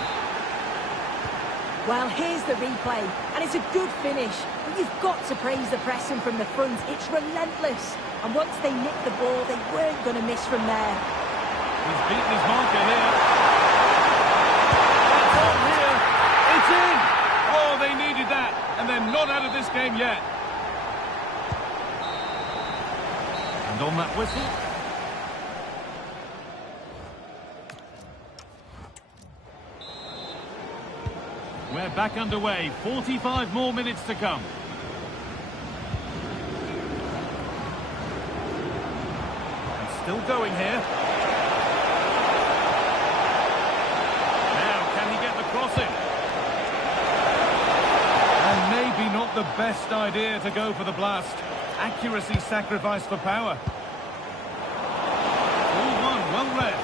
Well, here's the replay. And it's a good finish. But you've got to praise the pressing from the front. It's relentless. And once they nicked the ball, they weren't going to miss from there. He's beaten his marker here. That's on here. It's in. Oh, they needed that. And they're not out of this game yet. And on that whistle. We're back underway. 45 more minutes to come. Still going here. Now, can he get the cross in? And maybe not the best idea to go for the blast. Accuracy sacrificed for power. 4-1, well read.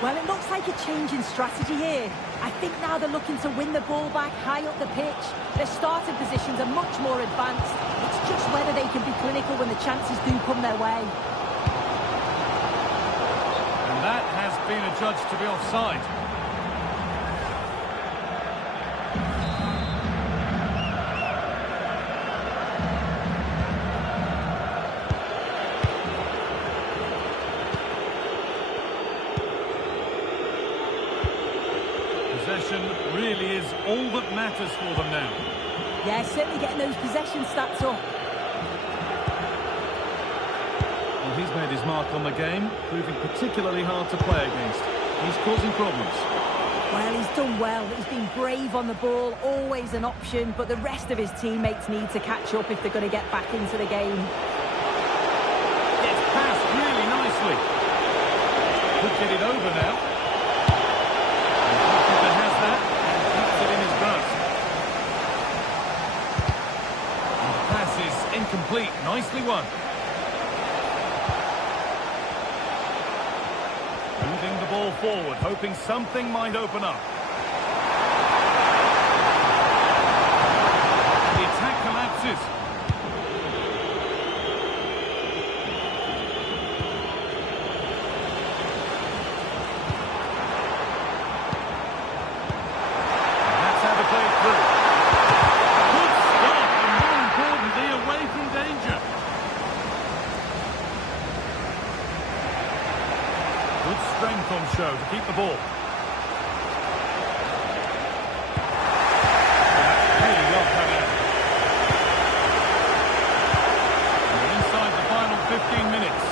Well, it looks like a change in strategy here. I think now they're looking to win the ball back high up the pitch. Their starting positions are much more advanced. It's just whether they can be clinical when the chances do come their way. And that has been adjudged to be offside. Possession really is all that matters for them now. Yeah, certainly getting those possession stats up. Well, he's made his mark on the game, proving particularly hard to play against. He's causing problems. Well, he's done well. He's been brave on the ball, always an option, but the rest of his teammates need to catch up if they're going to get back into the game. It's passed really nicely. Could get it over now. Has that and keeps it in his grasp. And the pass is incomplete. Nicely won. Moving the ball forward, hoping something might open up. The attack collapses. Strength on show to keep the ball. Really well cut out. And we're inside the final 15 minutes.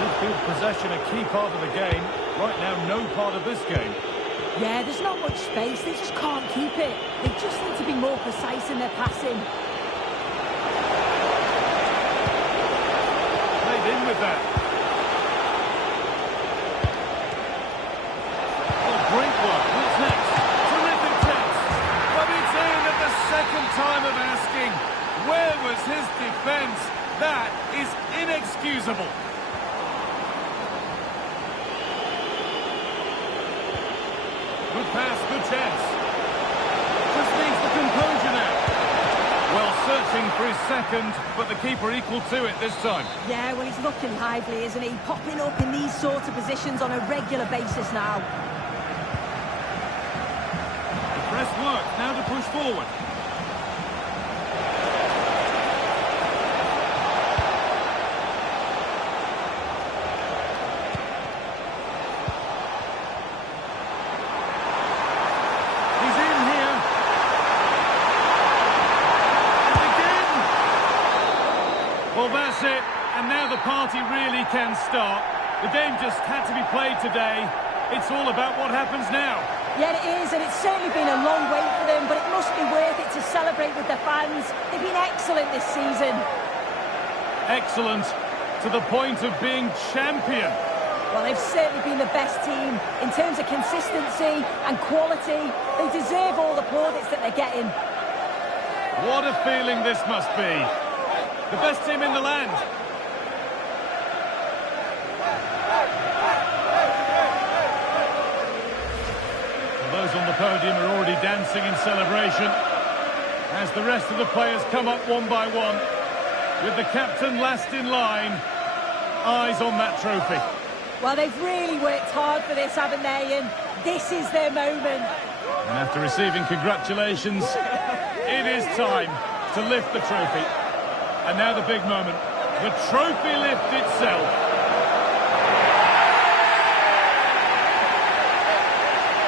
Midfield possession a key part of the game. Right now, no part of this game. Yeah, there's not much space. They just can't keep it. They just need to be more precise in their passing. Played in with that. Time of asking, where was his defence? That is inexcusable. Good pass, good chance. Just needs the composure now. Well, searching for his second, but the keeper equal to it this time. Yeah, well, he's looking lively, isn't he? Popping up in these sort of positions on a regular basis now. The press works, now to push forward. Well, that's it, and now the party really can start. The game just had to be played today. It's all about what happens now. Yeah, it is, and it's certainly been a long wait for them, but it must be worth it to celebrate with their fans. They've been excellent this season. Excellent, to the point of being champion. Well, they've certainly been the best team. In terms of consistency and quality, they deserve all the plaudits that they're getting. What a feeling this must be. The best team in the land. Well, those on the podium are already dancing in celebration as the rest of the players come up one by one, with the captain last in line, eyes on that trophy. Well, they've really worked hard for this, haven't they? And this is their moment. And after receiving congratulations, it is time to lift the trophy. And now the big moment, the trophy lift itself.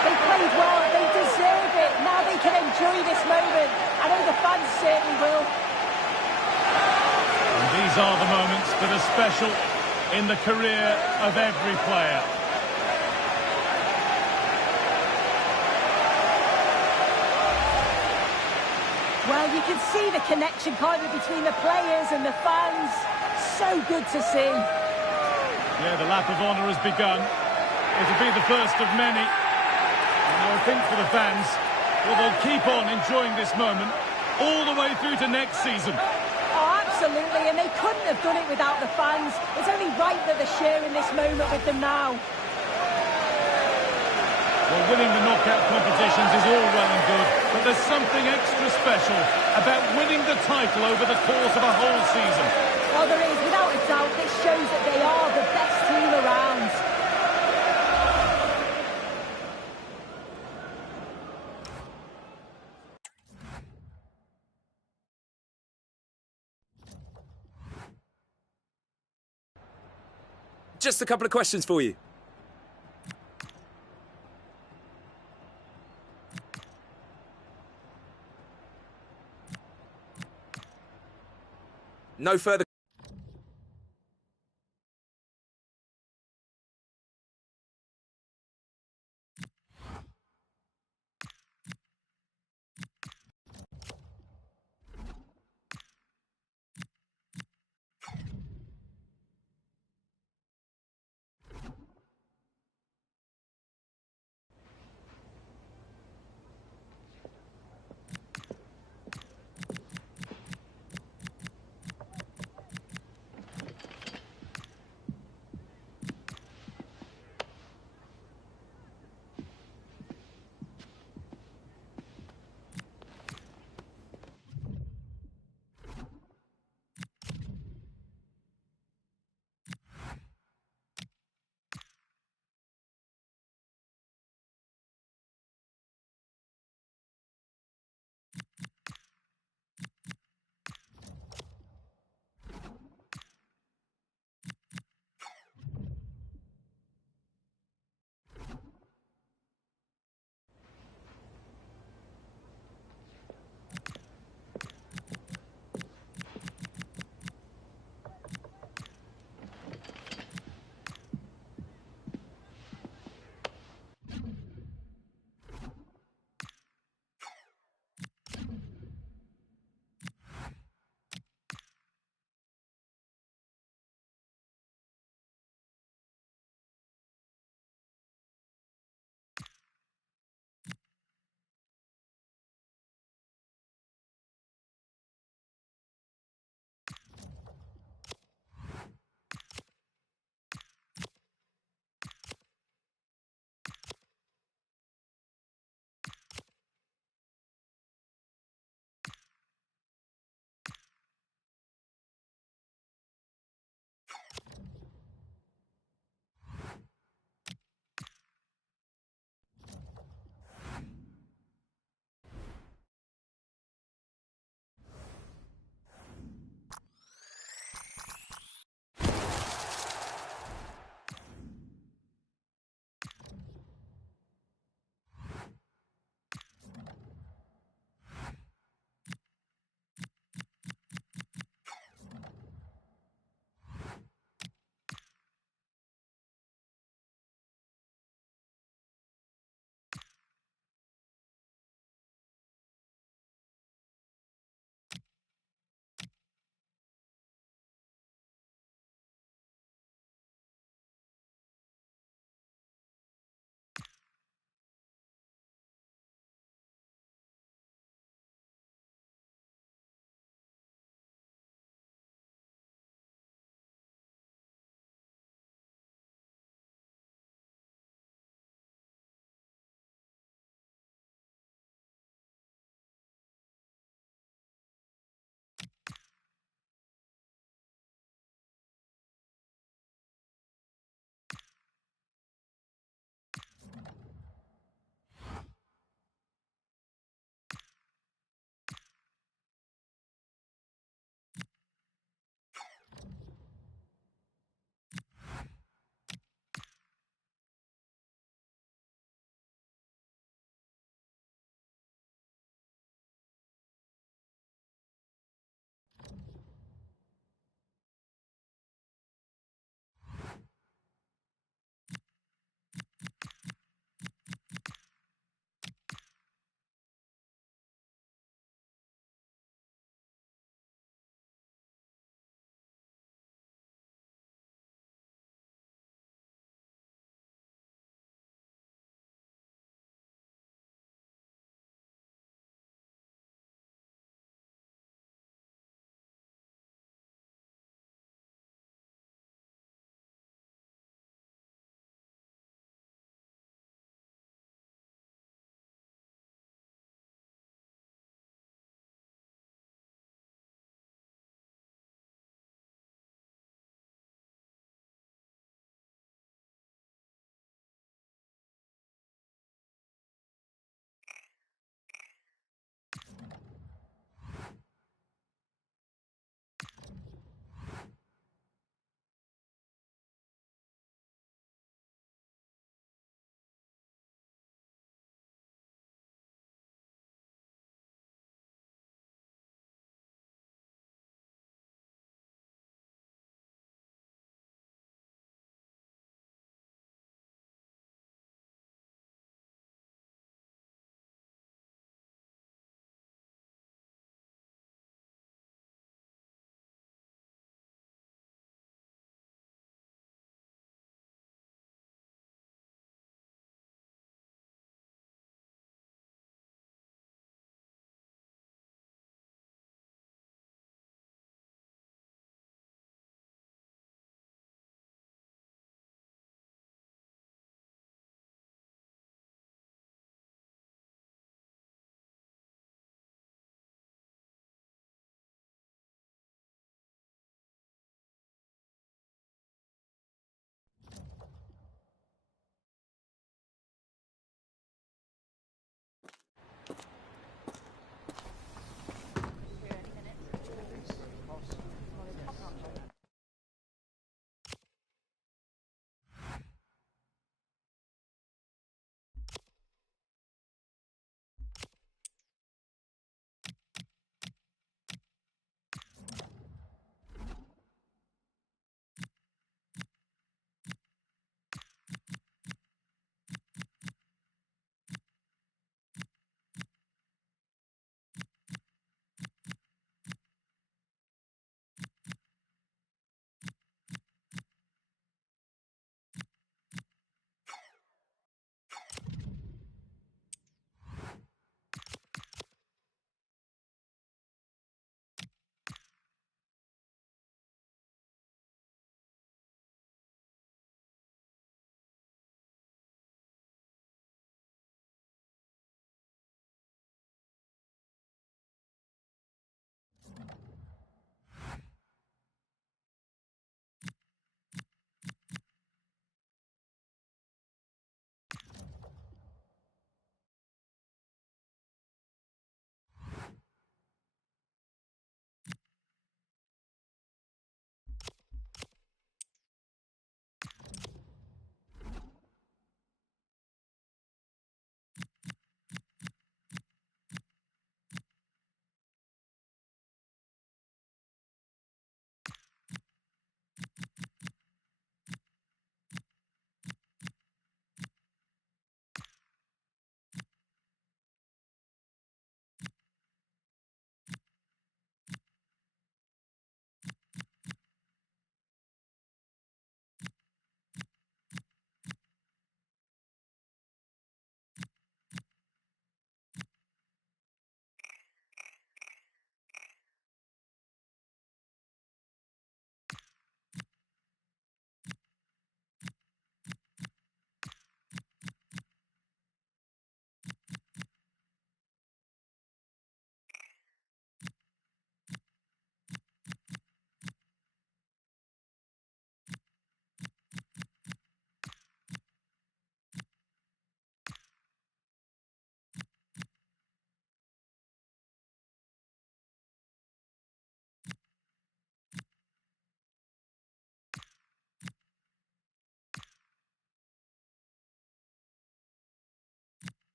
They played well, they deserve it. Now they can enjoy this moment. I know the fans certainly will. And these are the moments that are special in the career of every player. Well, you can see the connection, can't you, between the players and the fans. So so good to see. Yeah, the lap of honour has begun. It'll be the first of many. And I think for the fans, well, they'll keep on enjoying this moment all the way through to next season. Oh, absolutely, and they couldn't have done it without the fans. It's only right that they're sharing this moment with them now. Well, winning the knockout competitions is all well and good, but there's something extra special about winning the title over the course of a whole season. Well, there is, without a doubt. This shows that they are the best team around. Just a couple of questions for you. No further.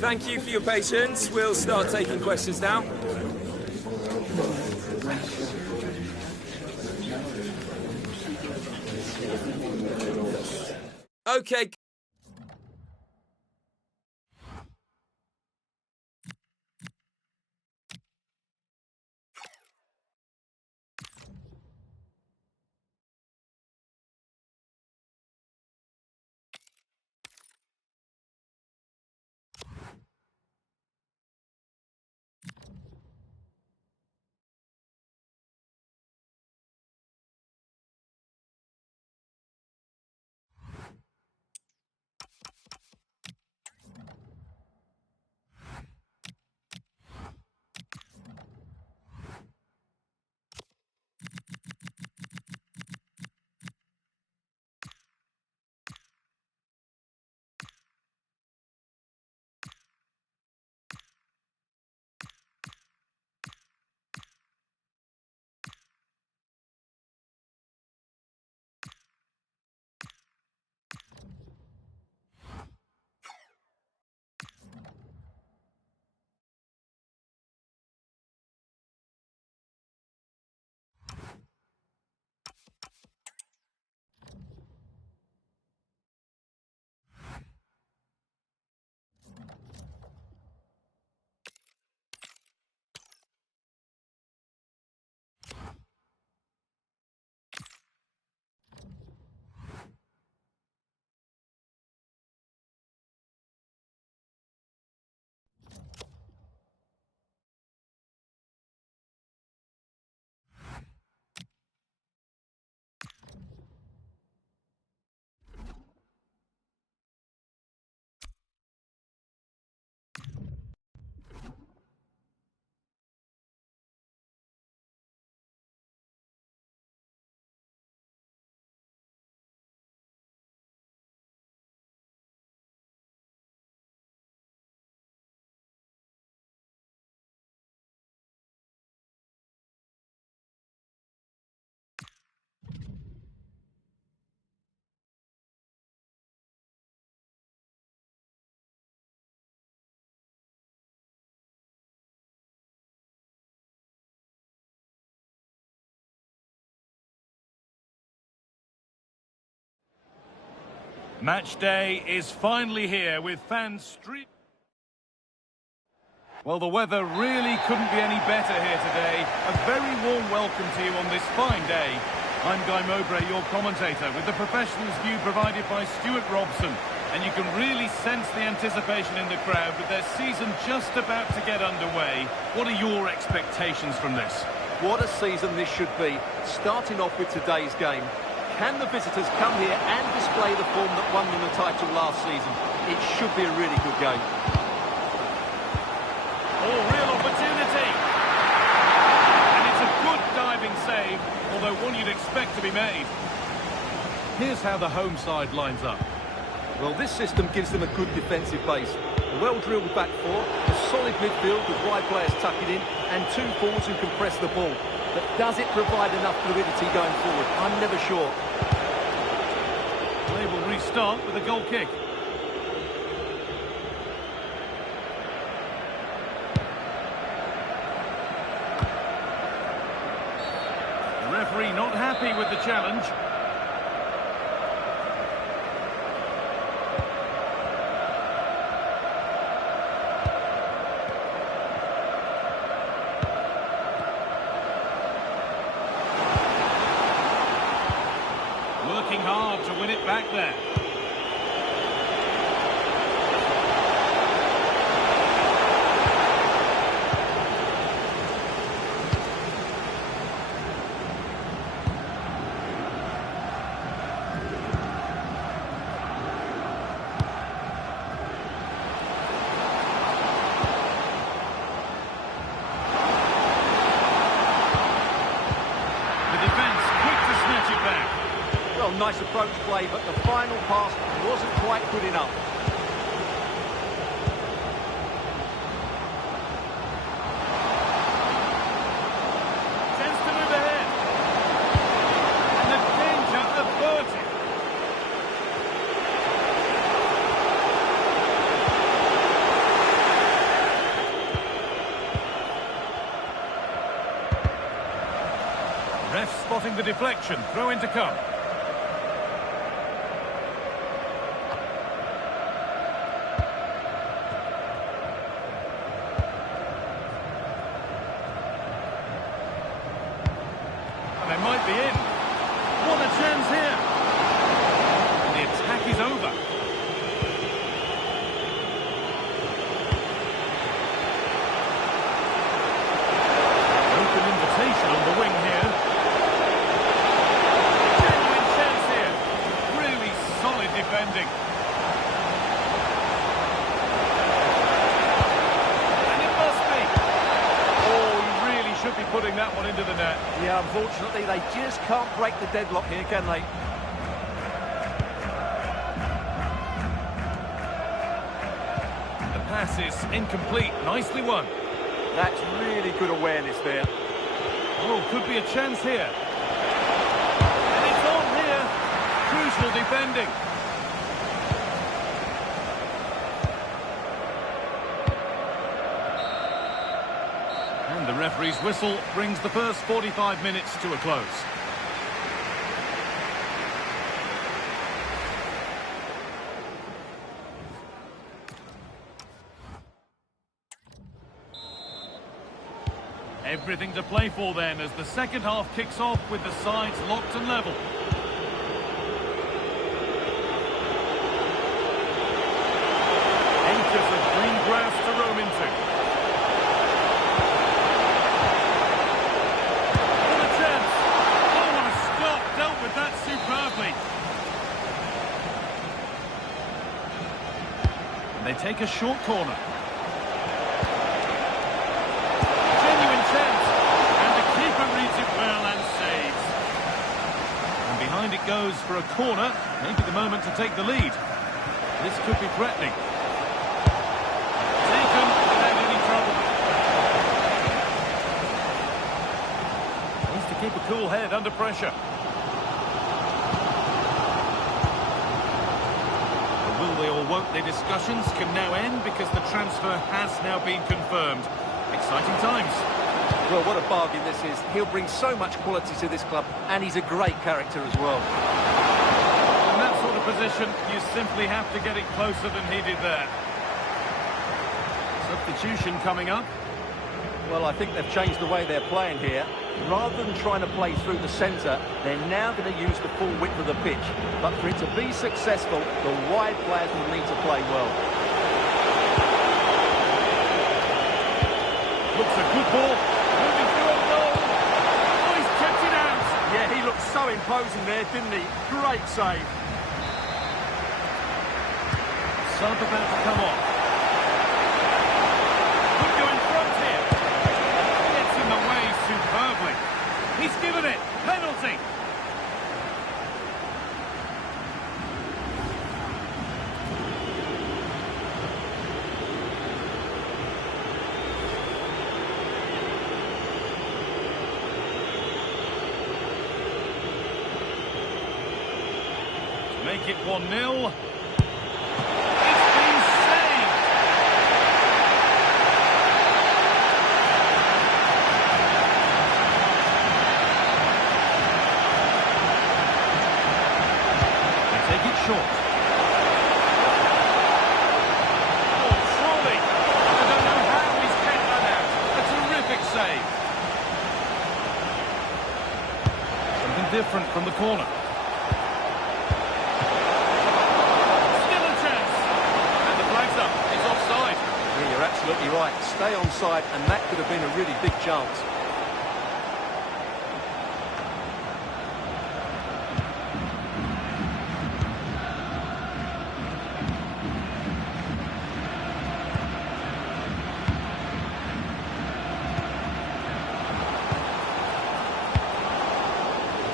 Thank you for your patience. We'll start taking questions now. Okay. Match day is finally here with fans Well, the weather really couldn't be any better here today. A very warm welcome to you on this fine day. I'm Guy Mowbray, your commentator, with the professionals' view provided by Stuart Robson. And you can really sense the anticipation in the crowd with their season just about to get underway. What are your expectations from this? What a season this should be. Starting off with today's game. Can the visitors come here and display the form that won them the title last season? It should be a really good game. Oh, real opportunity. And it's a good diving save, although one you'd expect to be made. Here's how the home side lines up. Well, this system gives them a good defensive base. A well-drilled back four, a solid midfield with wide players tucking in, and two forwards who can press the ball. But does it provide enough fluidity going forward? I'm never sure. They will restart with a goal kick. The referee not happy with the challenge. Working hard to win it back there. The defence quick to snatch it back. Well, nice approach play, but the final pass wasn't quite good enough. Chance to move ahead. And the danger averted. Ref spotting the deflection. Throw in to come. They might be in. What a chance here. The attack is over. Open invitation on the wing here. Genuine chance here. Really solid defending. And it must be. Oh, he really should be putting that one into the net. Yeah, unfortunately, they just can't break the deadlock here, can they? The pass is incomplete. Nicely won. That's really good awareness there. Oh, could be a chance here. And it's on here. Crucial defending. And the referee's whistle brings the first 45 minutes to a close. Everything to play for then as the second half kicks off with the sides locked and level. Acres of green grass to roam into. What a chance! Oh, what a stop! Dealt with that superbly. And they take a short corner. Reads it well and saves. And behind it goes for a corner. Maybe the moment to take the lead. This could be threatening. Taken without any trouble. Needs to keep a cool head under pressure. The will they or won't they discussions can now end because the transfer has now been confirmed. Exciting times. Well, what a bargain this is. He'll bring so much quality to this club, and he's a great character as well. In that sort of position, you simply have to get it closer than he did there. Substitution coming up. Well, I think they've changed the way they're playing here. Rather than trying to play through the centre, they're now going to use the full width of the pitch. But for it to be successful, the wide players will need to play well. Looks a good ball. Moving through a goal. Oh, he's kept it out. Yeah, he looked so imposing there, didn't he? Great save. Sub about to come on. Could go in front here. Gets in the way superbly. He's given it. Penalty. To make it 1-0. Short. Oh, surely. I don't know how he's kept that out. A terrific save. Something different from the corner. Still a chance. And the flag's up. It's offside. Yeah, you're absolutely right. Stay onside, and that could have been a really big chance.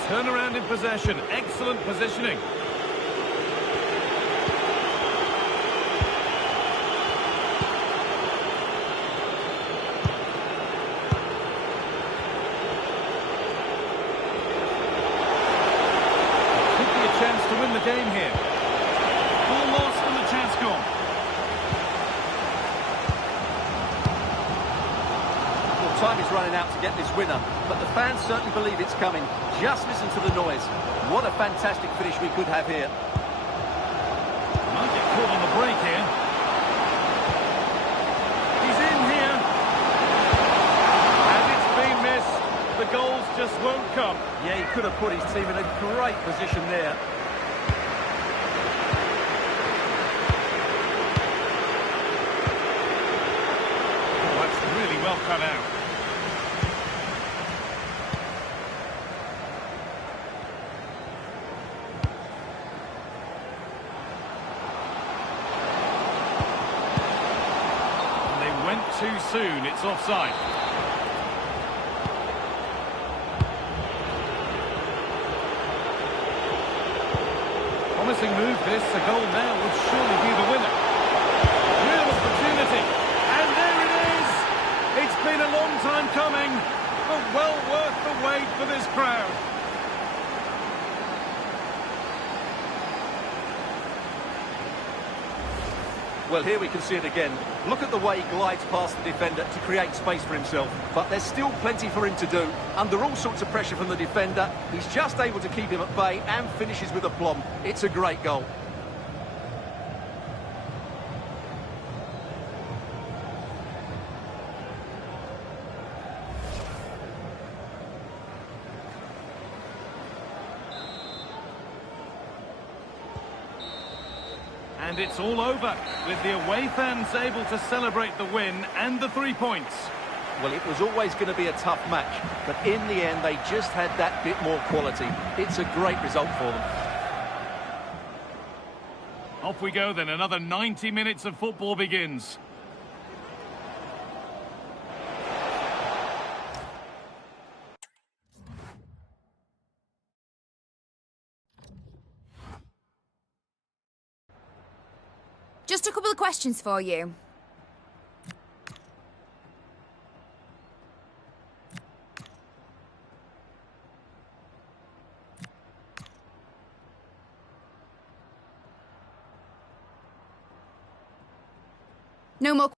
Turnaround in possession. Excellent positioning. Could be a chance to win the game here. Ball lost and the chance gone. Well, time is running out to get this winner, but the fans certainly believe it's coming. Just listen to the noise. What a fantastic finish we could have here. Might get caught on the break here. He's in here. And it's been missed. The goals just won't come. Yeah, he could have put his team in a great position there. Oh, that's really well cut out. Too soon, it's offside. Promising move this, a goal now would surely be the winner. Real opportunity, and there it is! It's been a long time coming, but well worth the wait for this crowd. Well, here we can see it again. Look at the way he glides past the defender to create space for himself. But there's still plenty for him to do. Under all sorts of pressure from the defender, he's just able to keep him at bay and finishes with aplomb. It's a great goal. And it's all over, with the away fans able to celebrate the win and the 3 points. Well, it was always going to be a tough match, but in the end, they just had that bit more quality. It's a great result for them. Off we go then, another 90 minutes of football begins. Just a couple of questions for you. No more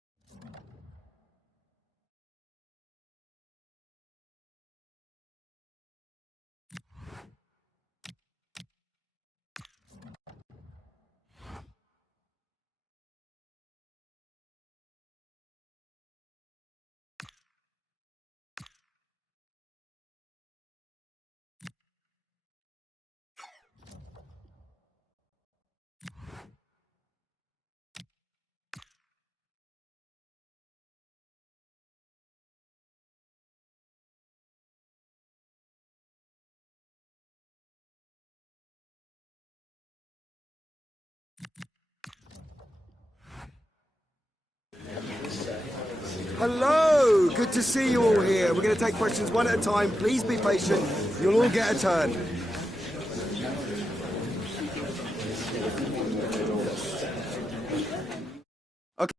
Hello! Good to see you all here. We're going to take questions one at a time. Please be patient. You'll all get a turn. Okay.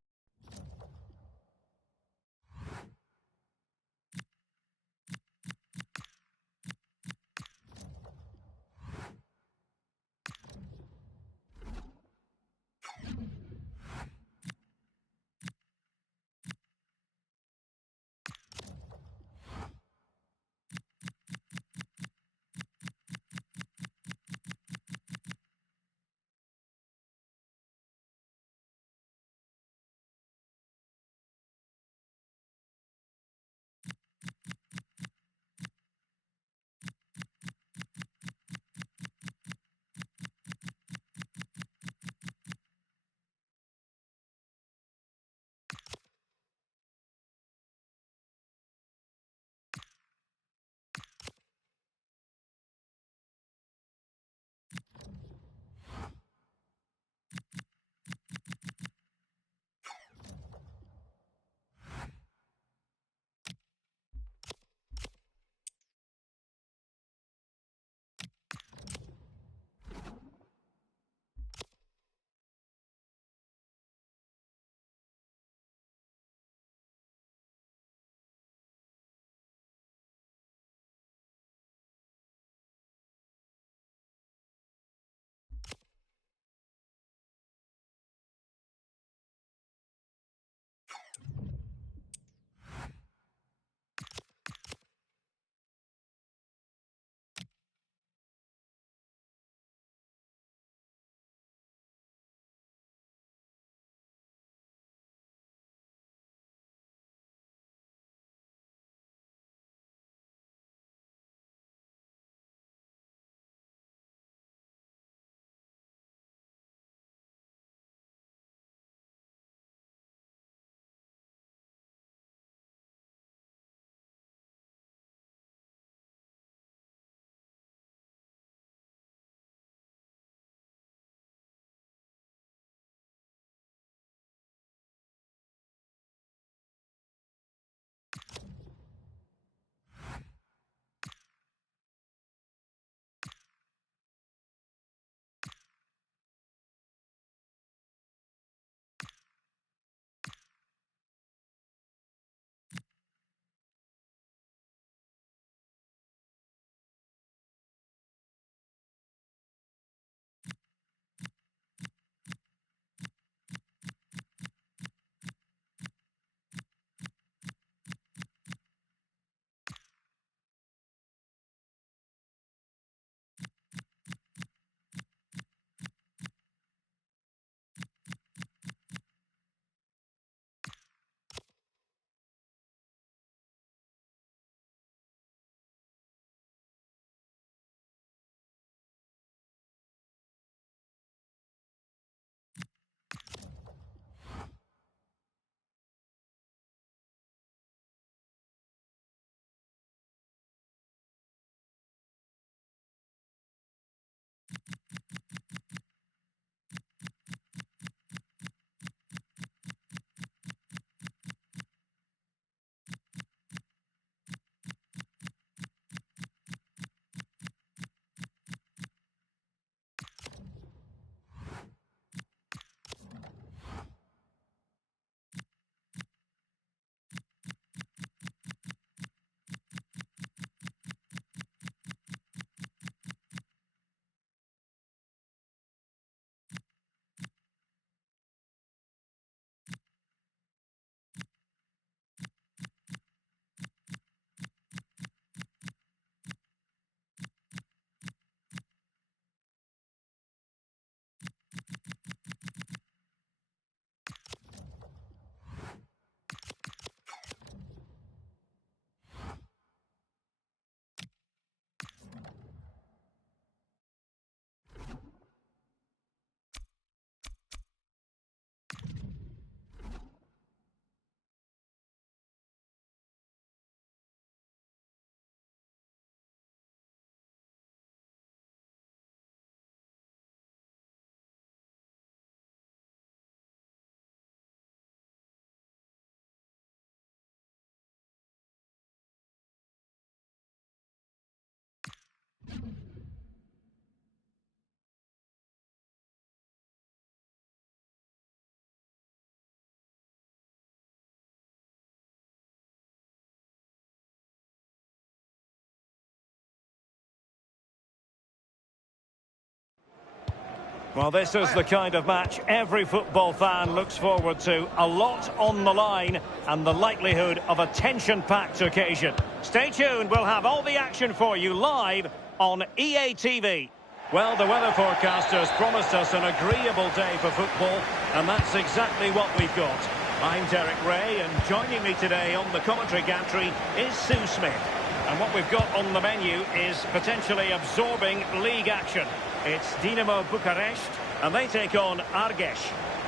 Well, this is the kind of match every football fan looks forward to. A lot on the line and the likelihood of a tension-packed occasion. Stay tuned, we'll have all the action for you live on EA TV. Well, the weather forecasters promised us an agreeable day for football, and that's exactly what we've got. I'm Derek Ray, and joining me today on the commentary gantry is Sue Smith. And what we've got on the menu is potentially absorbing league action. It's Dinamo Bucharest, and they take on Argeș.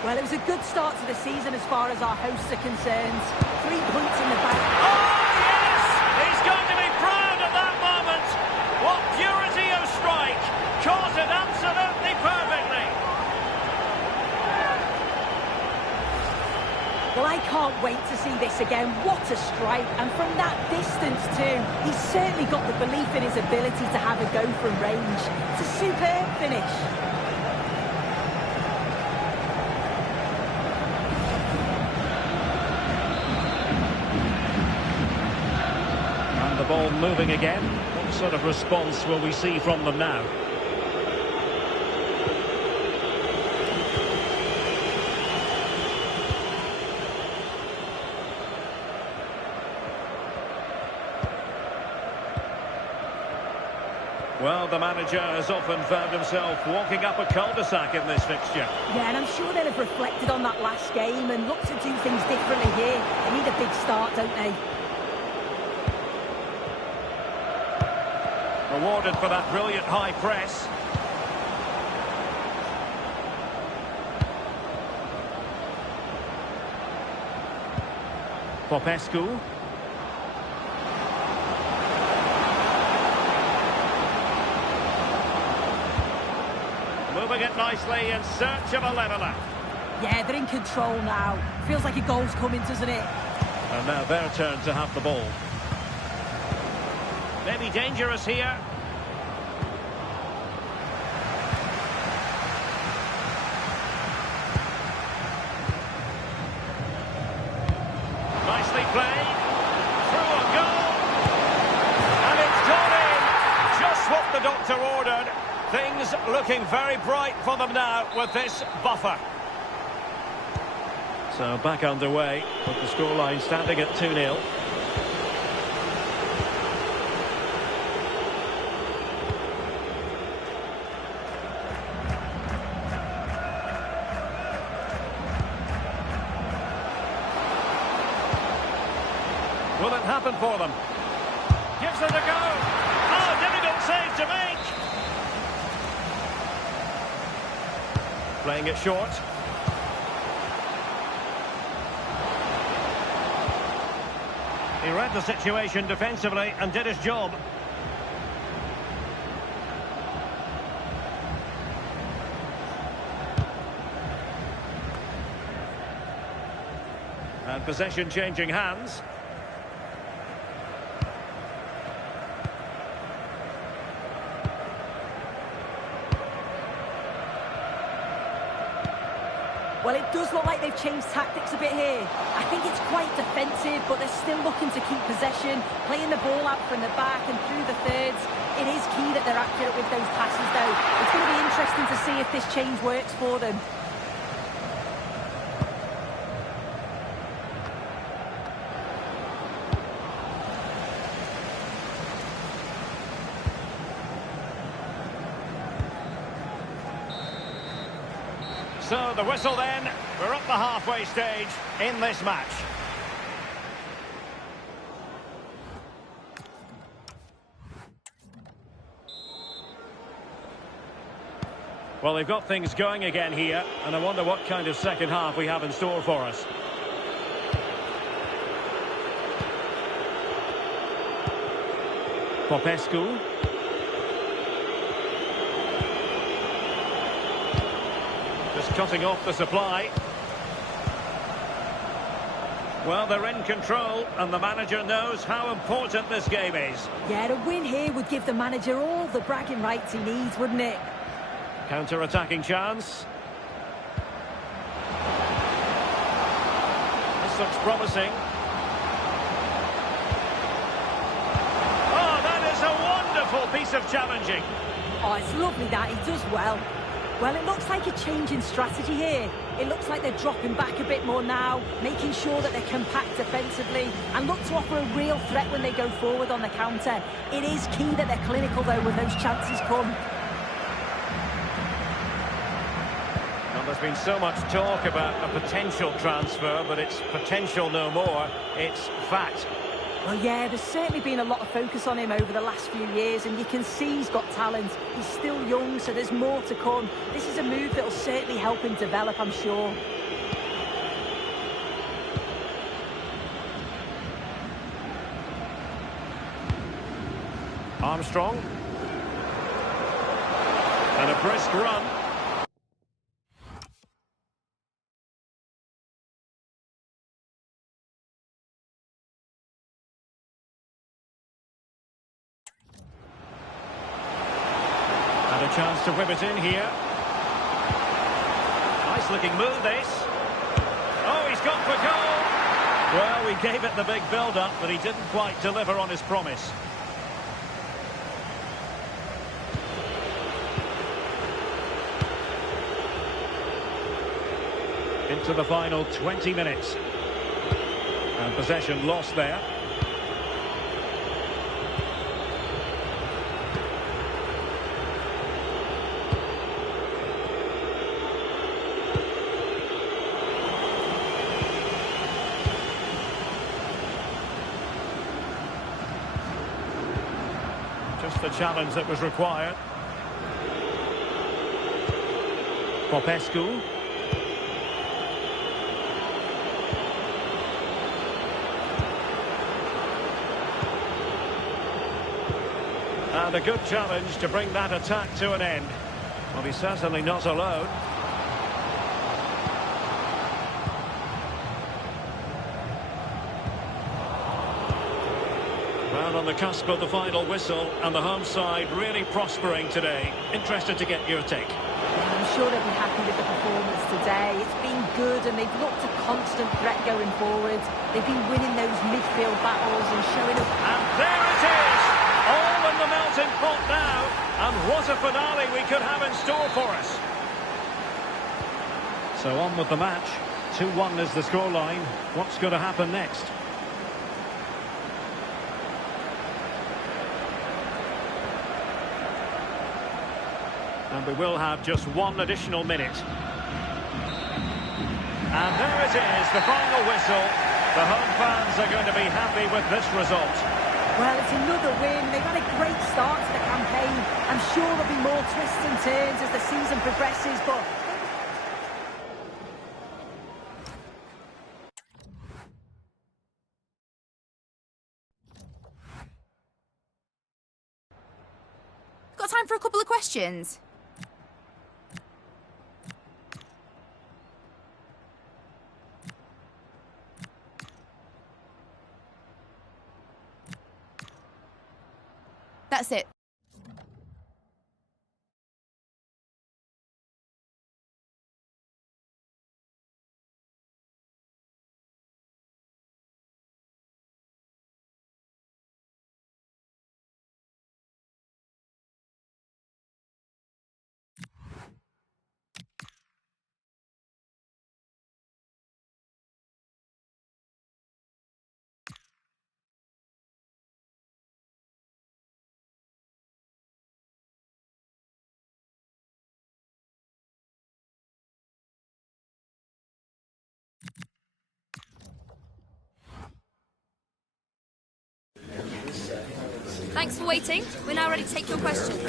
Well, it was a good start to the season as far as our hosts are concerned. 3 points in the bag. Oh, yes! He's going to be proud at that moment. What purity of strike. Caught it absolutely perfectly. Well, I can't wait to see this again. What a strike. And from that distance too, he's certainly got the belief in his ability to have a go from range. It's a superb finish. And the ball moving again. What sort of response will we see from them now? Well, the manager has often found himself walking up a cul-de-sac in this fixture. Yeah, and I'm sure they'll have reflected on that last game and looked to do things differently here. They need a big start, don't they? Rewarded for that brilliant high press. Popescu. Moving it nicely in search of a leveller. Yeah, they're in control now. Feels like a goal's coming, doesn't it? And now their turn to have the ball. Maybe dangerous here. Nicely played. Through a goal. And it's gone in. Just what the doctor ordered. Things looking very bright for them now with this buffer. So back underway with the scoreline standing at 2-0. Will it happen for them? Gives it a go. Oh, difficult save to make. Playing it short. He read the situation defensively and did his job. And possession changing hands. Well, it does look like they've changed tactics a bit here. I think it's quite defensive, but they're still looking to keep possession, playing the ball out from the back and through the thirds. It is key that they're accurate with those passes, though. It's going to be interesting to see if this change works for them. So the whistle then, we're up the halfway stage in this match. Well, they've got things going again here, and I wonder what kind of second half we have in store for us. Popescu. Just cutting off the supply. Well, they're in control, and the manager knows how important this game is. Yeah, a win here would give the manager all the bragging rights he needs, wouldn't it? Counter-attacking chance. This looks promising. Oh, that is a wonderful piece of challenging. Oh, it's lovely that. He does well. Well, it looks like a change in strategy here. It looks like they're dropping back a bit more now, making sure that they're compact defensively and look to offer a real threat when they go forward on the counter. It is key that they're clinical, though, when those chances come. Well, there's been so much talk about a potential transfer, but it's potential no more. It's fact. Well, yeah, there's certainly been a lot of focus on him over the last few years, and you can see he's got talent. He's still young, so there's more to come. This is a move that will certainly help him develop, I'm sure. Armstrong. And a brisk run. And a chance to whip it in here. Nice looking move, this. Oh, he's gone for goal. Well, we gave it the big build-up, but he didn't quite deliver on his promise. Into the final 20 minutes. And possession lost there. Just the challenge that was required. Popescu. And a good challenge to bring that attack to an end. Well, he's certainly not alone. Well, on the cusp of the final whistle, and the home side really prospering today. Interested to get your take. I'm sure they'll be happy with the performance today. It's been good, and they've looked a constant threat going forward. They've been winning those midfield battles and showing up. And there it is! All in the melting pot now, and what a finale we could have in store for us. So on with the match. 2-1 is the scoreline. What's going to happen next? And we will have just one additional minute. And there it is, the final whistle. The home fans are going to be happy with this result. Well, it's another win. They've had a great start to the campaign. I'm sure there'll be more twists and turns as the season progresses, but... Got time for a couple of questions? That's it. Thanks for waiting. We're now ready to take your questions.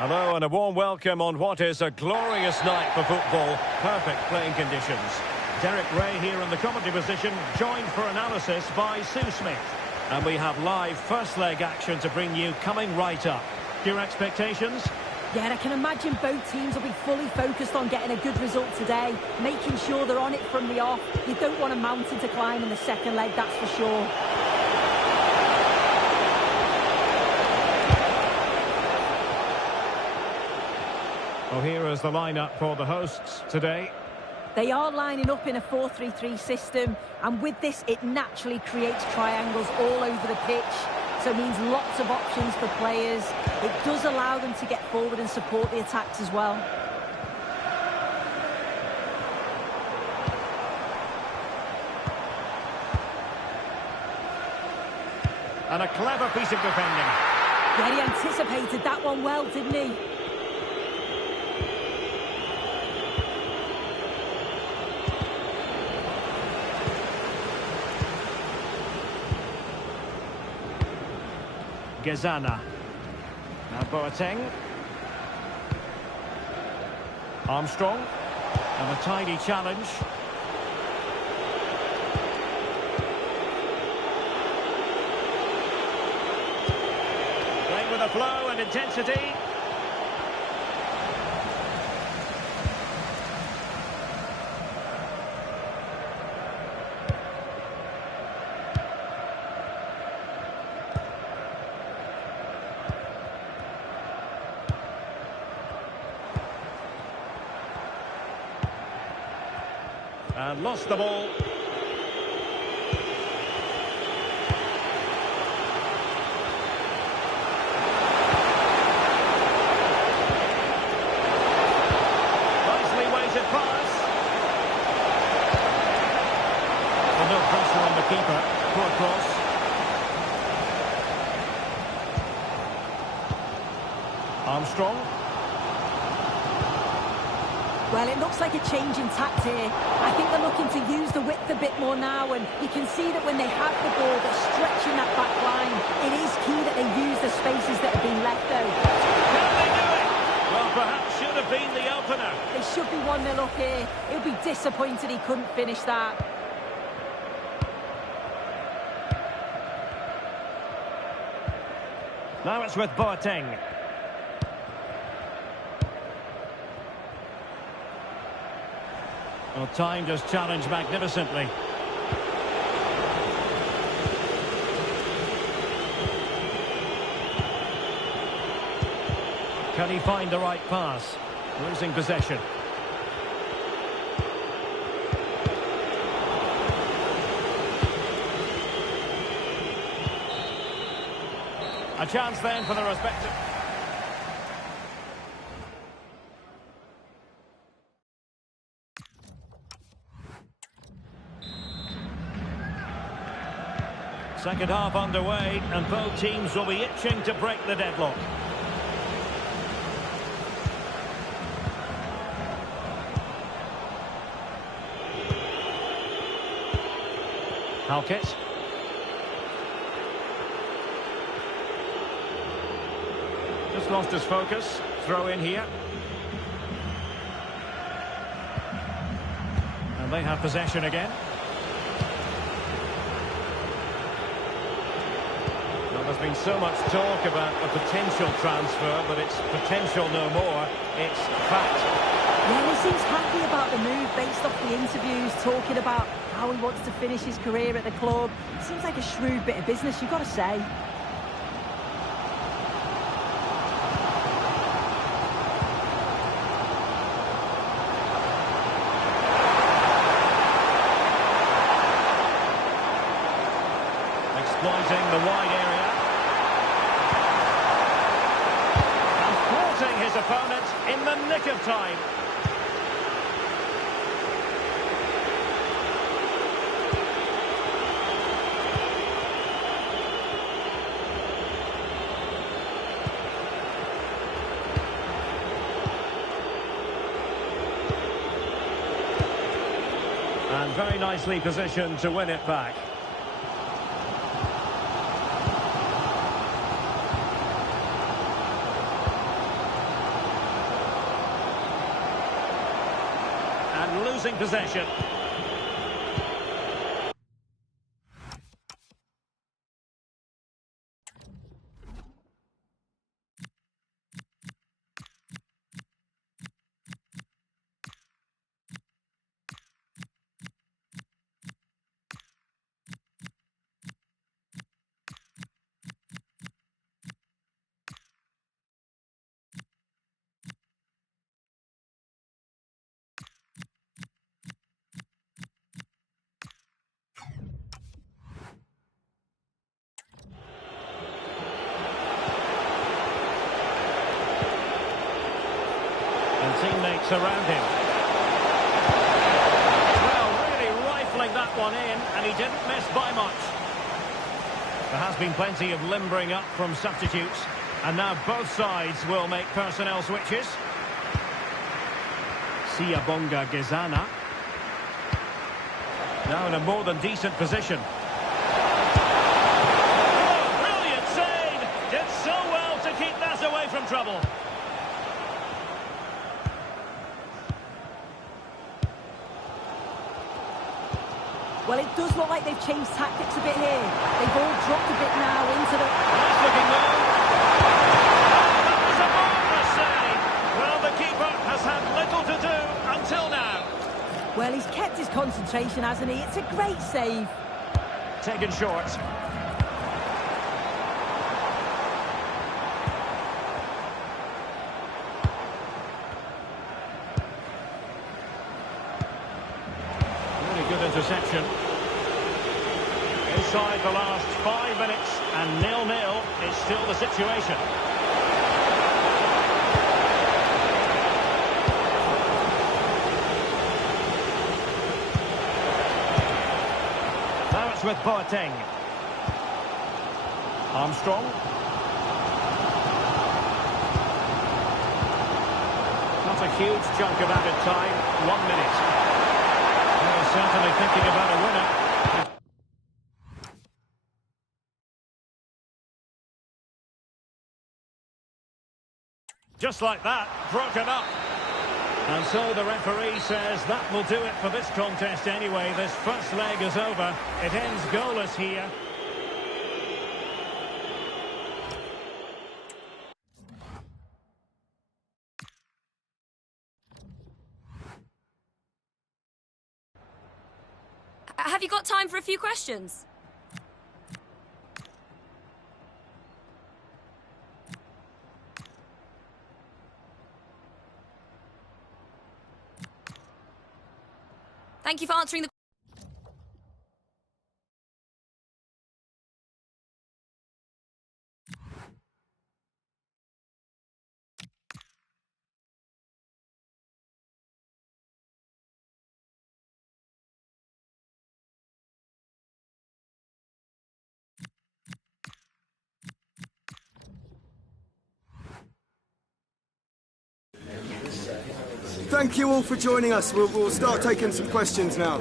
Hello and a warm welcome on what is a glorious night for football. Perfect playing conditions. Derek Ray here in the commentary position, joined for analysis by Sue Smith. And we have live first leg action to bring you coming right up. Your expectations? Yeah, I can imagine both teams will be fully focused on getting a good result today, making sure they're on it from the off. You don't want a mountain to climb in the second leg, that's for sure. Well, here is the lineup for the hosts today. They are lining up in a 4-3-3 system, and with this, it naturally creates triangles all over the pitch. So it means lots of options for players. It does allow them to get forward and support the attacks as well. And a clever piece of defending. Yeah, he anticipated that one well, didn't he? Gezana. Now Boateng. Armstrong. And a tidy challenge. Playing with a flow and intensity. And lost the ball. Nicely weighted pass. Well, no pressure on the keeper. Poor cross. Armstrong. Well, it looks like a change in tact here. I think they're looking to use the width a bit more now, and you can see that when they have the ball, they're stretching that back line. It is key that they use the spaces that have been left, though. Can they do it? Well, perhaps should have been the opener. They should be 1-0 up here. He'll be disappointed he couldn't finish that. Now it's with Boateng. Well, timed his challenge magnificently. Can he find the right pass? Losing possession. A chance then for the respective... Second half underway, and both teams will be itching to break the deadlock. Halkett. Just lost his focus. Throw in here. And they have possession again. There's been so much talk about a potential transfer, but it's potential no more. It's fact. Yeah, he seems happy about the move based off the interviews, talking about how he wants to finish his career at the club. It seems like a shrewd bit of business, you've got to say. Exploiting the wide area. His opponent in the nick of time. And very nicely positioned to win it back. and losing possession. And teammates around him. Well, really rifling that one in, and he didn't miss by much. There has been plenty of limbering up from substitutes, and now both sides will make personnel switches. Siyabonga Gezana. Now in a more than decent position. Oh, brilliant save! Did so well to keep that away from trouble. Well, it does look like they've changed tactics a bit here. They've all dropped a bit now into the... Nice looking goal. That was a marvellous save. Well, the keeper has had little to do until now. Well, he's kept his concentration, hasn't he? It's a great save. Taken short. Really good interception. Inside the last 5 minutes, and 0-0 is still the situation. Now it's with Boateng. Armstrong. Not a huge chunk of added time. 1 minute. Well, certainly thinking about a winner. Just like that, broken up. And so the referee says that will do it for this contest anyway. This first leg is over. It ends goalless here. Have you got time for a few questions? Thank you for answering the... Thank you all for joining us. We'll start taking some questions now.